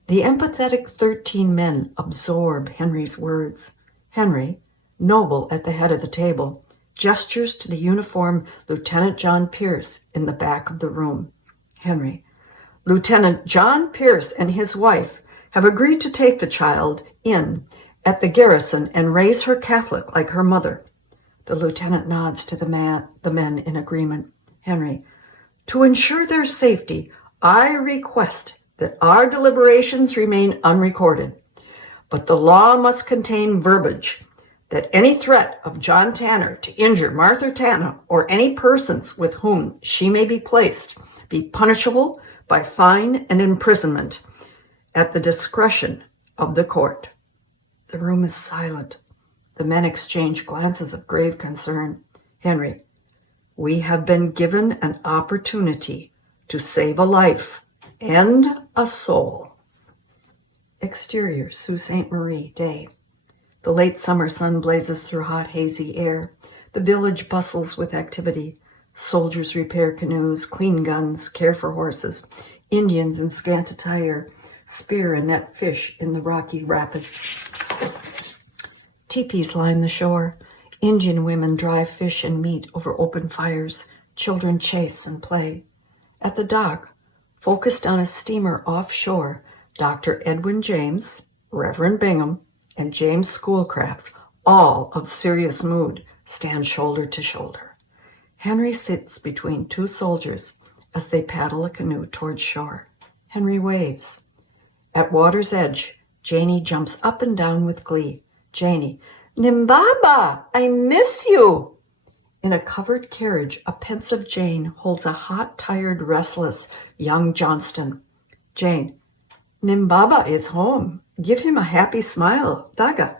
The empathetic 13 men absorb Henry's words. Henry, noble at the head of the table, gestures to the uniformed Lieutenant John Pierce in the back of the room. Henry: Lieutenant John Pierce and his wife have agreed to take the child in at the garrison and raise her Catholic like her mother. The lieutenant nods to the men in agreement. Henry: To ensure their safety, I request that our deliberations remain unrecorded, but the law must contain verbiage that any threat of John Tanner to injure Martha Tanner or any persons with whom she may be placed be punishable by fine and imprisonment at the discretion of the court. The room is silent. The men exchange glances of grave concern. Henry: We have been given an opportunity to save a life and a soul. Exterior, Sault Ste. Marie, day. The late summer sun blazes through hot, hazy air. The village bustles with activity. Soldiers repair canoes, clean guns, care for horses. Indians in scant attire spear and net fish in the rocky rapids. Teepees line the shore. Indian women dry fish and meat over open fires. Children chase and play. At the dock, focused on a steamer offshore, Dr. Edwin James, Reverend Bingham, and James Schoolcraft, all of serious mood, stand shoulder to shoulder. Henry sits between 2 soldiers as they paddle a canoe toward shore. Henry waves. At water's edge, Janie jumps up and down with glee. Janie, Nimbaba, I miss you. In a covered carriage, a pensive Jane holds a hot, tired, restless young Johnston. Jane, Nimbaba is home. Give him a happy smile, Daga.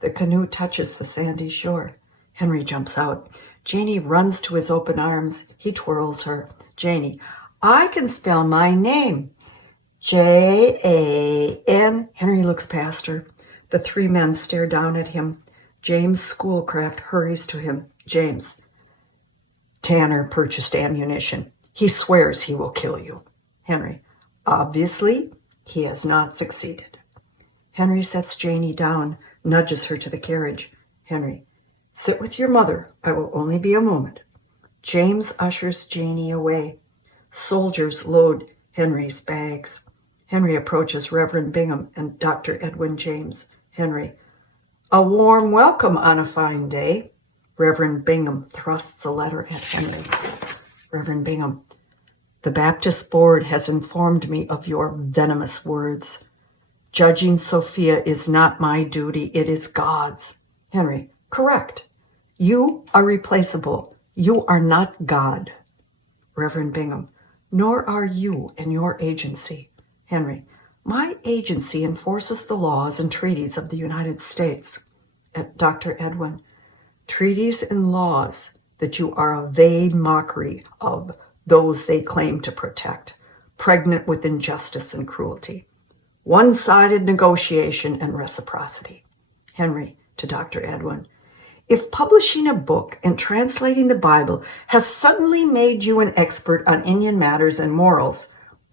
The canoe touches the sandy shore. Henry jumps out. Janie runs to his open arms. He twirls her. Janie, I can spell my name. Jan. Henry looks past her. The three men stare down at him. James Schoolcraft hurries to him. James, Tanner purchased ammunition. He swears he will kill you. Henry, obviously, he has not succeeded. Henry sets Janie down, nudges her to the carriage. Henry, sit with your mother. I will only be a moment. James ushers Janie away. Soldiers load Henry's bags. Henry approaches Reverend Bingham and Dr. Edwin James. Henry, a warm welcome on a fine day. Reverend Bingham thrusts a letter at Henry. Reverend Bingham, the Baptist Board has informed me of your venomous words. Judging Sophia is not my duty, it is God's. Henry, correct. You are replaceable. You are not God. Reverend Bingham, nor are you and your agency. Henry, my agency enforces the laws and treaties of the United States. Dr. Edwin, treaties and laws that you are a vain mockery of those they claim to protect, pregnant with injustice and cruelty, one-sided negotiation and reciprocity. Henry to Dr. Edwin, if publishing a book and translating the Bible has suddenly made you an expert on Indian matters and morals,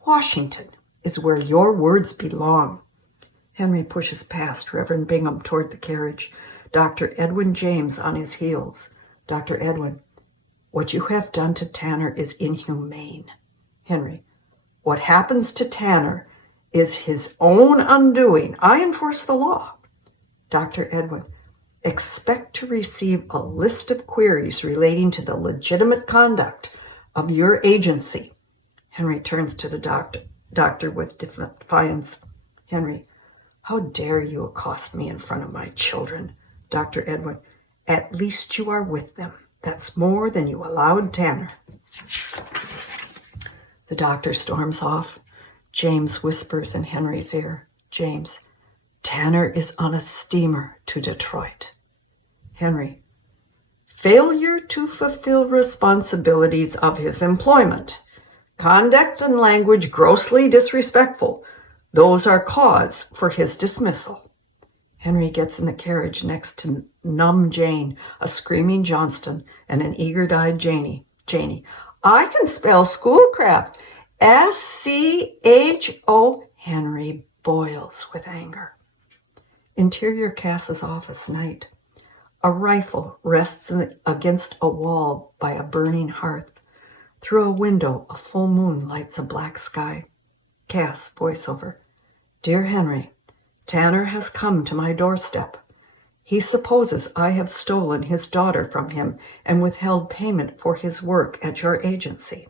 Washington is where your words belong. Henry pushes past Reverend Bingham toward the carriage, Dr. Edwin James on his heels. Dr. Edwin, what you have done to Tanner is inhumane. Henry, what happens to Tanner is his own undoing. I enforce the law. Dr. Edwin, expect to receive a list of queries relating to the legitimate conduct of your agency. Henry turns to the doctor with defiance. Henry, how dare you accost me in front of my children? Dr. Edwin, at least you are with them. That's more than you allowed Tanner. The doctor storms off. James whispers in Henry's ear. James, Tanner is on a steamer to Detroit. Henry, failure to fulfill responsibilities of his employment. Conduct and language grossly disrespectful. Those are cause for his dismissal. Henry gets in the carriage next to numb Jane, a screaming Johnston, and an eager-eyed Janie. Janie, I can spell Schoolcraft. S-C-H-O. Henry boils with anger. Interior Cass's office night. A rifle rests against a wall by a burning hearth. Through a window, a full moon lights a black sky. Cass, voiceover. Dear Henry, Tanner has come to my doorstep. He supposes I have stolen his daughter from him and withheld payment for his work at your agency.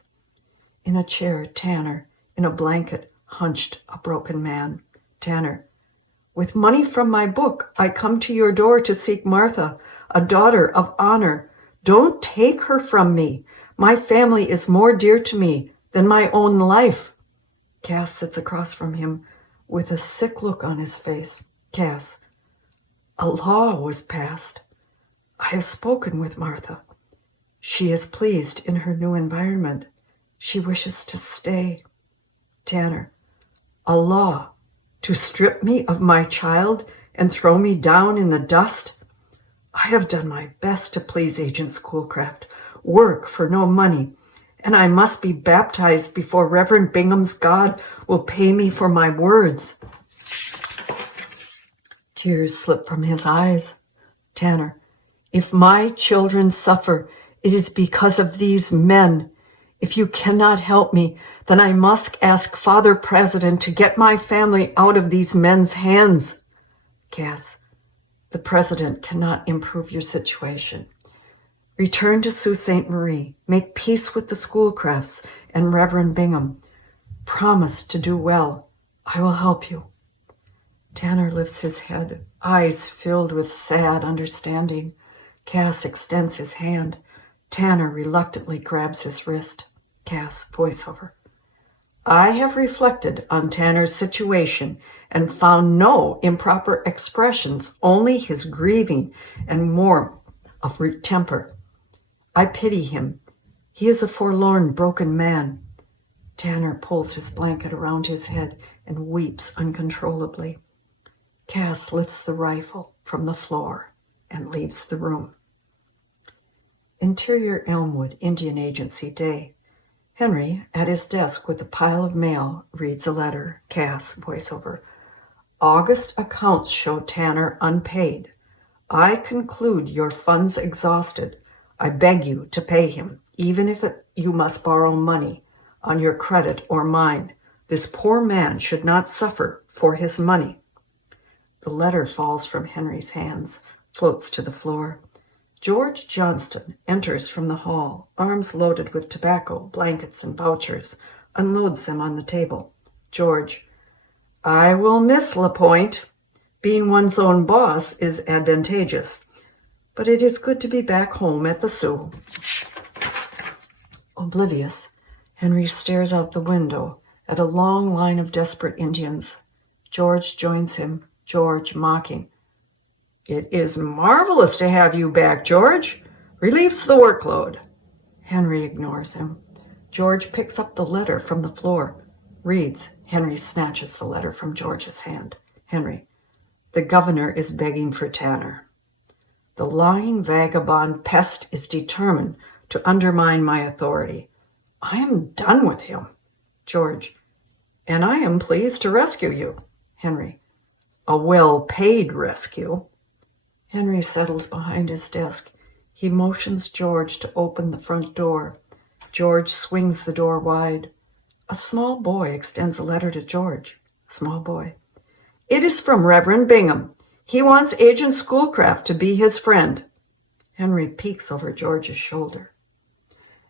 In a chair, Tanner, in a blanket, hunched, a broken man. Tanner, with money from my book, I come to your door to seek Martha, a daughter of honor. Don't take her from me. My family is more dear to me than my own life. Cass sits across from him with a sick look on his face. Cass, a law was passed. I have spoken with Martha. She is pleased in her new environment. She wishes to stay. Tanner, a law to strip me of my child and throw me down in the dust? I have done my best to please Agent Schoolcraft, work for no money, and I must be baptized before Reverend Bingham's God will pay me for my words. Tears slip from his eyes. Tanner, if my children suffer, it is because of these men. If you cannot help me, then I must ask Father President to get my family out of these men's hands. Cass, the President cannot improve your situation. Return to Sault Ste. Marie. Make peace with the Schoolcrafts and Reverend Bingham. Promise to do well. I will help you. Tanner lifts his head, eyes filled with sad understanding. Cass extends his hand. Tanner reluctantly grabs his wrist. Cass, voiceover. I have reflected on Tanner's situation and found no improper expressions, only his grieving and warmth of root temper. I pity him. He is a forlorn, broken man. Tanner pulls his blanket around his head and weeps uncontrollably. Cass lifts the rifle from the floor and leaves the room. Interior Elmwood, Indian Agency Day. Henry, at his desk with a pile of mail, reads a letter. Cass, voiceover. August accounts show Tanner unpaid. I conclude your funds exhausted. I beg you to pay him, even if you must borrow money on your credit or mine. This poor man should not suffer for his money. The letter falls from Henry's hands, floats to the floor. George Johnston enters from the hall, arms loaded with tobacco, blankets, and vouchers, unloads them on the table. George, I will miss LaPointe. Being one's own boss is advantageous, but it is good to be back home at the Sioux. Oblivious, Henry stares out the window at a long line of desperate Indians. George joins him, George mocking. It is marvelous to have you back, George. Relieves the workload. Henry ignores him. George picks up the letter from the floor, reads. Henry snatches the letter from George's hand. Henry, the governor is begging for Tanner. The lying vagabond pest is determined to undermine my authority. I am done with him. George, and I am pleased to rescue you. Henry, a well-paid rescue. Henry settles behind his desk. He motions George to open the front door. George swings the door wide. A small boy extends a letter to George. Small boy. It is from Reverend Bingham. He wants Agent Schoolcraft to be his friend. Henry peeks over George's shoulder.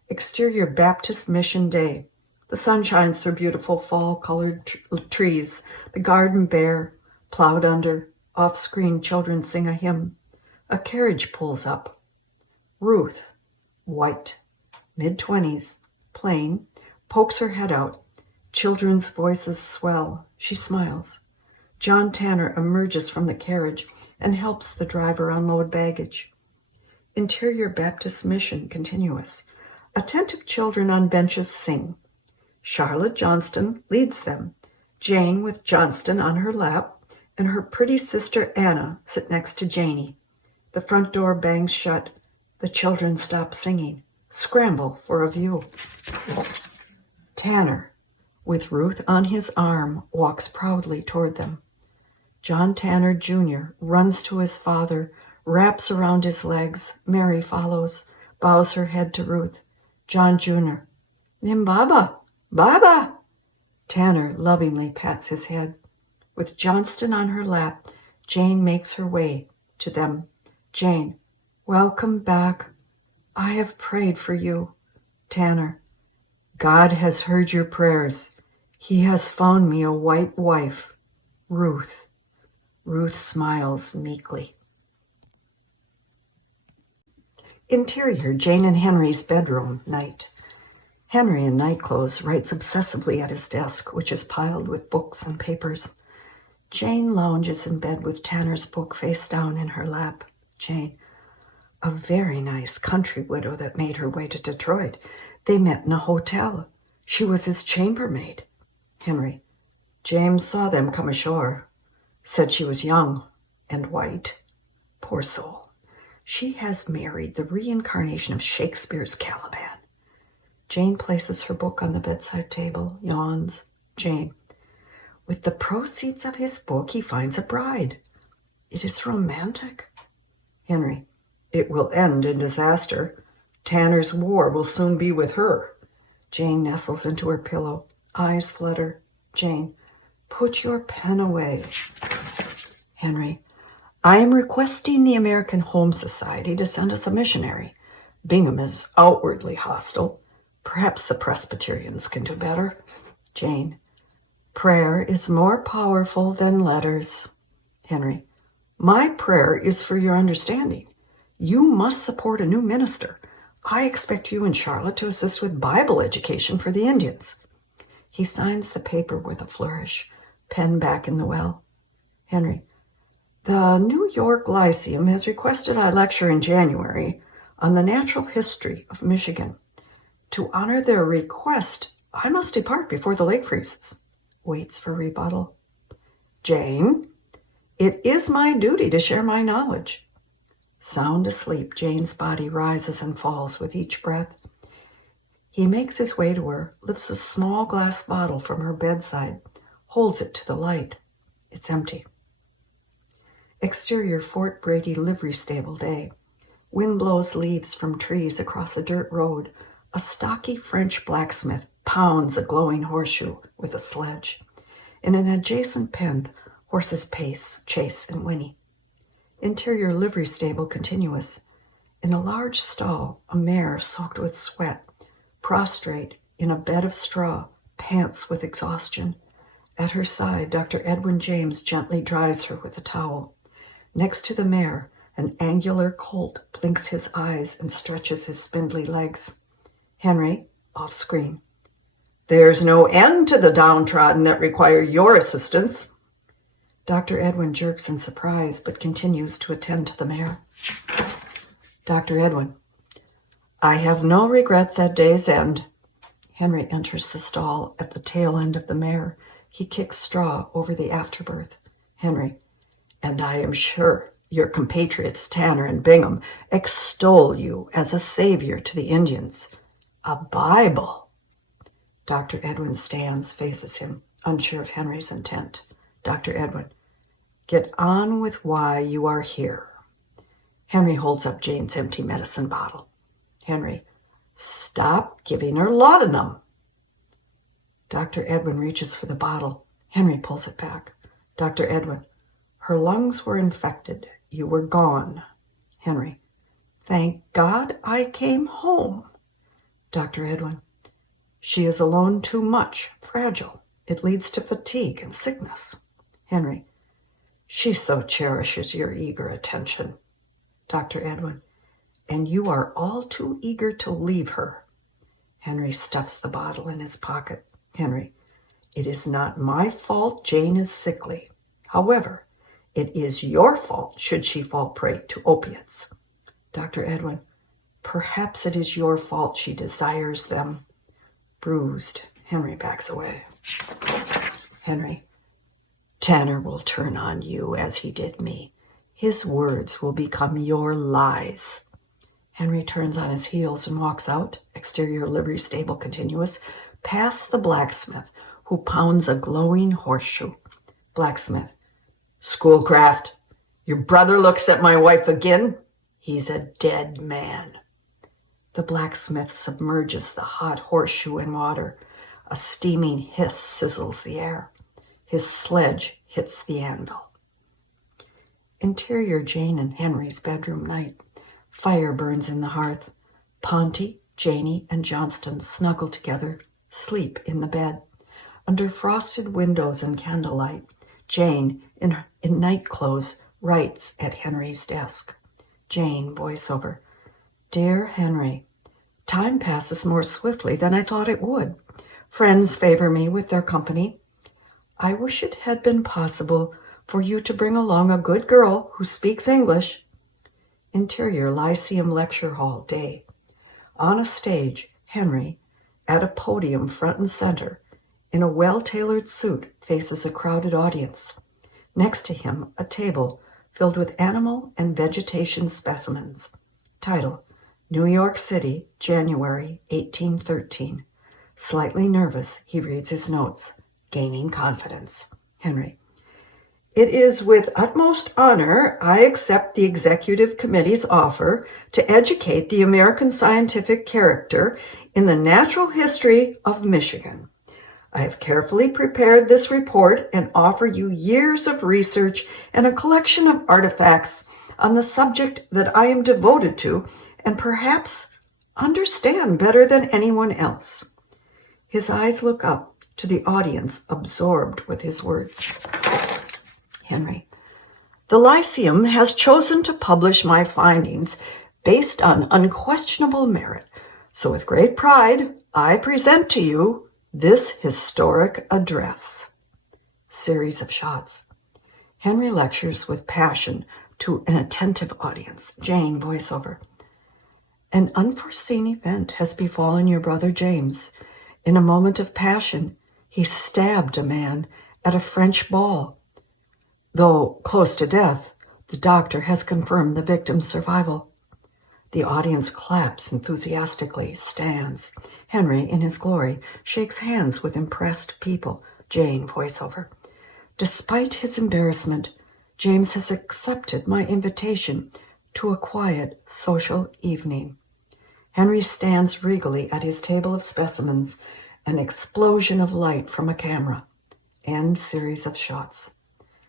Exterior Baptist Mission Day. The sun shines through beautiful fall-colored trees. The garden bare, plowed under. Off-screen, children sing a hymn. A carriage pulls up. Ruth, white, mid-20s, plain, pokes her head out. Children's voices swell. She smiles. John Tanner emerges from the carriage and helps the driver unload baggage. Interior Baptist Mission continuous. Attentive children on benches sing. Charlotte Johnston leads them. Jane, with Johnston on her lap, and her pretty sister Anna sit next to Janie. The front door bangs shut. The children stop singing. Scramble for a view. Tanner, with Ruth on his arm, walks proudly toward them. John Tanner Jr. runs to his father, wraps around his legs. Mary follows, bows her head to Ruth. John Jr. Nim Baba, Baba. Tanner lovingly pats his head. With Johnston on her lap, Jane makes her way to them. Jane, welcome back. I have prayed for you. Tanner, God has heard your prayers. He has found me a white wife. Ruth. Ruth smiles meekly. Interior, Jane and Henry's bedroom, night. Henry, in nightclothes, writes obsessively at his desk, which is piled with books and papers. Jane lounges in bed with Tanner's book face down in her lap. Jane, a very nice country widow that made her way to Detroit. They met in a hotel. She was his chambermaid. Henry, James saw them come ashore. Said she was young and white. Poor soul. She has married the reincarnation of Shakespeare's Caliban. Jane places her book on the bedside table, yawns. Jane, with the proceeds of his book, he finds a bride. It is romantic. Henry, it will end in disaster. Tanner's war will soon be with her. Jane nestles into her pillow. Eyes flutter. Jane, put your pen away. Henry, I am requesting the American Home Society to send us a missionary. Bingham is outwardly hostile. Perhaps the Presbyterians can do better. Jane. Prayer is more powerful than letters. Henry. My prayer is for your understanding. You must support a new minister. I expect you and Charlotte to assist with Bible education for the Indians. He signs the paper with a flourish, pen back in the well. Henry. The New York Lyceum has requested I lecture in January on the natural history of Michigan. To honor their request, I must depart before the lake freezes. Waits for rebuttal. Jane, it is my duty to share my knowledge. Sound asleep, Jane's body rises and falls with each breath. He makes his way to her, lifts a small glass bottle from her bedside, holds it to the light. It's empty. Exterior Fort Brady livery stable day. Wind blows leaves from trees across a dirt road. A stocky French blacksmith pounds a glowing horseshoe with a sledge. In an adjacent pen, horses pace, chase, and whinny. Interior livery stable continuous. In a large stall, a mare soaked with sweat, prostrate in a bed of straw, pants with exhaustion. At her side, Dr. Edwin James gently dries her with a towel. Next to the mare, an angular colt blinks his eyes and stretches his spindly legs. Henry, off screen. There's no end to the downtrodden that require your assistance. Dr. Edwin jerks in surprise, but continues to attend to the mare. Dr. Edwin. I have no regrets at day's end. Henry enters the stall at the tail end of the mare. He kicks straw over the afterbirth. Henry. And I am sure your compatriots Tanner and Bingham extol you as a savior to the Indians. A Bible. Dr. Edwin stands, faces him, unsure of Henry's intent. Dr. Edwin. Get on with why you are here. Henry holds up Jane's empty medicine bottle. Henry. Stop giving her laudanum. Dr. Edwin reaches for the bottle. Henry pulls it back. Dr. Edwin. Her lungs were infected. You were gone. Henry. Thank God I came home. Dr. Edwin. She is alone too much, fragile. It leads to fatigue and sickness. Henry. She so cherishes your eager attention. Dr. Edwin. And you are all too eager to leave her. Henry stuffs the bottle in his pocket. Henry. It is not my fault Jane is sickly. However, it is your fault should she fall prey to opiates. Dr. Edwin. Perhaps it is your fault she desires them. Bruised, Henry backs away. Henry. Tanner will turn on you as he did me. His words will become your lies. Henry turns on his heels and walks out, exterior livery stable continuous, past the blacksmith, who pounds a glowing horseshoe. Blacksmith. Schoolcraft, your brother looks at my wife again. He's a dead man. The blacksmith submerges the hot horseshoe in water. A steaming hiss sizzles the air. His sledge hits the anvil. Interior Jane and Henry's bedroom night. Fire burns in the hearth. Ponty, Janey, and Johnston snuggle together, sleep in the bed. Under frosted windows and candlelight, Jane, in night clothes, writes at Henry's desk. Jane, voiceover. Dear Henry, time passes more swiftly than I thought it would. Friends favor me with their company. I wish it had been possible for you to bring along a good girl who speaks English. Interior Lyceum Lecture Hall, day. On a stage, Henry, at a podium front and center, in a well-tailored suit, faces a crowded audience. Next to him, a table filled with animal and vegetation specimens. Title, New York City, January 1813. Slightly nervous, he reads his notes, gaining confidence. Henry. It is with utmost honor I accept the Executive Committee's offer to educate the American scientific character in the natural history of Michigan. I have carefully prepared this report and offer you years of research and a collection of artifacts on the subject that I am devoted to and perhaps understand better than anyone else. His eyes look up to the audience, absorbed with his words. Henry, the Lyceum has chosen to publish my findings based on unquestionable merit. So with great pride, I present to you this historic address. Series of shots. Henry lectures with passion to an attentive audience. Jane, voiceover. An unforeseen event has befallen your brother James. In a moment of passion, he stabbed a man at a French ball. Though close to death, the doctor has confirmed the victim's survival. The audience claps enthusiastically, stands. Henry, in his glory, shakes hands with impressed people. Jane, voiceover. Despite his embarrassment, James has accepted my invitation to a quiet social evening. Henry stands regally at his table of specimens, an explosion of light from a camera. End series of shots.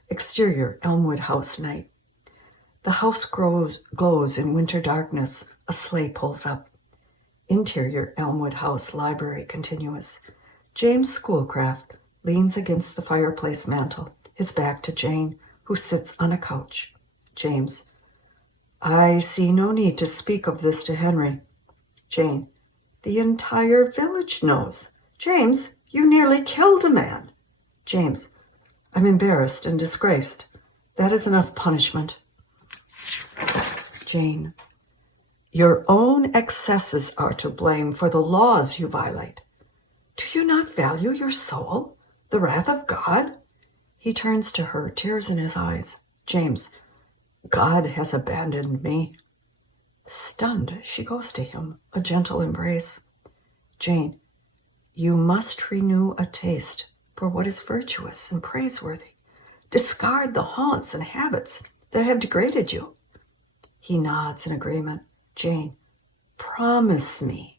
Exterior Elmwood House night. The house glows in winter darkness. A sleigh pulls up. Interior Elmwood House library continuous. James Schoolcraft leans against the fireplace mantel, his back to Jane, who sits on a couch. James, I see no need to speak of this to Henry. Jane, the entire village knows. James, you nearly killed a man. James, I'm embarrassed and disgraced. That is enough punishment. Jane, your own excesses are to blame for the laws you violate. Do you not value your soul, the wrath of God? He turns to her, tears in his eyes. James, God has abandoned me. Stunned, she goes to him, a gentle embrace. Jane, you must renew a taste for what is virtuous and praiseworthy. Discard the haunts and habits that have degraded you. He nods in agreement. Jane, promise me.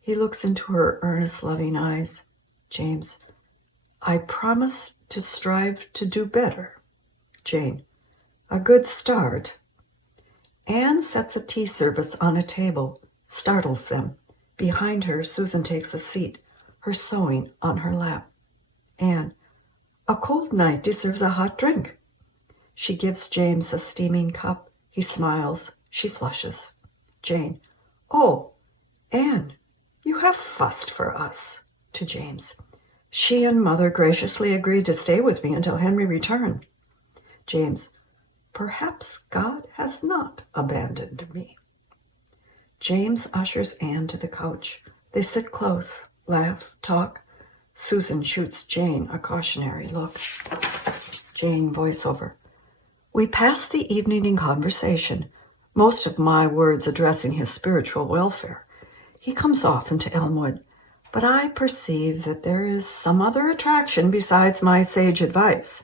He looks into her earnest, loving eyes. James, I promise to strive to do better. Jane, a good start. Anne sets a tea service on a table, startles them. Behind her, Susan takes a seat, her sewing on her lap. Anne, a cold night deserves a hot drink. She gives James a steaming cup. He smiles. She flushes. Jane, oh, Anne, you have fussed for us. To James, she and Mother graciously agreed to stay with me until Henry returned. James, perhaps God has not abandoned me. James ushers Anne to the couch. They sit close, laugh, talk. Susan shoots Jane a cautionary look. Jane, voiceover. We passed the evening in conversation, most of my words addressing his spiritual welfare. He comes often to Elmwood, but I perceive that there is some other attraction besides my sage advice.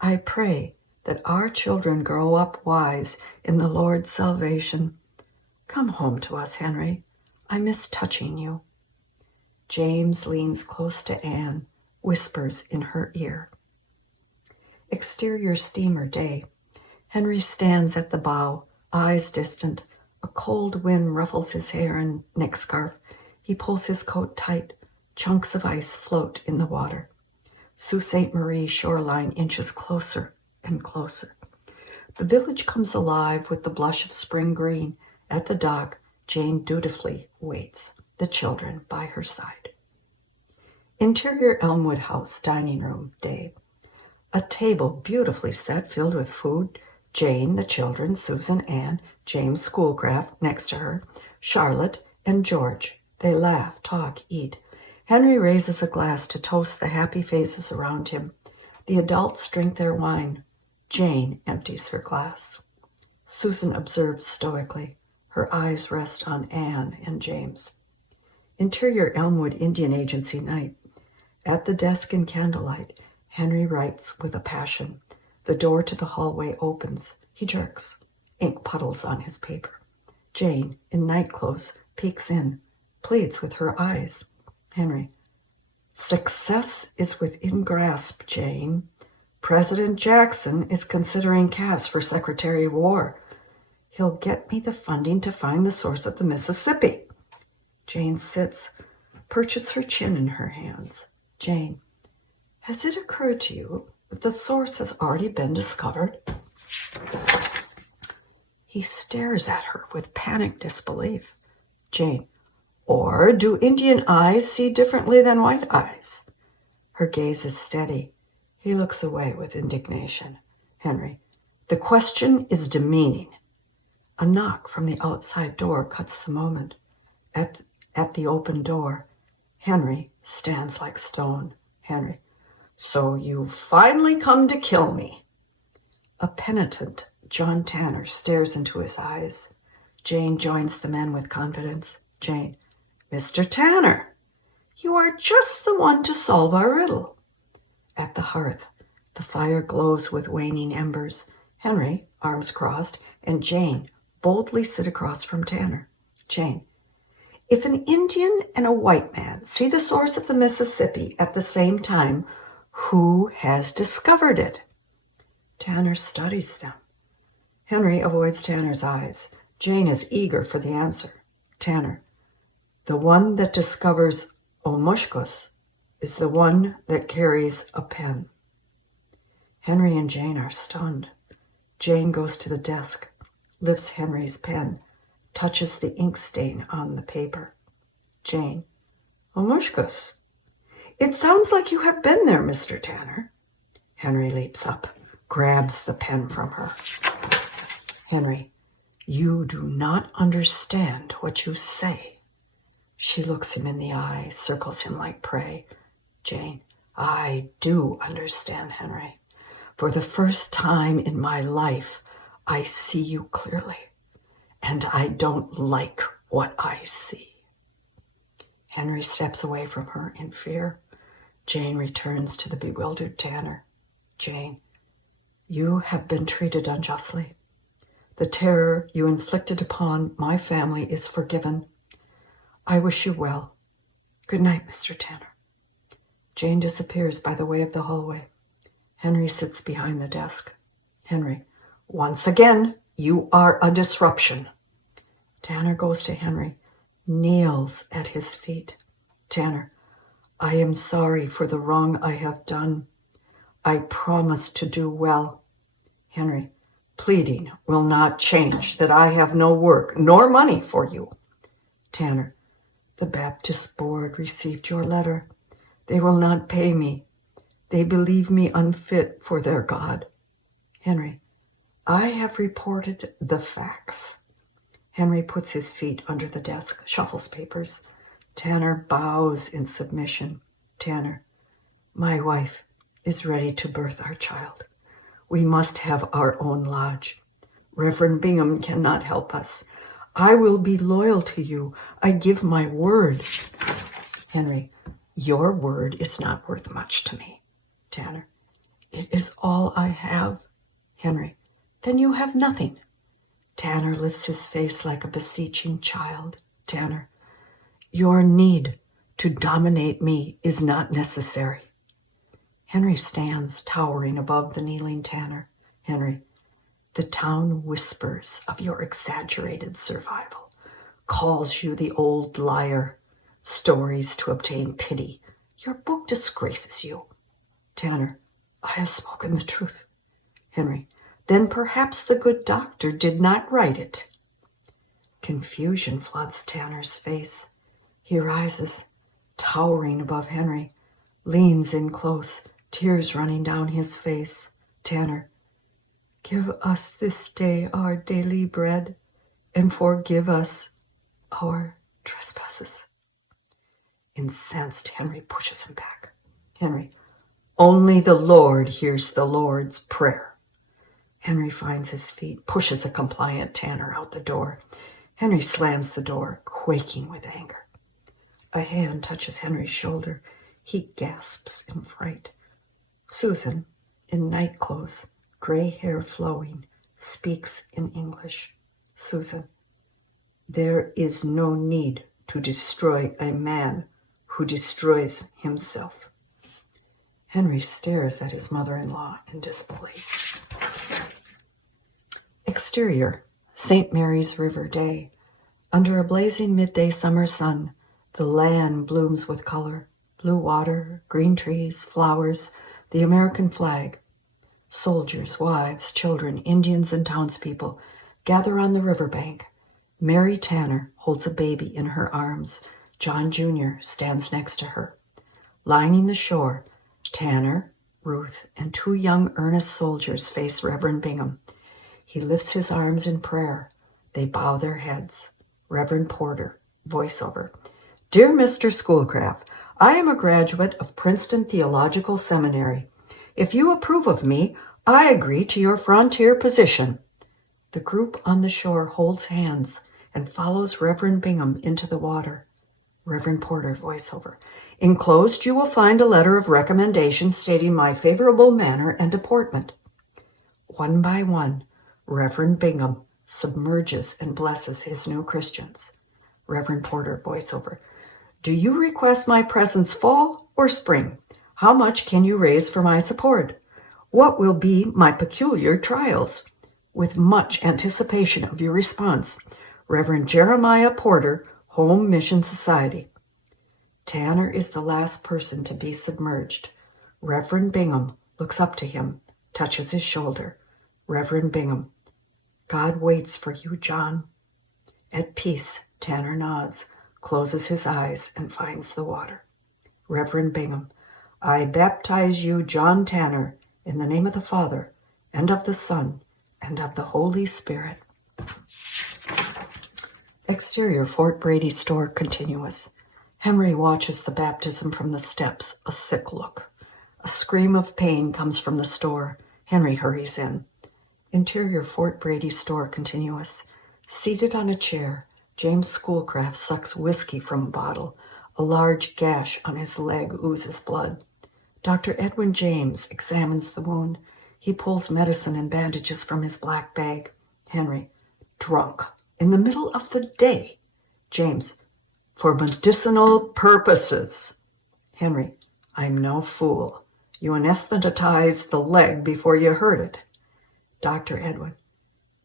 I pray that our children grow up wise in the Lord's salvation. Come home to us, Henry. I miss touching you. James leans close to Anne, whispers in her ear. Exterior steamer day. Henry stands at the bow, eyes distant. A cold wind ruffles his hair and neck scarf. He pulls his coat tight. Chunks of ice float in the water. Sault Ste. Marie shoreline inches closer and closer. The village comes alive with the blush of spring green. At the dock, Jane dutifully waits, the children by her side. Interior Elmwood House dining room day. A table beautifully set, filled with food. Jane, the children, Susan, Anne, James Schoolcraft next to her, Charlotte, and George. They laugh, talk, eat. Henry raises a glass to toast the happy faces around him. The adults drink their wine. Jane empties her glass. Susan observes stoically. Her eyes rest on Anne and James. Interior Elmwood Indian Agency night. At the desk in candlelight, Henry writes with a passion. The door to the hallway opens. He jerks. Ink puddles on his paper. Jane, in nightclothes, peeks in, pleads with her eyes. Henry, success is within grasp, Jane. President Jackson is considering Cass for Secretary of War. He'll get me the funding to find the source of the Mississippi. Jane sits, perches her chin in her hands. Jane, has it occurred to you that the source has already been discovered? He stares at her with panicked disbelief. Jane, or do Indian eyes see differently than white eyes? Her gaze is steady. He looks away with indignation. Henry, the question is demeaning. A knock from the outside door cuts the moment. At the open door, Henry stands like stone. Henry, so you've finally come to kill me. A penitent John Tanner stares into his eyes. Jane joins the men with confidence. Jane, Mr. Tanner, you are just the one to solve our riddle. At the hearth, the fire glows with waning embers. Henry, arms crossed, and Jane boldly sit across from Tanner. Jane, if an Indian and a white man see the source of the Mississippi at the same time, who has discovered it? Tanner studies them. Henry avoids Tanner's eyes. Jane is eager for the answer. Tanner, the one that discovers Omushkus is the one that carries a pen. Henry and Jane are stunned. Jane goes to the desk, lifts Henry's pen, touches the ink stain on the paper. Jane, Omushkus. It sounds like you have been there, Mr. Tanner. Henry leaps up, grabs the pen from her. Henry, you do not understand what you say. She looks him in the eye, circles him like prey. Jane, I do understand, Henry. For the first time in my life, I see you clearly, and I don't like what I see. Henry steps away from her in fear. Jane returns to the bewildered Tanner. Jane, you have been treated unjustly. The terror you inflicted upon my family is forgiven. I wish you well. Good night, Mr. Tanner. Jane disappears by the way of the hallway. Henry sits behind the desk. Henry, once again, you are a disruption. Tanner goes to Henry, kneels at his feet. Tanner, I am sorry for the wrong I have done. I promise to do well. Henry, pleading will not change that I have no work nor money for you. Tanner, the Baptist Board received your letter. They will not pay me. They believe me unfit for their God. Henry, I have reported the facts. Henry puts his feet under the desk, shuffles papers. Tanner bows in submission. Tanner, my wife is ready to birth our child. We must have our own lodge. Reverend Bingham cannot help us. I will be loyal to you. I give my word. Henry, your word is not worth much to me. Tanner, it is all I have. Henry, then you have nothing. Tanner lifts his face like a beseeching child. Tanner, your need to dominate me is not necessary. Henry stands towering above the kneeling Tanner. Henry, the town whispers of your exaggerated survival, calls you the old liar, stories to obtain pity. Your book disgraces you. Tanner, I have spoken the truth. Henry, then perhaps the good doctor did not write it. Confusion floods Tanner's face. He rises, towering above Henry, leans in close, tears running down his face. Tanner, give us this day our daily bread, and forgive us our trespasses. Incensed, Henry pushes him back. Henry, only the Lord hears the Lord's prayer. Henry finds his feet, pushes a compliant Tanner out the door. Henry slams the door, quaking with anger. A hand touches Henry's shoulder. He gasps in fright. Susan, in night clothes, gray hair flowing, speaks in English. Susan, there is no need to destroy a man who destroys himself. Henry stares at his mother-in-law in disbelief. Exterior, St. Mary's River Day. Under a blazing midday summer sun, the land blooms with color. Blue water, green trees, flowers, the American flag. Soldiers, wives, children, Indians, and townspeople gather on the riverbank. Mary Tanner holds a baby in her arms. John Jr. stands next to her. Lining the shore, Tanner, Ruth, and two young earnest soldiers face Reverend Bingham. He lifts his arms in prayer. They bow their heads. Reverend Porter, voiceover. Dear Mr. Schoolcraft, I am a graduate of Princeton Theological Seminary. If you approve of me, I agree to your frontier position. The group on the shore holds hands and follows Reverend Bingham into the water. Reverend Porter, voiceover. Enclosed you will find a letter of recommendation stating my favorable manner and deportment. One by one, Reverend Bingham submerges and blesses his new Christians. Reverend Porter, voiceover. Do you request my presence fall or spring? How much can you raise for my support? What will be my peculiar trials? With much anticipation of your response, Reverend Jeremiah Porter, Home Mission Society. Tanner is the last person to be submerged. Reverend Bingham looks up to him, touches his shoulder. Reverend Bingham. God waits for you, John. At peace, Tanner nods, closes his eyes, and finds the water. Reverend Bingham. I baptize you, John Tanner, in the name of the Father, and of the Son, and of the Holy Spirit. Exterior Fort Brady store continuous. Henry watches the baptism from the steps, a sick look. A scream of pain comes from the store. Henry hurries in. Interior Fort Brady store continuous. Seated on a chair, James Schoolcraft sucks whiskey from a bottle. A large gash on his leg oozes blood. Dr. Edwin James examines the wound. He pulls medicine and bandages from his black bag. Henry. Drunk. In the middle of the day. James. For medicinal purposes. Henry. I'm no fool. You anesthetized the leg before you hurt it. Dr. Edwin.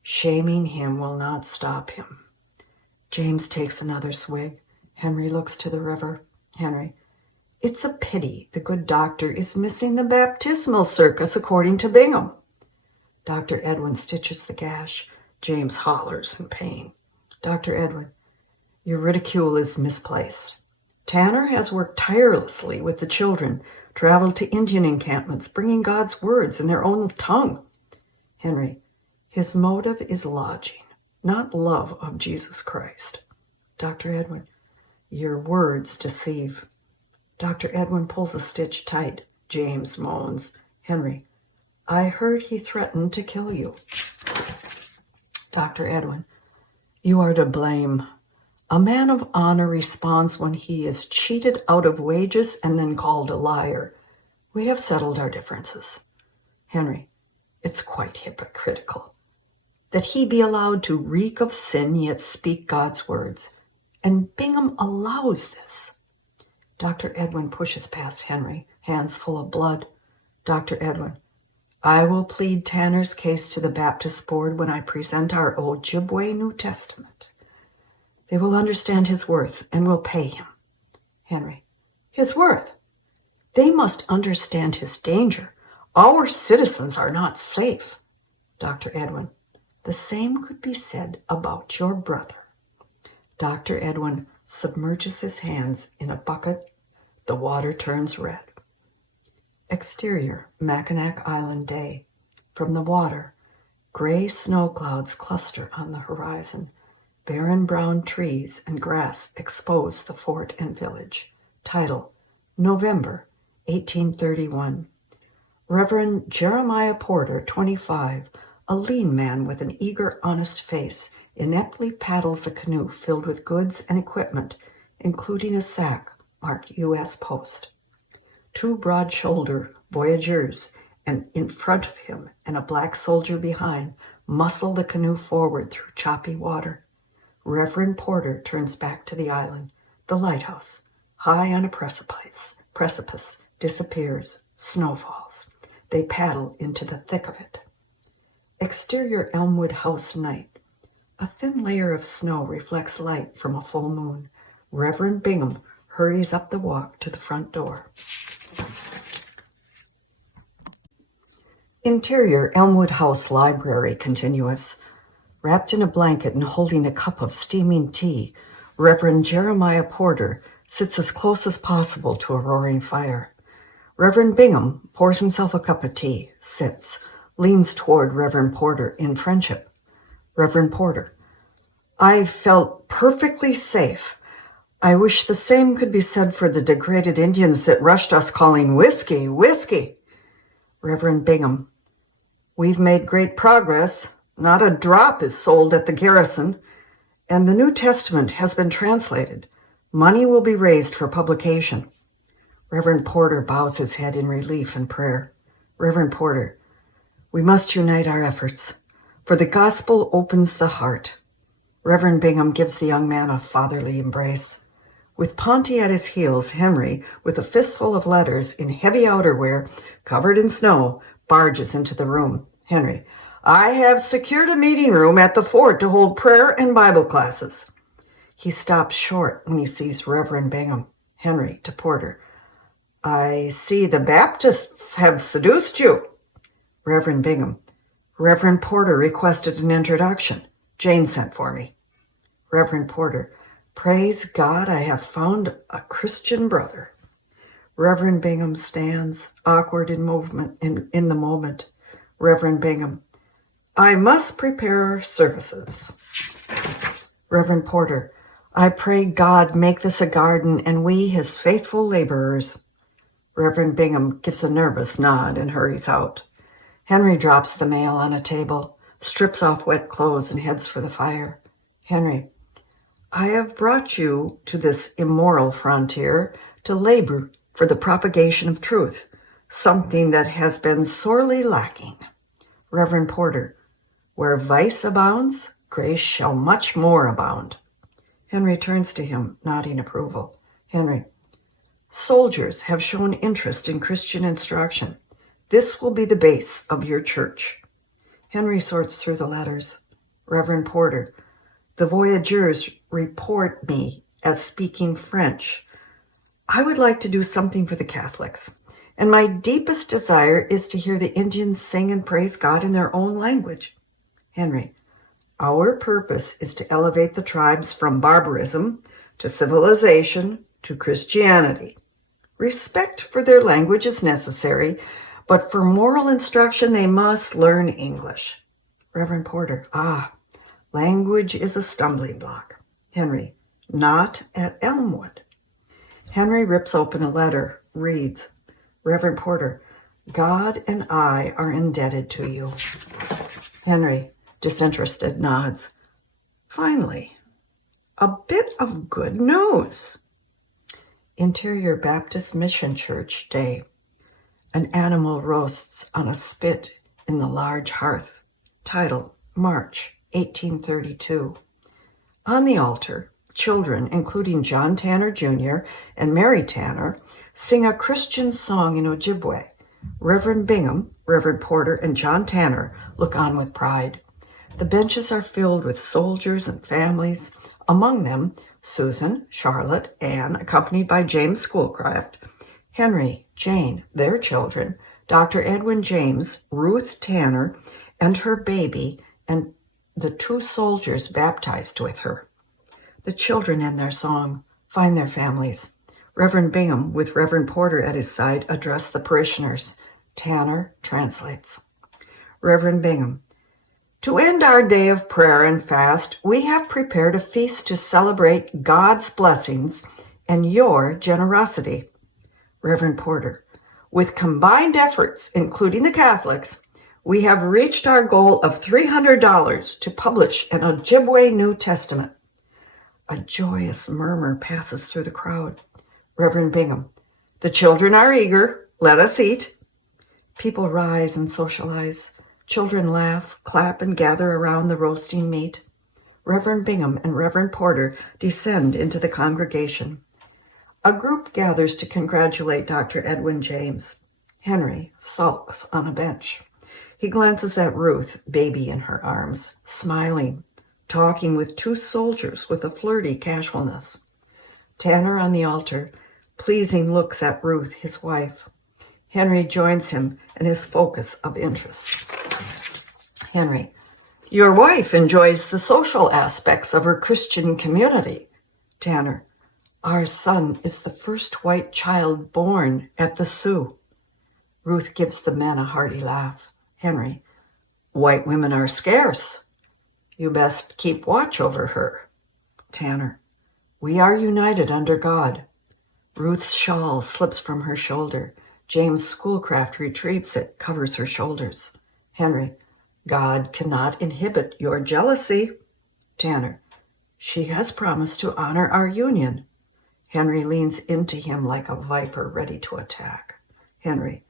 Shaming him will not stop him. James takes another swig. Henry looks to the river. Henry. It's a pity the good doctor is missing the baptismal circus according to Bingham. Dr. Edwin stitches the gash. James hollers in pain. Dr. Edwin. Your ridicule is misplaced. Tanner has worked tirelessly with the children, traveled to Indian encampments, bringing God's words in their own tongue. Henry. His motive is lodging, not love of Jesus Christ. Dr. Edwin. Your words deceive. Dr. Edwin pulls a stitch tight. James moans. Henry. I heard he threatened to kill you. Dr. Edwin. You are to blame. A man of honor responds when he is cheated out of wages and then called a liar. We have settled our differences. Henry. It's quite hypocritical that he be allowed to reek of sin yet speak God's words. And Bingham allows this. Dr. Edwin pushes past Henry, hands full of blood. Dr. Edwin. I will plead Tanner's case to the Baptist Board when I present our Ojibwe New Testament. They will understand his worth and will pay him. Henry. His worth? They must understand his danger. Our citizens are not safe. Dr. Edwin. The same could be said about your brother. Dr. Edwin submerges his hands in a bucket. The water turns red. Exterior, Mackinac Island Day. From the water, gray snow clouds cluster on the horizon. Barren brown trees and grass expose the fort and village. Title, November, 1831. Reverend Jeremiah Porter, 25, a lean man with an eager, honest face, ineptly paddles a canoe filled with goods and equipment, including a sack marked U.S. Post. Two broad-shouldered voyageurs, and in front of him and a black soldier behind, muscle the canoe forward through choppy water. Reverend Porter turns back to the island. The lighthouse, high on a precipice, disappears. Snow falls. They paddle into the thick of it. Exterior Elmwood House night. A thin layer of snow reflects light from a full moon. Reverend Bingham hurries up the walk to the front door. Interior Elmwood House Library continuous. Wrapped in a blanket and holding a cup of steaming tea, Reverend Jeremiah Porter sits as close as possible to a roaring fire. Reverend Bingham pours himself a cup of tea, sits, leans toward Reverend Porter in friendship. Reverend Porter: I felt perfectly safe. I wish the same could be said for the degraded Indians that rushed us calling whiskey, whiskey. Reverend Bingham: We've made great progress. Not a drop is sold at the garrison, and the New Testament has been translated. Money will be raised for publication. Reverend Porter bows his head in relief and prayer. Reverend Porter: We must unite our efforts, for the gospel opens the heart. Reverend Bingham gives the young man a fatherly embrace. With Ponty at his heels, Henry, with a fistful of letters in heavy outerwear, covered in snow, barges into the room. Henry: I have secured a meeting room at the fort to hold prayer and Bible classes. He stops short when he sees Reverend Bingham. Henry to Porter: I see the Baptists have seduced you. Reverend Bingham: Reverend Porter requested an introduction. Jane sent for me. Reverend Porter: Praise God, I have found a Christian brother. Reverend Bingham stands, awkward in the moment. Reverend Bingham: I must prepare services. Reverend Porter: I pray God make this a garden and we his faithful laborers. Reverend Bingham gives a nervous nod and hurries out. Henry drops the mail on a table, strips off wet clothes and heads for the fire. Henry: I have brought you to this immoral frontier to labor for the propagation of truth, something that has been sorely lacking. Reverend Porter: Where vice abounds, grace shall much more abound. Henry turns to him, nodding approval. Henry: Soldiers have shown interest in Christian instruction. This will be the base of your church. Henry sorts through the letters. Reverend Porter: The voyageurs report me as speaking French. I would like to do something for the Catholics, and my deepest desire is to hear the Indians sing and praise God in their own language. Henry: Our purpose is to elevate the tribes from barbarism to civilization to Christianity. Respect for their language is necessary, but for moral instruction they must learn English. Reverend Porter: Language is a stumbling block. Henry: Not at Elmwood. Henry rips open a letter, reads. Reverend Porter: God and I are indebted to you. Henry, disinterested, nods. Finally, a bit of good news. Interior Baptist Mission Church Day. An animal roasts on a spit in the large hearth. Title: March 1832. On the altar, children, including John Tanner Jr. and Mary Tanner, sing a Christian song in Ojibwe. Reverend Bingham, Reverend Porter, and John Tanner look on with pride. The benches are filled with soldiers and families, among them Susan, Charlotte, Anne, accompanied by James Schoolcraft, Henry, Jane, their children, Dr. Edwin James, Ruth Tanner, and her baby, and the 2 soldiers baptized with her. The children end their song, find their families. Reverend Bingham, with Reverend Porter at his side, address the parishioners. Tanner translates. Reverend Bingham: To end our day of prayer and fast, we have prepared a feast to celebrate God's blessings and your generosity. Reverend Porter: With combined efforts, including the Catholics, we have reached our goal of $300 to publish an Ojibwe New Testament. A joyous murmur passes through the crowd. Reverend Bingham: The children are eager. Let us eat. People rise and socialize. Children laugh, clap, and gather around the roasting meat. Reverend Bingham and Reverend Porter descend into the congregation. A group gathers to congratulate Dr. Edwin James. Henry sulks on a bench. He glances at Ruth, baby in her arms, smiling. talking with two soldiers with a flirty casualness. Tanner on the altar, pleasing looks at Ruth, his wife. Henry joins him and his focus of interest. Henry, your wife enjoys the social aspects of her Christian community. Tanner, our son is the first white child born at the Sioux. Ruth gives the men a hearty laugh. Henry, white women are scarce. You best keep watch over her. Tanner, we are united under God. Ruth's shawl slips from her shoulder. James Schoolcraft retrieves it, covers her shoulders. Henry, God cannot inhibit your jealousy. Tanner, she has promised to honor our union. Henry leans into him like a viper ready to attack. Henry,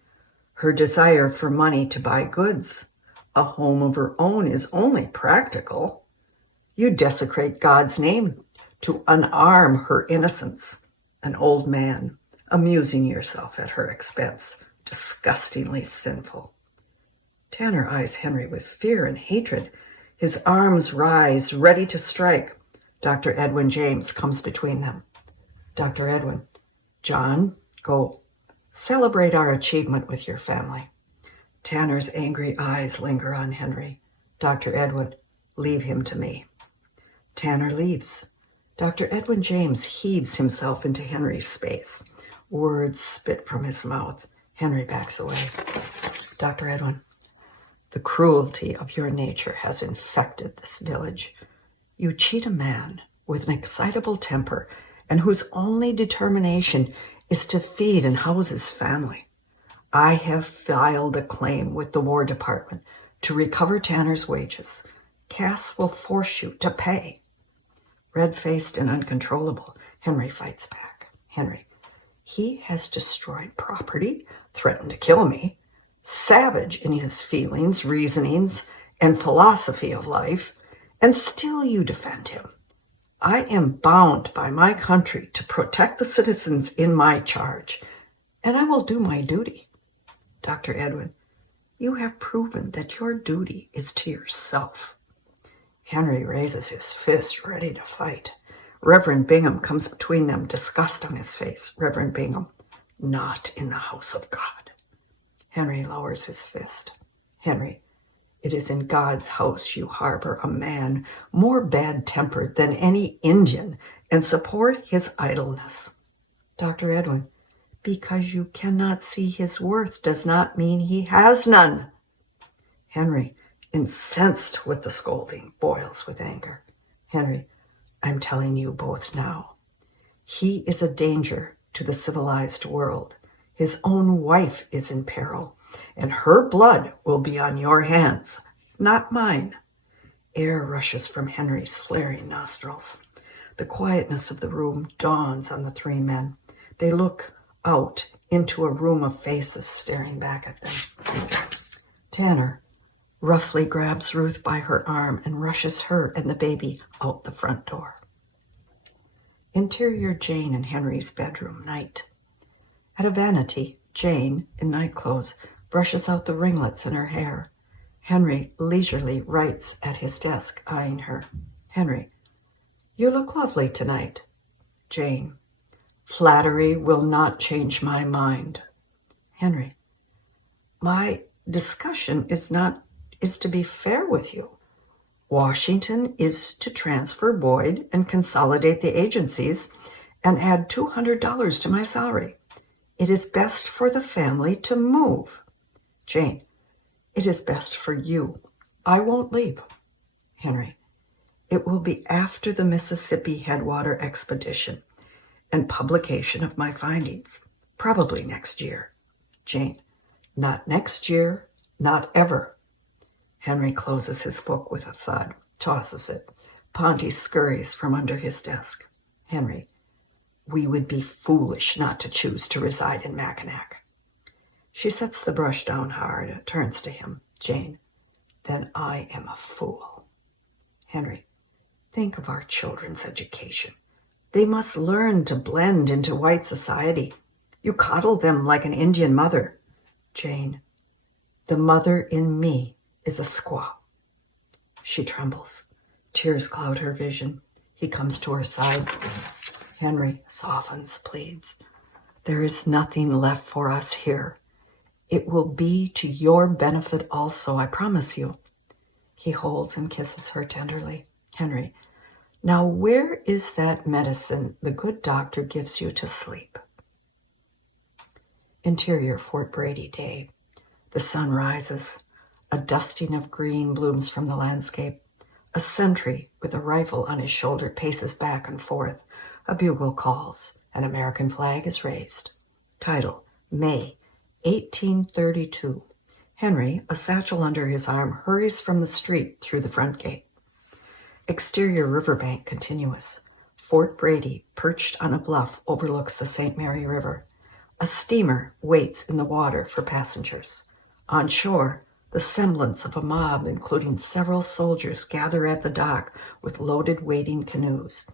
her desire for money to buy goods. A home of her own is only practical. You desecrate God's name to unarm her innocence. An old man, amusing yourself at her expense, disgustingly sinful. Tanner eyes Henry with fear and hatred. His arms rise, ready to strike. Dr. Edwin James comes between them. Dr. Edwin, John, go. Celebrate our achievement with your family. Tanner's angry eyes linger on Henry. Dr. Edwin, leave him to me. Tanner leaves. Dr. Edwin James heaves himself into Henry's space. Words spit from his mouth. Henry backs away. Dr. Edwin, the cruelty of your nature has infected this village. You cheat a man with an excitable temper and whose only determination is to feed and house his family. I have filed a claim with the War Department to recover Tanner's wages. Cass will force you to pay. Red-faced and uncontrollable, Henry fights back. Henry, he has destroyed property, threatened to kill me, savage in his feelings, reasonings, and philosophy of life, and still you defend him. I am bound by my country to protect the citizens in my charge, and I will do my duty. Dr. Edwin, you have proven that your duty is to yourself. Henry raises his fist, ready to fight. Reverend Bingham comes between them, disgust on his face. Reverend Bingham, not in the house of God. Henry lowers his fist. Henry, it is in God's house you harbor a man more bad-tempered than any Indian and support his idleness. Dr. Edwin, because you cannot see his worth does not mean he has none. Henry, incensed with the scolding, boils with anger. Henry, I'm telling you both now. He is a danger to the civilized world. His own wife is in peril, and her blood will be on your hands, not mine. Air rushes from Henry's flaring nostrils. The quietness of the room dawns on the three men. They look out into a room of faces staring back at them. Tanner roughly grabs Ruth by her arm and rushes her and the baby out the front door. Interior Jane and Henry's bedroom, night. At a vanity, Jane, in nightclothes, brushes out the ringlets in her hair. Henry leisurely writes at his desk, eyeing her. Henry, you look lovely tonight. Jane, flattery will not change my mind. Henry, my discussion is to be fair with you. Washington is to transfer Boyd and consolidate the agencies and add $200 to my salary. It is best for the family to move. Jane, it is best for you. I won't leave. Henry, it will be after the Mississippi Headwater expedition and publication of my findings, probably next year. Jane, not next year, not ever. Henry closes his book with a thud, tosses it. Ponty scurries from under his desk. Henry, we would be foolish not to choose to reside in Mackinac. She sets the brush down hard, turns to him. Jane, then I am a fool. Henry, think of our children's education. They must learn to blend into white society. You coddle them like an Indian mother. Jane, the mother in me is a squaw. She trembles. Tears cloud her vision. He comes to her side. Henry softens, pleads. There is nothing left for us here. It will be to your benefit also, I promise you. He holds and kisses her tenderly. Henry, now where is that medicine the good doctor gives you to sleep? Interior Fort Brady day. The sun rises. A dusting of green blooms from the landscape. A sentry with a rifle on his shoulder paces back and forth. A bugle calls. An American flag is raised. Title, May, 1832. Henry, a satchel under his arm, hurries from the street through the front gate. Exterior riverbank continuous. Fort Brady, perched on a bluff, overlooks the St. Mary River. A steamer waits in the water for passengers. On shore, the semblance of a mob, including several soldiers, gather at the dock with loaded waiting canoes.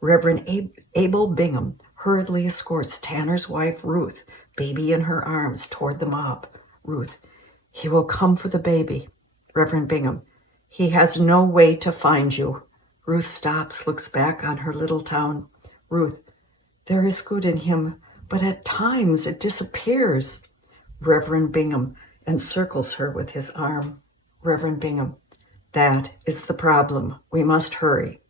Reverend Abel Bingham hurriedly escorts Tanner's wife, Ruth, baby in her arms, toward the mob. Ruth, he will come for the baby. Reverend Bingham, he has no way to find you. Ruth stops, looks back on her little town. Ruth, there is good in him, but at times it disappears. Reverend Bingham encircles her with his arm. Reverend Bingham, that is the problem. We must hurry.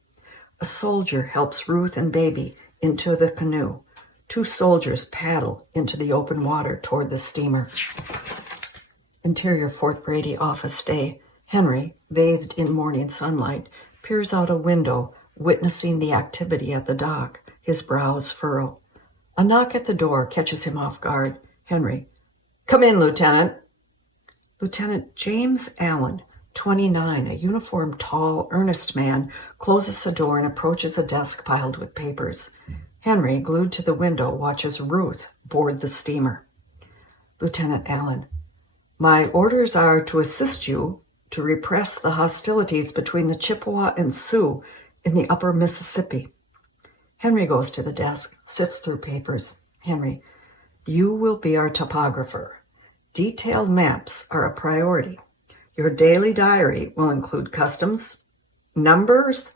A soldier helps Ruth and baby into the canoe. Two soldiers paddle into the open water toward the steamer. Interior Fort Brady office day. Henry, bathed in morning sunlight, peers out a window, witnessing the activity at the dock. His brows furrow. A knock at the door catches him off guard. Henry, come in, Lieutenant. Lieutenant James Allen, 29, a uniformed, tall, earnest man, closes the door and approaches a desk piled with papers. Henry, glued to the window, watches Ruth board the steamer. Lieutenant Allen, my orders are to assist you to repress the hostilities between the Chippewa and Sioux in the upper Mississippi. Henry goes to the desk, sifts through papers. Henry, you will be our topographer. Detailed maps are a priority. Your daily diary will include customs, numbers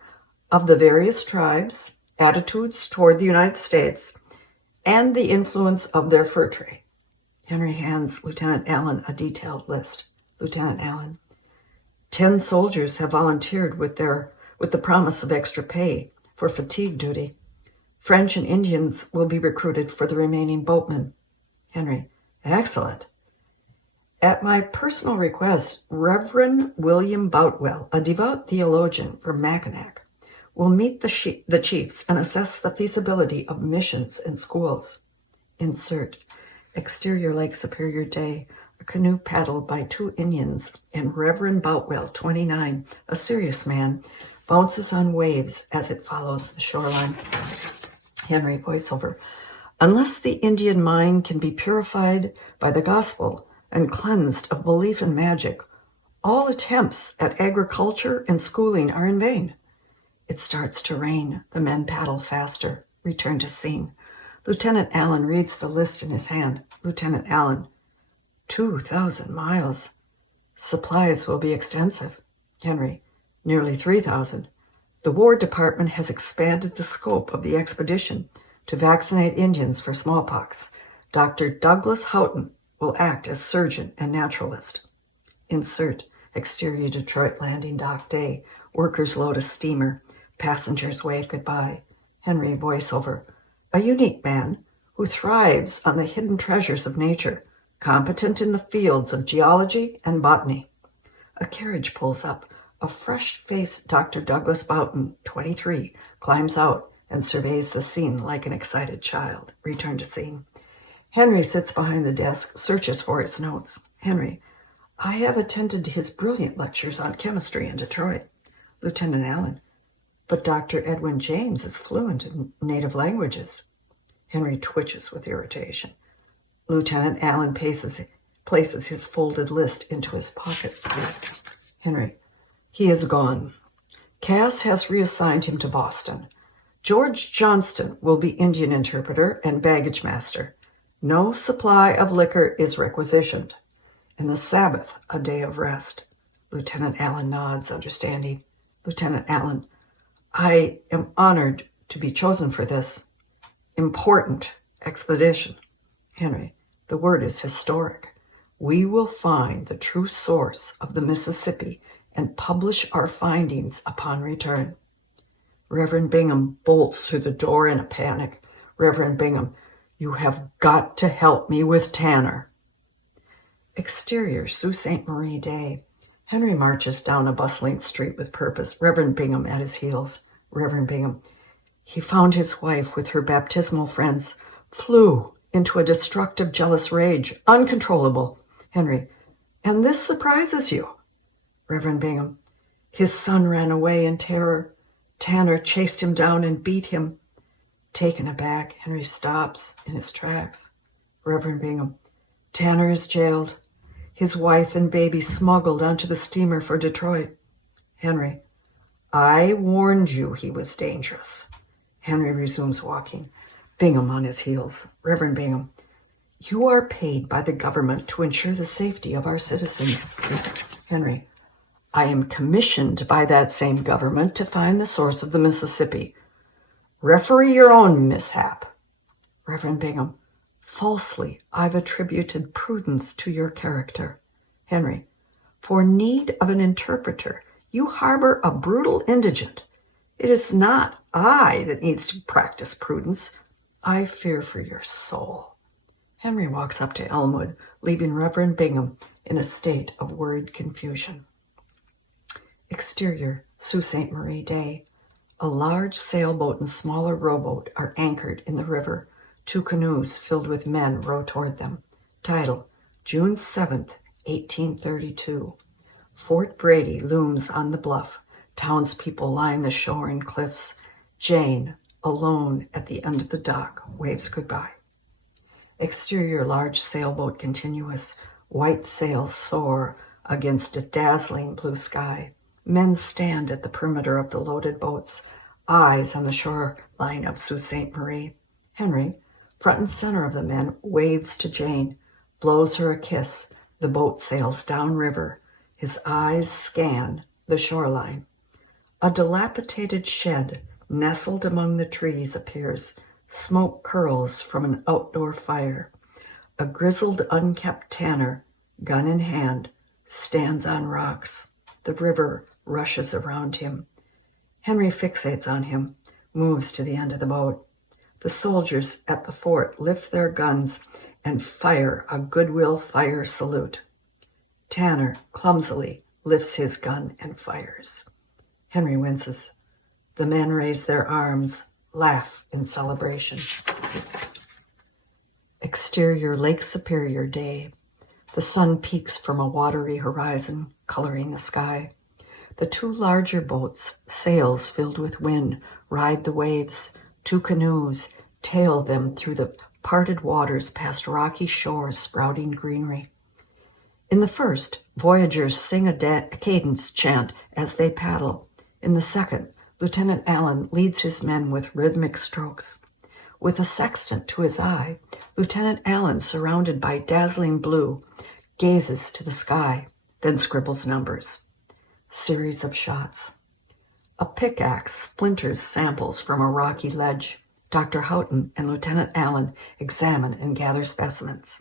of the various tribes, attitudes toward the United States, and the influence of their fur trade. Henry hands Lieutenant Allen a detailed list. Lieutenant Allen, 10 soldiers have volunteered with the promise of extra pay for fatigue duty. French and Indians will be recruited for the remaining boatmen. Henry, excellent. At my personal request, Reverend William Boutwell, a devout theologian from Mackinac, will meet the chiefs and assess the feasibility of missions in schools. Insert, exterior Lake Superior day, a canoe paddled by 2 Indians, and Reverend Boutwell, 29, a serious man, bounces on waves as it follows the shoreline. Henry, voiceover, unless the Indian mind can be purified by the gospel and cleansed of belief in magic, all attempts at agriculture and schooling are in vain. It starts to rain. The men paddle faster. Return to scene. Lieutenant Allen reads the list in his hand. Lieutenant Allen, 2,000 miles. Supplies will be extensive. Henry, nearly 3,000. The War Department has expanded the scope of the expedition to vaccinate Indians for smallpox. Dr. Douglas Houghton will act as surgeon and naturalist. Insert, exterior Detroit landing dock day. Workers load a steamer. Passengers wave goodbye. Henry, voiceover, a unique man who thrives on the hidden treasures of nature, competent in the fields of geology and botany. A carriage pulls up. A fresh-faced Dr. Douglas Boughton, 23, climbs out and surveys the scene like an excited child. Return to scene. Henry sits behind the desk, searches for his notes. Henry, I have attended his brilliant lectures on chemistry in Detroit. Lieutenant Allen, but Dr. Edwin James is fluent in native languages. Henry twitches with irritation. Lieutenant Allen places his folded list into his pocket. Henry, he is gone. Cass has reassigned him to Boston. George Johnston will be Indian interpreter and baggage master. No supply of liquor is requisitioned. And the Sabbath, a day of rest. Lieutenant Allen nods, understanding. Lieutenant Allen, I am honored to be chosen for this important expedition. Henry, the word is historic. We will find the true source of the Mississippi and publish our findings upon return. Reverend Bingham bolts through the door in a panic. Reverend Bingham, you have got to help me with Tanner. Exterior, Sault Ste. Marie Day. Henry marches down a bustling street with purpose, Reverend Bingham at his heels. Reverend Bingham, he found his wife with her baptismal friends, flew into a destructive, jealous rage, uncontrollable. Henry, and this surprises you? Reverend Bingham, his son ran away in terror. Tanner chased him down and beat him. Taken aback, Henry stops in his tracks. Reverend Bingham, Tanner is jailed. His wife and baby smuggled onto the steamer for Detroit. Henry, I warned you he was dangerous. Henry resumes walking, Bingham on his heels. Reverend Bingham, you are paid by the government to ensure the safety of our citizens. Henry, I am commissioned by that same government to find the source of the Mississippi. Referee your own mishap. Reverend Bingham, falsely I've attributed prudence to your character. Henry, for need of an interpreter, you harbor a brutal indigent. It is not I that needs to practice prudence. I fear for your soul. Henry walks up to Elmwood, leaving Reverend Bingham in a state of worried confusion. Exterior, Sault Ste. Marie Day. A large sailboat and smaller rowboat are anchored in the river. 2 canoes filled with men row toward them. Title, June 7th, 1832. Fort Brady looms on the bluff. Townspeople line the shore and cliffs. Jane, alone at the end of the dock, waves goodbye. Exterior, large sailboat continuous. White sails soar against a dazzling blue sky. Men stand at the perimeter of the loaded boats, eyes on the shoreline of Sault Ste. Marie. Henry, front and center of the men, waves to Jane, blows her a kiss. The boat sails downriver. His eyes scan the shoreline. A dilapidated shed nestled among the trees appears. Smoke curls from an outdoor fire. A grizzled, unkept tanner, gun in hand, stands on rocks. The river rushes around him. Henry fixates on him, moves to the end of the boat. The soldiers at the fort lift their guns and fire a goodwill fire salute. Tanner clumsily lifts his gun and fires. Henry winces. The men raise their arms, laugh in celebration. Exterior, Lake Superior Day. The sun peeks from a watery horizon, coloring the sky. The 2 larger boats, sails filled with wind, ride the waves. 2 canoes tail them through the parted waters past rocky shores sprouting greenery. In the first, voyagers sing a cadence chant as they paddle. In the second, Lieutenant Allen leads his men with rhythmic strokes. With a sextant to his eye, Lieutenant Allen, surrounded by dazzling blue, gazes to the sky, then scribbles numbers. Series of shots. A pickaxe splinters samples from a rocky ledge. Dr. Houghton and Lieutenant Allen examine and gather specimens.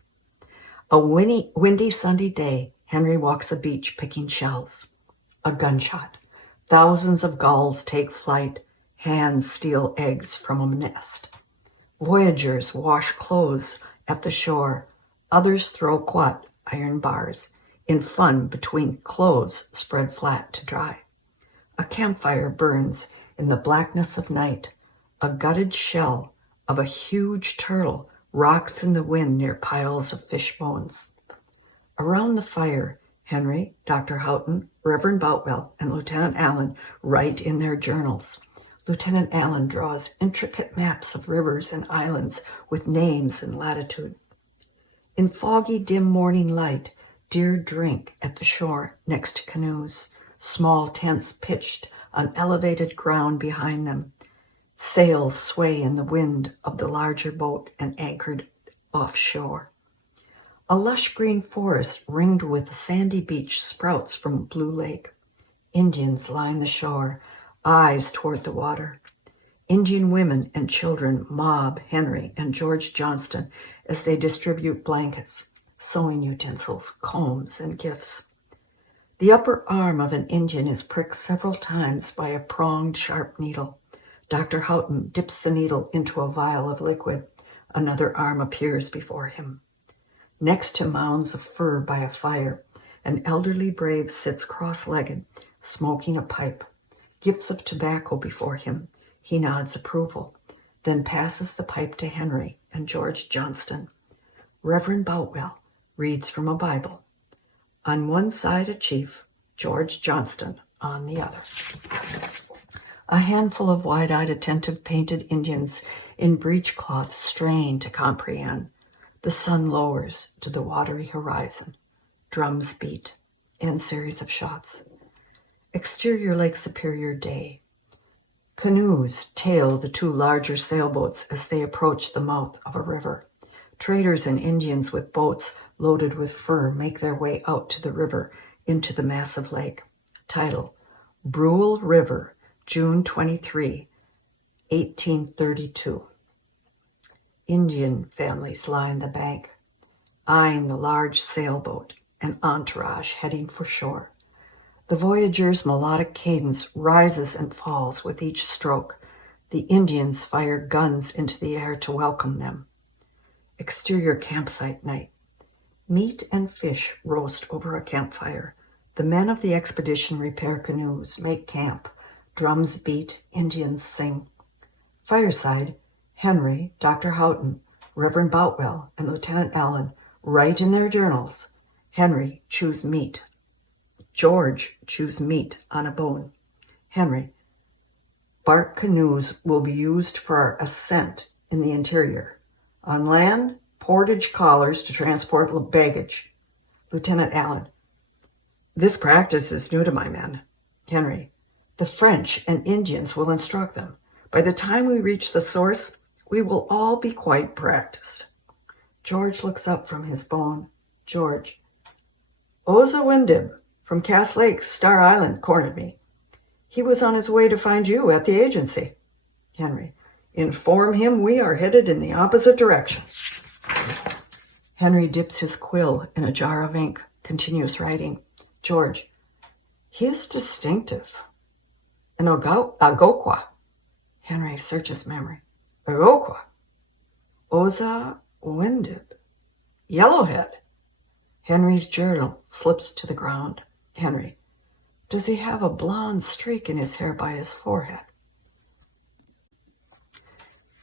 A windy Sunday day, Henry walks a beach picking shells. A gunshot. Thousands of gulls take flight. Hands steal eggs from a nest. Voyagers wash clothes at the shore. Others throw quat, iron bars, in fun between clothes spread flat to dry. A campfire burns in the blackness of night. A gutted shell of a huge turtle rocks in the wind near piles of fish bones. Around the fire, Henry, Dr. Houghton, Reverend Boutwell, and Lieutenant Allen write in their journals. Lieutenant Allen draws intricate maps of rivers and islands with names and latitude. In foggy, dim morning light, deer drink at the shore next to canoes, small tents pitched on elevated ground behind them. Sails sway in the wind of the larger boat and anchored offshore. A lush green forest ringed with a sandy beach sprouts from a blue lake. Indians line the shore, eyes toward the water. Indian women and children mob Henry and George Johnston as they distribute blankets, sewing utensils, combs, and gifts. The upper arm of an Indian is pricked several times by a pronged, sharp needle. Dr. Houghton dips the needle into a vial of liquid. Another arm appears before him. Next to mounds of fur by a fire, an elderly brave sits cross-legged, smoking a pipe. Gifts of tobacco before him. He nods approval, then passes the pipe to Henry and George Johnston. Reverend Boutwell reads from a Bible. On one side a chief, George Johnston on the other. A handful of wide-eyed, attentive, painted Indians in breechcloth strain to comprehend. The sun lowers to the watery horizon. Drums beat, and series of shots. Exterior Lake Superior day. Canoes tail the two larger sailboats as they approach the mouth of a river. Traders and Indians with boats loaded with fur make their way out to the river into the massive lake. Title: Brule River, June 23, 1832. Indian families line the bank, eyeing the large sailboat and entourage heading for shore. The voyager's melodic cadence rises and falls with each stroke. The Indians fire guns into the air to welcome them. Exterior campsite night. Meat and fish roast over a campfire. The men of the expedition repair canoes, make camp. Drums beat, Indians sing. Fireside, Henry, Dr. Houghton, Reverend Boutwell, and Lieutenant Allen write in their journals. Henry, choose meat. George, choose meat on a bone. Henry, bark canoes will be used for our ascent in the interior. On land, portage collars to transport baggage. Lieutenant Allen, this practice is new to my men. Henry, the French and Indians will instruct them. By the time we reach the source, we will all be quite practiced. George looks up from his bone. George, Oza Windib from Cass Lake, Star Island, cornered me. He was on his way to find you at the agency. Henry, inform him we are headed in the opposite direction. Henry dips his quill in a jar of ink, continues writing. George, he is distinctive. An Agokwa. Henry searches memory. Agokwa. Oza Windib. Yellowhead. Henry's journal slips to the ground. Henry, does he have a blonde streak in his hair by his forehead?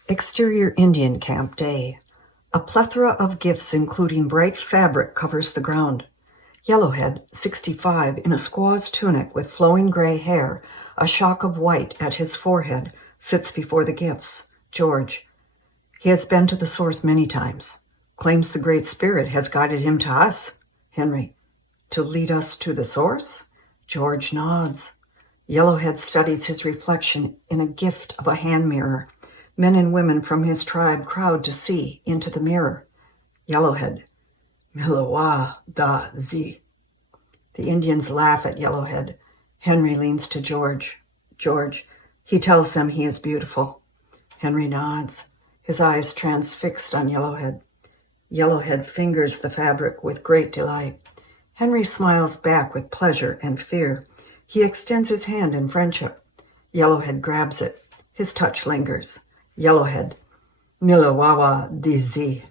Exterior Indian camp day. A plethora of gifts, including bright fabric, covers the ground. Yellowhead, 65, in a squaw's tunic with flowing gray hair, a shock of white at his forehead, sits before the gifts. George, he has been to the source many times. Claims the Great Spirit has guided him to us. Henry, to lead us to the source? George nods. Yellowhead studies his reflection in a gift of a hand mirror. Men and women from his tribe crowd to see into the mirror. Yellowhead, Milawa da zi. The Indians laugh at Yellowhead. Henry leans to George. George, he tells them he is beautiful. Henry nods, his eyes transfixed on Yellowhead. Yellowhead fingers the fabric with great delight. Henry smiles back with pleasure and fear. He extends his hand in friendship. Yellowhead grabs it. His touch lingers. Yellowhead, Milawawa dizi.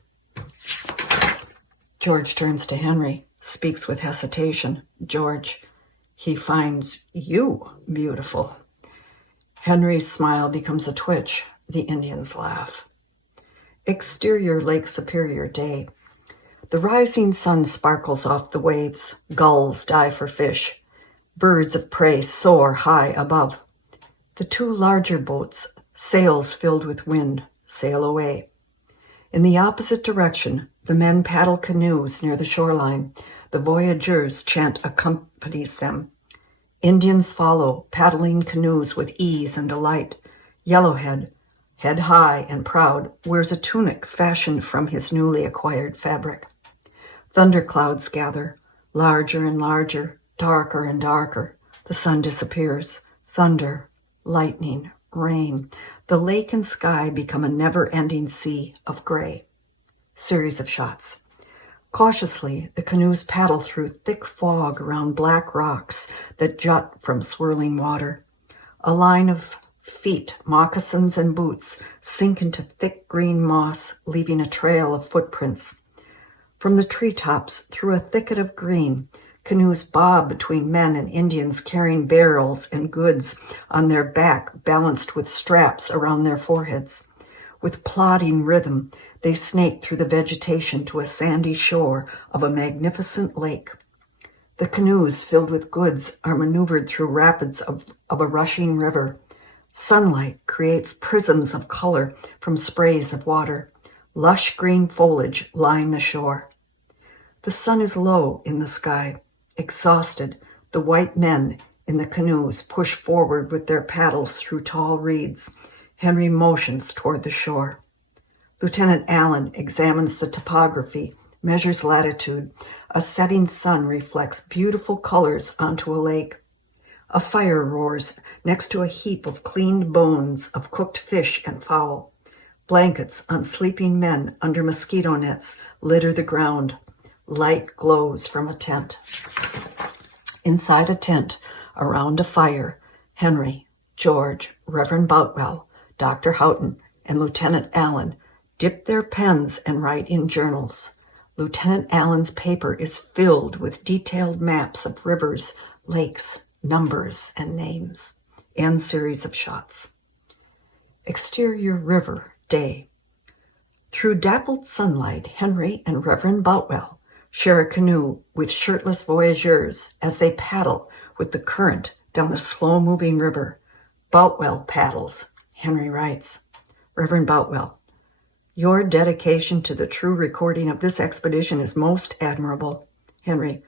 George turns to Henry, speaks with hesitation. George, he finds you beautiful. Henry's smile becomes a twitch. The Indians laugh. Exterior Lake Superior day. The rising sun sparkles off the waves. Gulls dive for fish. Birds of prey soar high above. The two larger boats, sails filled with wind, sail away. In the opposite direction, the men paddle canoes near the shoreline. The voyageurs' chant accompanies them. Indians follow, paddling canoes with ease and delight. Yellowhead, head high and proud, wears a tunic fashioned from his newly acquired fabric. Thunderclouds gather, larger and larger, darker and darker. The sun disappears. Thunder, lightning, rain. The lake and sky become a never-ending sea of gray. Series of shots. Cautiously, the canoes paddle through thick fog around black rocks that jut from swirling water. A line of feet, moccasins and boots, sink into thick green moss, leaving a trail of footprints. From the treetops, through a thicket of green, canoes bob between men and Indians carrying barrels and goods on their back, balanced with straps around their foreheads. With plodding rhythm, they snake through the vegetation to a sandy shore of a magnificent lake. The canoes filled with goods are maneuvered through rapids of a rushing river. Sunlight creates prisms of color from sprays of water. Lush green foliage line the shore. The sun is low in the sky. Exhausted, the white men in the canoes push forward with their paddles through tall reeds. Henry motions toward the shore. Lieutenant Allen examines the topography, measures latitude. A setting sun reflects beautiful colors onto a lake. A fire roars next to a heap of cleaned bones of cooked fish and fowl. Blankets on sleeping men under mosquito nets litter the ground. Light glows from a tent. Inside a tent, around a fire, Henry, George, Reverend Boutwell, Dr. Houghton, and Lieutenant Allen dip their pens and write in journals. Lieutenant Allen's paper is filled with detailed maps of rivers, lakes, numbers, and names. End series of shots. Exterior river, day. Through dappled sunlight, Henry and Reverend Boutwell share a canoe with shirtless voyageurs as they paddle with the current down the slow-moving river. Boutwell paddles. Henry writes, Reverend Boutwell, your dedication to the true recording of this expedition is most admirable. Henry,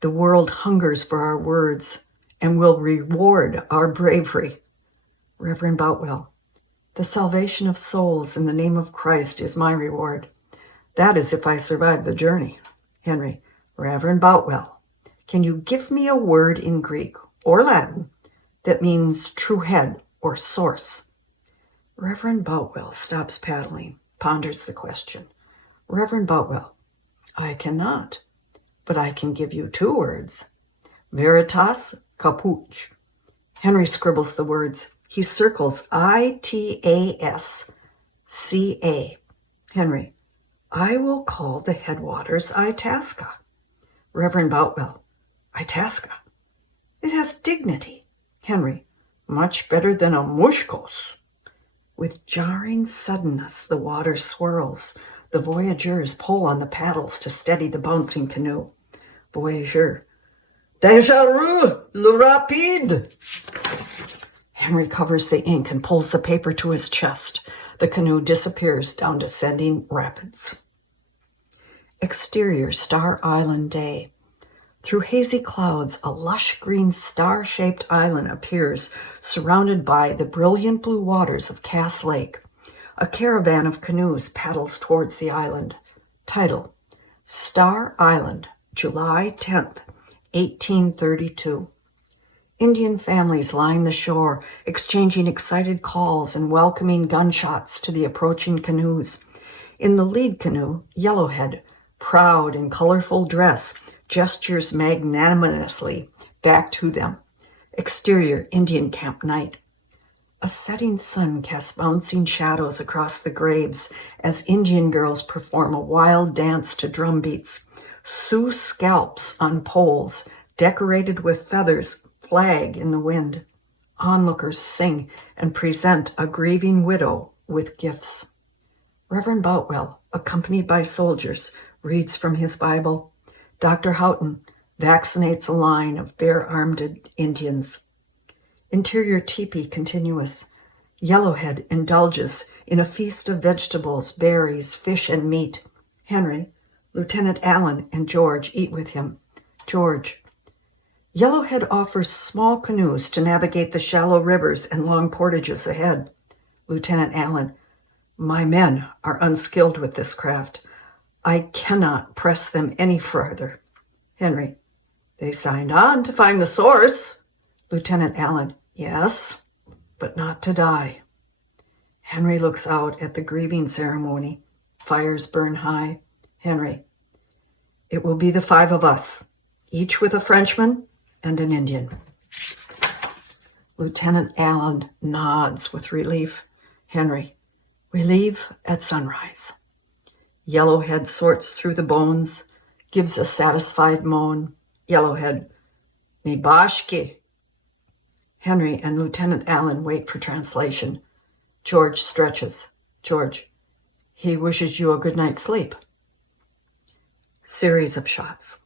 the world hungers for our words and will reward our bravery. Reverend Boutwell, the salvation of souls in the name of Christ is my reward. That is if I survive the journey. Henry, Reverend Boutwell, can you give me a word in Greek or Latin that means true head or source? Reverend Boutwell stops paddling, ponders the question. Reverend Boutwell, I cannot, but I can give you two words. Veritas capuch. Henry scribbles the words. He circles I-T-A-S-C-A. Henry, I will call the headwaters Itasca. Reverend Boutwell, Itasca. It has dignity. Henry, much better than a mushkos. With jarring suddenness, the water swirls. The voyageurs pull on the paddles to steady the bouncing canoe. Voyageur, Dangereux, le rapide. Henry covers the ink and pulls the paper to his chest. The canoe disappears down descending rapids. Exterior Star Island day. Through hazy clouds, a lush green star-shaped island appears, surrounded by the brilliant blue waters of Cass Lake. A caravan of canoes paddles towards the island. Title, Star Island, July 10th, 1832. Indian families line the shore, exchanging excited calls and welcoming gunshots to the approaching canoes. In the lead canoe, Yellowhead, proud in colorful dress, gestures magnanimously back to them. Exterior Indian camp night. A setting sun casts bouncing shadows across the graves as Indian girls perform a wild dance to drum beats. Sioux scalps on poles, decorated with feathers, flag in the wind. Onlookers sing and present a grieving widow with gifts. Reverend Boutwell, accompanied by soldiers, reads from his Bible. Dr. Houghton vaccinates a line of bare-armed Indians. Interior teepee continuous. Yellowhead indulges in a feast of vegetables, berries, fish, and meat. Henry, Lieutenant Allen, and George eat with him. George, Yellowhead offers small canoes to navigate the shallow rivers and long portages ahead. Lieutenant Allen, my men are unskilled with this craft. I cannot press them any further. Henry, they signed on to find the source. Lieutenant Allen, yes, but not to die. Henry looks out at the grieving ceremony. Fires burn high. Henry, it will be the 5 of us, each with a Frenchman and an Indian. Lieutenant Allen nods with relief. Henry, we leave at sunrise. Yellowhead sorts through the bones, gives a satisfied moan. Yellowhead, me bashki. Henry and Lieutenant Allen wait for translation. George stretches. George, he wishes you a good night's sleep. Series of shots.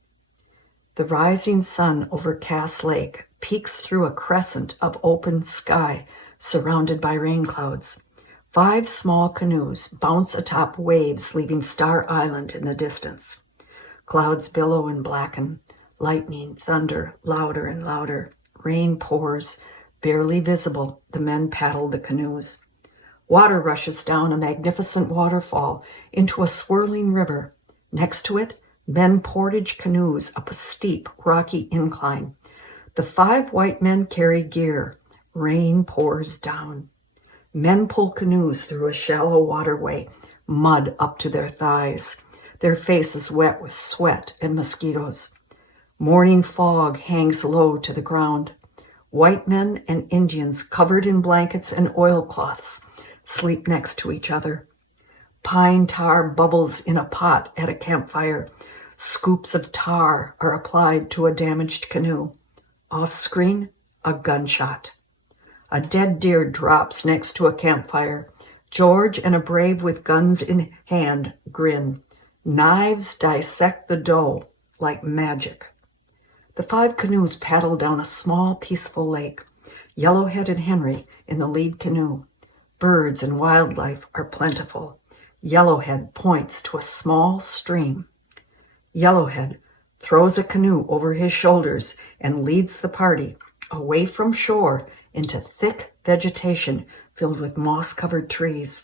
The rising sun over Cass Lake peeks through a crescent of open sky surrounded by rain clouds. 5 small canoes bounce atop waves, leaving Star Island in the distance. Clouds billow and blacken. Lightning, thunder, louder and louder. Rain pours. Barely visible, the men paddle the canoes. Water rushes down a magnificent waterfall into a swirling river. Next to it, men portage canoes up a steep, rocky incline. The 5 white men carry gear. Rain pours down. Men pull canoes through a shallow waterway, mud up to their thighs, their faces wet with sweat and mosquitoes. Morning fog hangs low to the ground. White men and Indians, covered in blankets and oilcloths, sleep next to each other. Pine tar bubbles in a pot at a campfire. Scoops of tar are applied to a damaged canoe. Off-screen, a gunshot. A dead deer drops next to a campfire. George and a brave with guns in hand grin. Knives dissect the dough like magic. The 5 canoes paddle down a small, peaceful lake. Yellowhead and Henry in the lead canoe. Birds and wildlife are plentiful. Yellowhead points to a small stream. Yellowhead throws a canoe over his shoulders and leads the party away from shore into thick vegetation filled with moss-covered trees.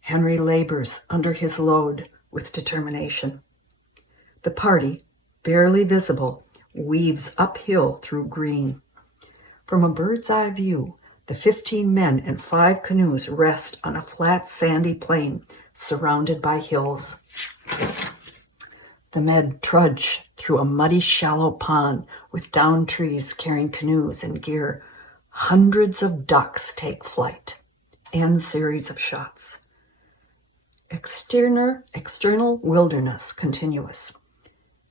Henry labors under his load with determination. The party, barely visible, weaves uphill through green. From a bird's-eye view, the 15 men and 5 canoes rest on a flat, sandy plain surrounded by hills. The men trudge through a muddy, shallow pond with downed trees carrying canoes and gear. Hundreds of ducks take flight. End series of shots. External wilderness continuous.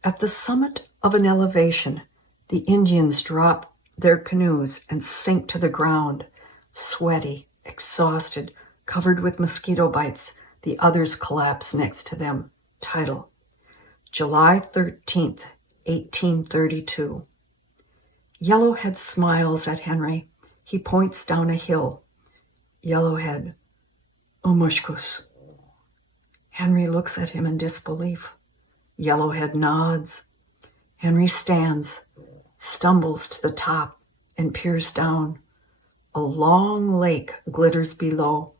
At the summit of an elevation, the Indians drop their canoes and sink to the ground. Sweaty, exhausted, covered with mosquito bites, the others collapse next to them. Title: July 13th, 1832. Yellowhead smiles at Henry. He points down a hill. Yellowhead, Omushkus. Henry looks at him in disbelief. Yellowhead nods. Henry stands, stumbles to the top, and peers down. A long lake glitters below.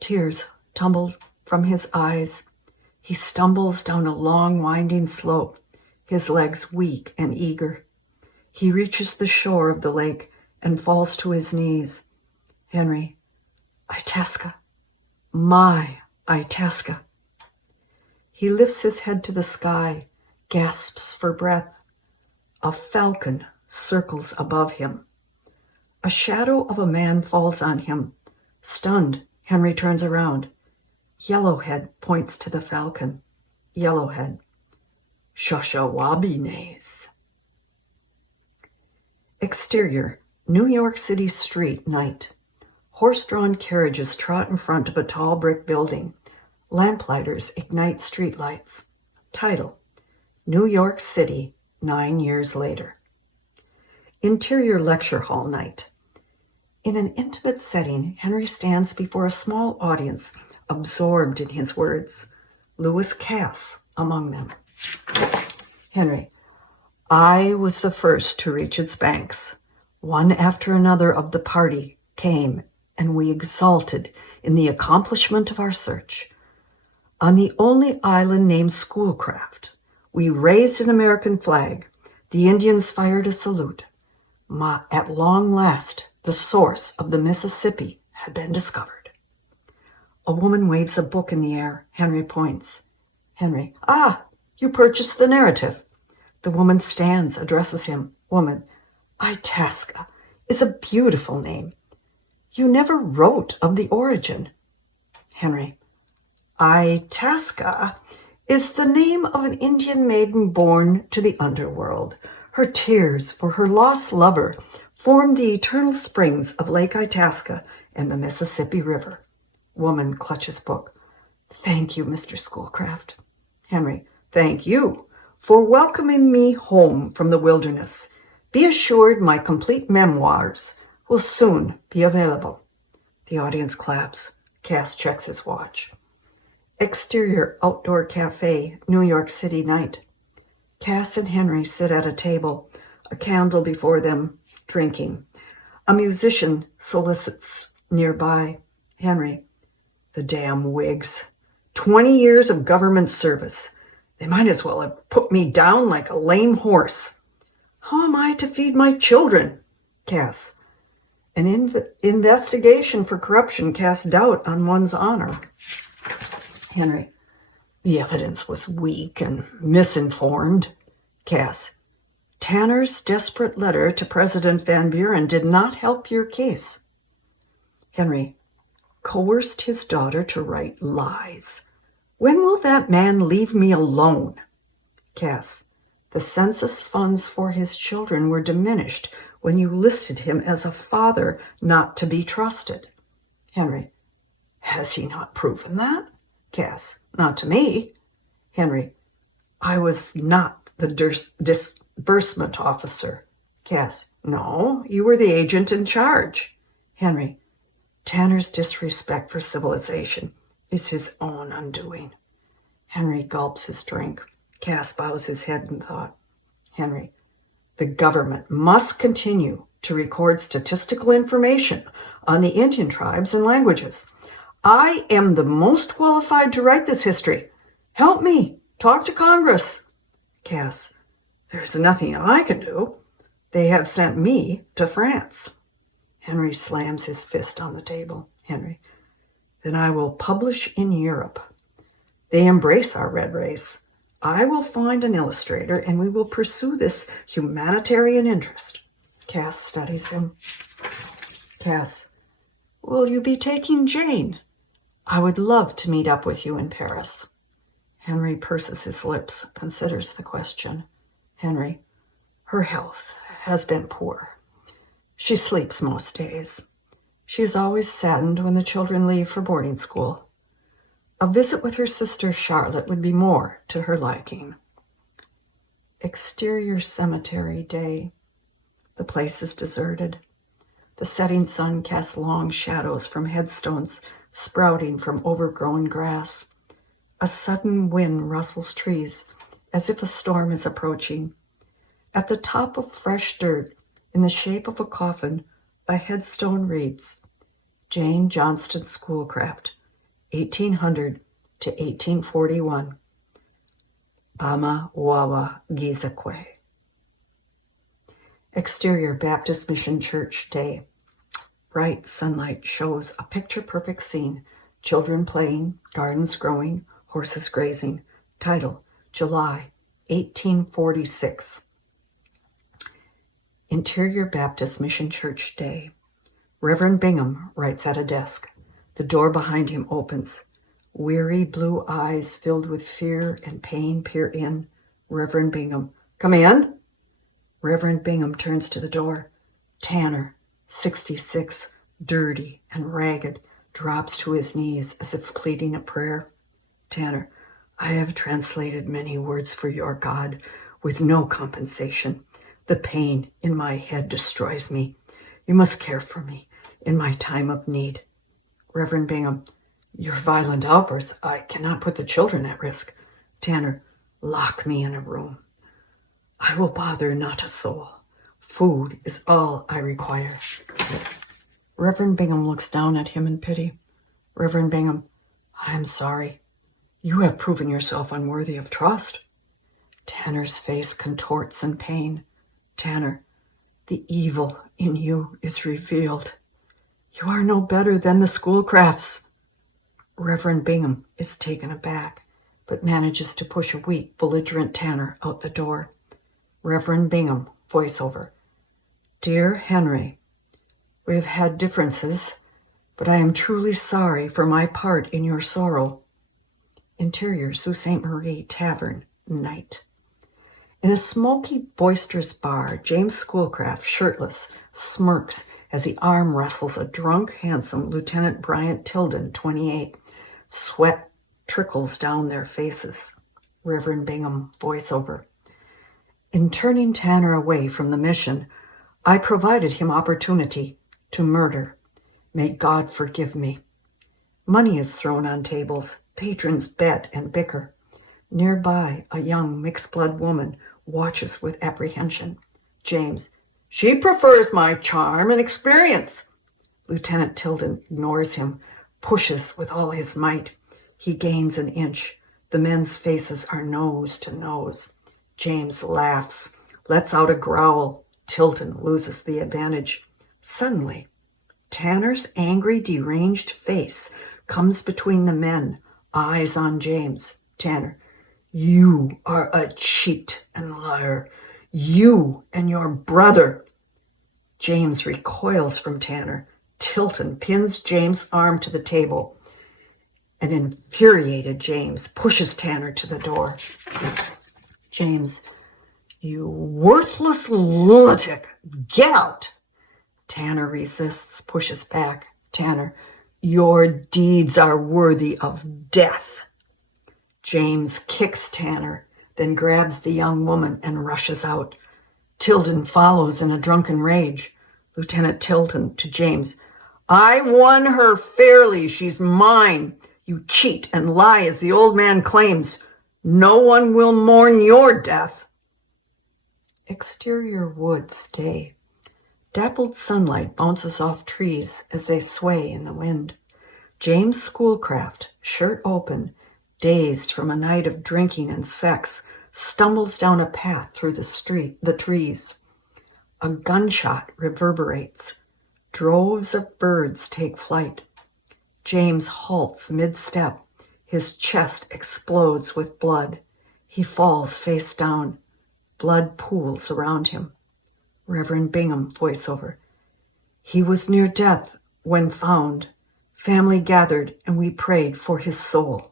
Tears tumble from his eyes. He stumbles down a long, winding slope, his legs weak and eager. He reaches the shore of the lake and falls to his knees. Henry, Itasca, my Itasca. He lifts his head to the sky, gasps for breath. A falcon circles above him. A shadow of a man falls on him. Stunned, Henry turns around. Yellowhead points to the falcon. Yellowhead, Shoshawabines. Exterior, New York City street, night. Horse-drawn carriages trot in front of a tall brick building. Lamplighters ignite streetlights. Title: New York City, 9 years later. Interior lecture hall night. In an intimate setting, Henry stands before a small audience, absorbed in his words. Lewis Cass among them. Henry, I was the first to reach its banks. One after another of the party came, and we exulted in the accomplishment of our search. On the only island named Schoolcraft, we raised an American flag. The Indians fired a salute. At long last, the source of the Mississippi had been discovered. A woman waves a book in the air. Henry points. Henry, you purchased the narrative. The woman stands, addresses him. Woman, Itasca is a beautiful name. You never wrote of the origin. Henry, Itasca is the name of an Indian maiden born to the underworld. Her tears for her lost lover formed the eternal springs of Lake Itasca and the Mississippi River. Woman clutches book. Thank you, Mr. Schoolcraft. Henry, thank you for welcoming me home from the wilderness. Be assured my complete memoirs will soon be available. The audience claps. Cass checks his watch. Exterior outdoor cafe, New York City night. Cass and Henry sit at a table, a candle before them, drinking. A musician solicits nearby. Henry, the damn Whigs. 20 years of government service. They might as well have put me down like a lame horse. How am I to feed my children? Cass, an investigation for corruption casts doubt on one's honor. Henry, the evidence was weak and misinformed. Cass, Tanner's desperate letter to President Van Buren did not help your case. Henry, coerced his daughter to write lies. When will that man leave me alone? Cass, the census funds for his children were diminished when you listed him as a father not to be trusted. Henry, has he not proven that? Cass, not to me. Henry, I was not the disbursement officer. Cass, no, you were the agent in charge. Henry, Tanner's disrespect for civilization is his own undoing. Henry gulps his drink. Cass bows his head in thought. Henry, the government must continue to record statistical information on the Indian tribes and languages. I am the most qualified to write this history. Help me. Talk to Congress. Cass, there's nothing I can do. They have sent me to France. Henry slams his fist on the table. Henry, then I will publish in Europe. They embrace our red race. I will find an illustrator and we will pursue this humanitarian interest. Cass studies him. Cass, will you be taking Jane? I would love to meet up with you in Paris. Henry purses his lips, considers the question. Henry, her health has been poor. She sleeps most days. She is always saddened when the children leave for boarding school. A visit with her sister Charlotte would be more to her liking. Exterior cemetery day. The place is deserted. The setting sun casts long shadows from headstones sprouting from overgrown grass. A sudden wind rustles trees as if a storm is approaching. At the top of fresh dirt, in the shape of a coffin, a headstone reads, Jane Johnston Schoolcraft, 1800 to 1841. Bama Wawa Gizakwe. Exterior Baptist Mission Church day. Bright sunlight shows a picture-perfect scene. Children playing, gardens growing, horses grazing. Title, July 1846. Interior Baptist Mission Church day. Reverend Bingham writes at a desk. The door behind him opens. Weary blue eyes filled with fear and pain peer in. Reverend Bingham, come in. Reverend Bingham turns to the door. Tanner, 66, dirty and ragged, drops to his knees as if pleading a prayer. Tanner, I have translated many words for your God with no compensation. The pain in my head destroys me. You must care for me in my time of need. Reverend Bingham, your violent outbursts, I cannot put the children at risk. Tanner, lock me in a room. I will bother not a soul. Food is all I require. Reverend Bingham looks down at him in pity. Reverend Bingham, I am sorry. You have proven yourself unworthy of trust. Tanner's face contorts in pain. Tanner, The evil in you is revealed. You are no better than the Schoolcrafts. Reverend Bingham is taken aback, but manages to push a weak, belligerent Tanner out the door. Reverend Bingham, voiceover. Dear Henry, we have had differences, but I am truly sorry for my part in your sorrow. Interior, Sault Ste. Marie Tavern, night. In a smoky, boisterous bar, James Schoolcraft, shirtless, smirks as he arm wrestles a drunk, handsome Lieutenant Bryant Tilden, 28. Sweat trickles down their faces. Reverend Bingham, voiceover. In turning Tanner away from the mission, I provided him opportunity to murder. May God forgive me. Money is thrown on tables. Patrons bet and bicker. Nearby, a young mixed-blood woman watches with apprehension. James, she prefers my charm and experience. Lieutenant Tilden ignores him, pushes with all his might. He gains an inch. The men's faces are nose to nose. James laughs, lets out a growl. Tilden loses the advantage. Suddenly, Tanner's angry, deranged face comes between the men, eyes on James. Tanner, you are a cheat and liar. You and your brother. James recoils from Tanner. Tilden pins James' arm to the table. An infuriated James pushes Tanner to the door. James, you worthless lunatic, get out. Tanner resists, pushes back. Tanner, your deeds are worthy of death. James kicks Tanner, then grabs the young woman and rushes out. Tilden follows in a drunken rage. Lieutenant Tilden to James, I won her fairly. She's mine. You cheat and lie as the old man claims. No one will mourn your death. Exterior woods, day. Dappled sunlight bounces off trees as they sway in the wind. James Schoolcraft, shirt open, dazed from a night of drinking and sex, stumbles down a path through the trees. A gunshot reverberates. Droves of birds take flight. James halts mid-step. His chest explodes with blood. He falls face down. Blood pools around him. Reverend Bingham, voiceover. He was near death when found. Family gathered and we prayed for his soul.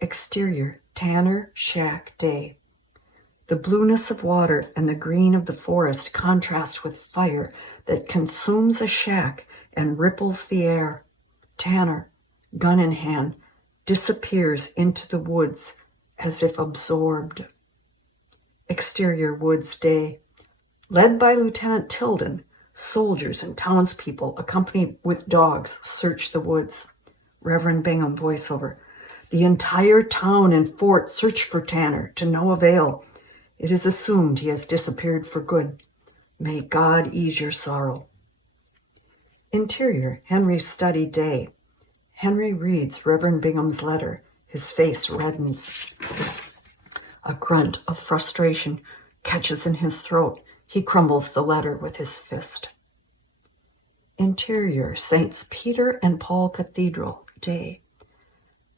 Exterior, Tanner shack, day. The blueness of water and the green of the forest contrast with fire that consumes a shack and ripples the air. Tanner, gun in hand, disappears into the woods as if absorbed. Exterior woods, day. Led by Lieutenant Tilden, soldiers and townspeople accompanied with dogs search the woods. Reverend Bingham, voiceover. The entire town and fort search for Tanner to no avail. It is assumed he has disappeared for good. May God ease your sorrow. Interior, Henry's study, day. Henry reads Reverend Bingham's letter. His face reddens. A grunt of frustration catches in his throat. He crumbles the letter with his fist. Interior, Saints Peter and Paul Cathedral, day.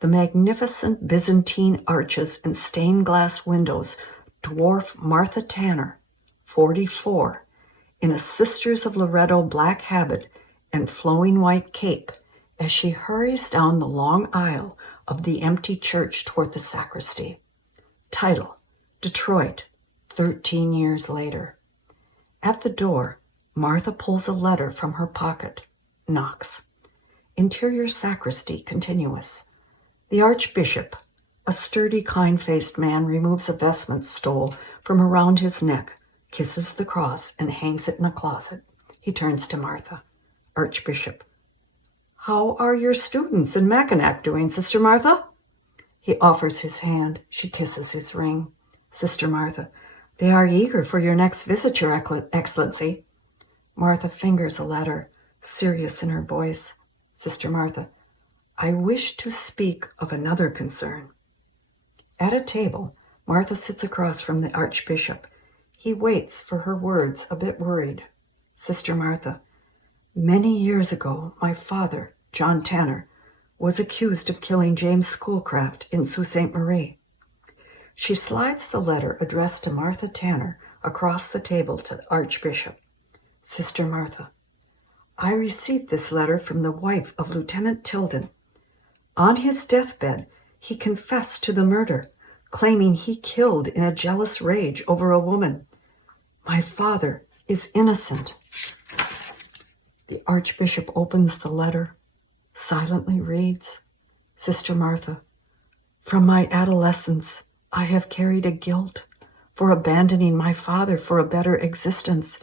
The magnificent Byzantine arches and stained glass windows dwarf Martha Tanner, 44, in a Sisters of Loretto black habit and flowing white cape as she hurries down the long aisle of the empty church toward the sacristy. Title, Detroit, 13 years later. At the door, Martha pulls a letter from her pocket, knocks. Interior sacristy, continuous. The Archbishop, a sturdy, kind-faced man, removes a vestment stole from around his neck, kisses the cross, and hangs it in a closet. He turns to Martha. Archbishop, how are your students in Mackinac doing, Sister Martha? He offers his hand. She kisses his ring. Sister Martha, they are eager for your next visit, Your Excellency. Martha fingers a letter, serious in her voice. Sister Martha, I wish to speak of another concern. At a table, Martha sits across from the Archbishop. He waits for her words, a bit worried. Sister Martha, many years ago, my father, John Tanner, was accused of killing James Schoolcraft in Sault Ste. Marie. She slides the letter addressed to Martha Tanner across the table to the Archbishop. Sister Martha, I received this letter from the wife of Lieutenant Tilden. On his deathbed, he confessed to the murder, claiming he killed in a jealous rage over a woman. My father is innocent. The Archbishop opens the letter, silently reads, Sister Martha, from my adolescence, I have carried a guilt for abandoning my father for a better existence.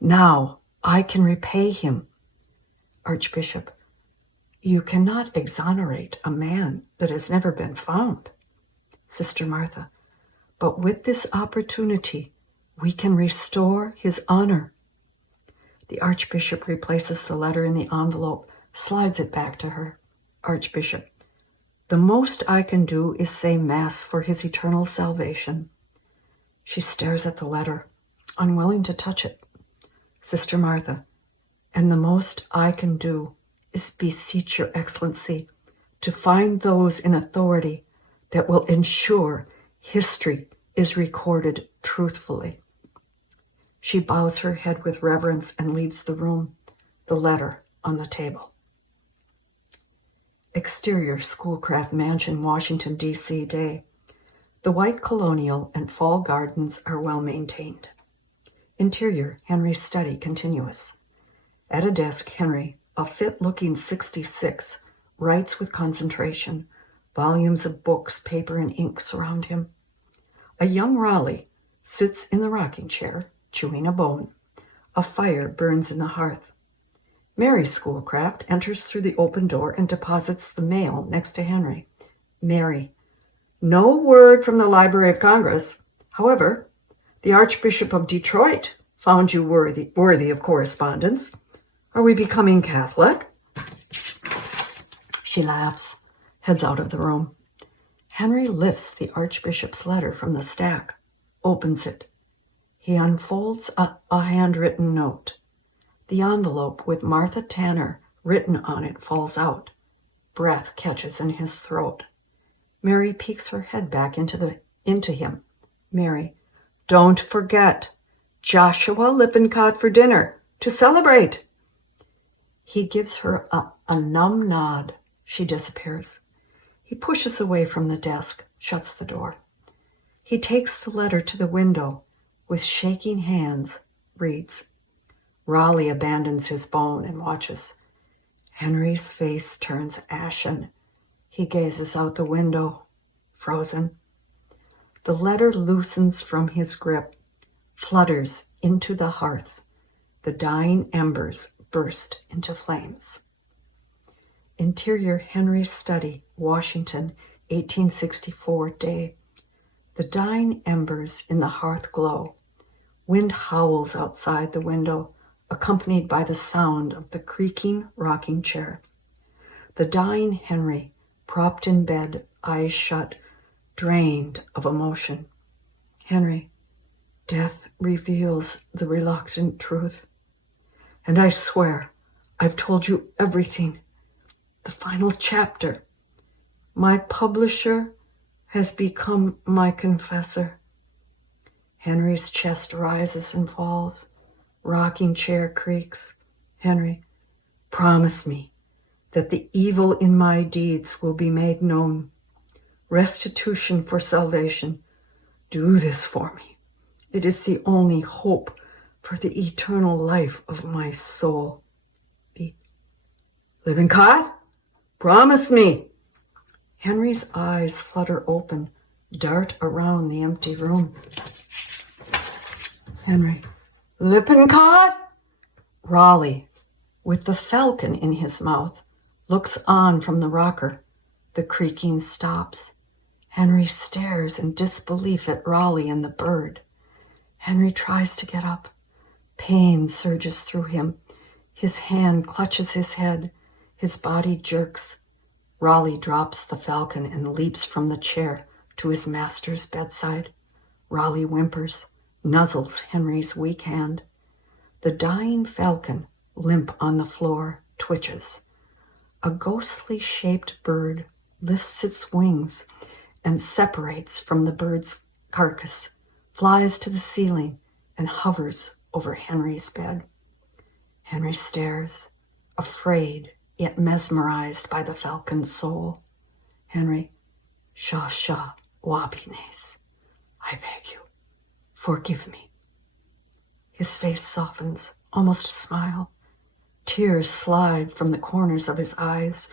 Now I can repay him. Archbishop, you cannot exonerate a man that has never been found. Sister Martha, but with this opportunity, we can restore his honor. The Archbishop replaces the letter in the envelope, slides it back to her. Archbishop, the most I can do is say Mass for his eternal salvation. She stares at the letter, unwilling to touch it. Sister Martha, and the most I can do is beseech your Excellency to find those in authority that will ensure history is recorded truthfully. She bows her head with reverence and leaves the room, the letter on the table. Exterior Schoolcraft Mansion, Washington, D.C. day. The white colonial and fall gardens are well maintained. Interior, Henry's study continuous. At a desk, Henry, a fit-looking 66, writes with concentration. Volumes of books, paper, and ink surround him. A young Raleigh sits in the rocking chair, chewing a bone. A fire burns in the hearth. Mary Schoolcraft enters through the open door and deposits the mail next to Henry. Mary, no word from the Library of Congress. However, the Archbishop of Detroit found you worthy of correspondence. Are we becoming Catholic? She laughs, heads out of the room. Henry lifts the Archbishop's letter from the stack, opens it. He unfolds a handwritten note. The envelope with Martha Tanner written on it falls out. Breath catches in his throat. Mary peeks her head back into him. Mary, don't forget, Joshua Lippincott for dinner, to celebrate. He gives her a numb nod. She disappears. He pushes away from the desk, shuts the door. He takes the letter to the window. With shaking hands, reads. Raleigh abandons his bone and watches. Henry's face turns ashen. He gazes out the window, frozen. The letter loosens from his grip, flutters into the hearth. The dying embers burst into flames. Interior, Henry's study, Washington, 1864 day. The dying embers in the hearth glow. Wind howls outside the window, accompanied by the sound of the creaking rocking chair. The dying Henry, propped in bed, eyes shut, drained of emotion. Henry, death reveals the reluctant truth. And I swear, I've told you everything. The final chapter. My publisher has become my confessor. Henry's chest rises and falls. Rocking chair creaks. Henry, promise me that the evil in my deeds will be made known. Restitution for salvation. Do this for me. It is the only hope for the eternal life of my soul. Lippincott, promise me. Henry's eyes flutter open, dart around the empty room. Henry, Lippincott? Raleigh, with the Falcon in his mouth, looks on from the rocker. The creaking stops. Henry stares in disbelief at Raleigh and the bird. Henry tries to get up. Pain surges through him. His hand clutches his head. His body jerks. Raleigh drops the Falcon and leaps from the chair to his master's bedside. Raleigh whimpers. nuzzles Henry's weak hand. The dying falcon, limp on the floor, twitches. A ghostly shaped bird lifts its wings and separates from the bird's carcass, flies to the ceiling, and hovers over Henry's bed. Henry stares, afraid yet mesmerized by the falcon's soul. Henry, Sha Wabines, I beg you, forgive me. His face softens, almost a smile. Tears slide from the corners of his eyes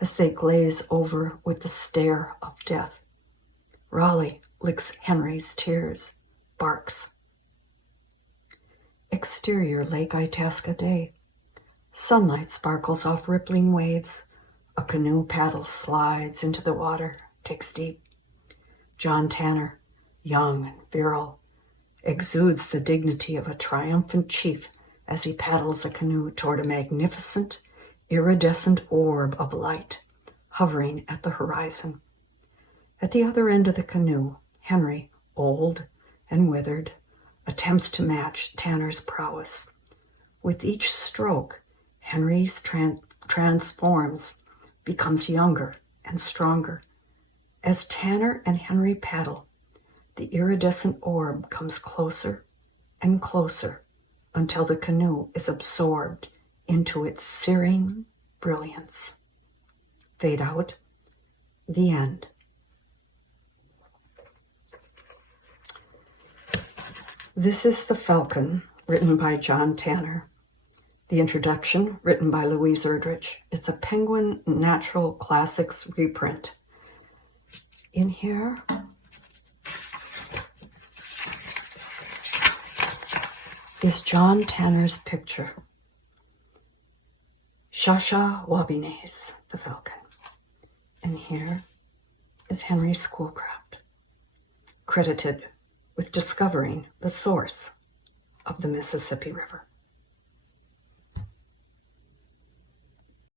as they glaze over with the stare of death. Raleigh licks Henry's tears, barks. Exterior Lake Itasca day. Sunlight sparkles off rippling waves. A canoe paddle slides into the water, takes deep. John Tanner, young and virile, exudes the dignity of a triumphant chief as he paddles a canoe toward a magnificent, iridescent orb of light hovering at the horizon. At the other end of the canoe, Henry, old and withered, attempts to match Tanner's prowess. With each stroke, Henry's transforms, becomes younger and stronger. As Tanner and Henry paddle, the iridescent orb comes closer and closer until the canoe is absorbed into its searing brilliance. Fade out. The end. This is The Falcon, written by John Tanner. The introduction, written by Louise Erdrich. It's a Penguin Natural Classics reprint. In here is John Tanner's picture. Sha Wabines, the Falcon. And here is Henry Schoolcraft, credited with discovering the source of the Mississippi River.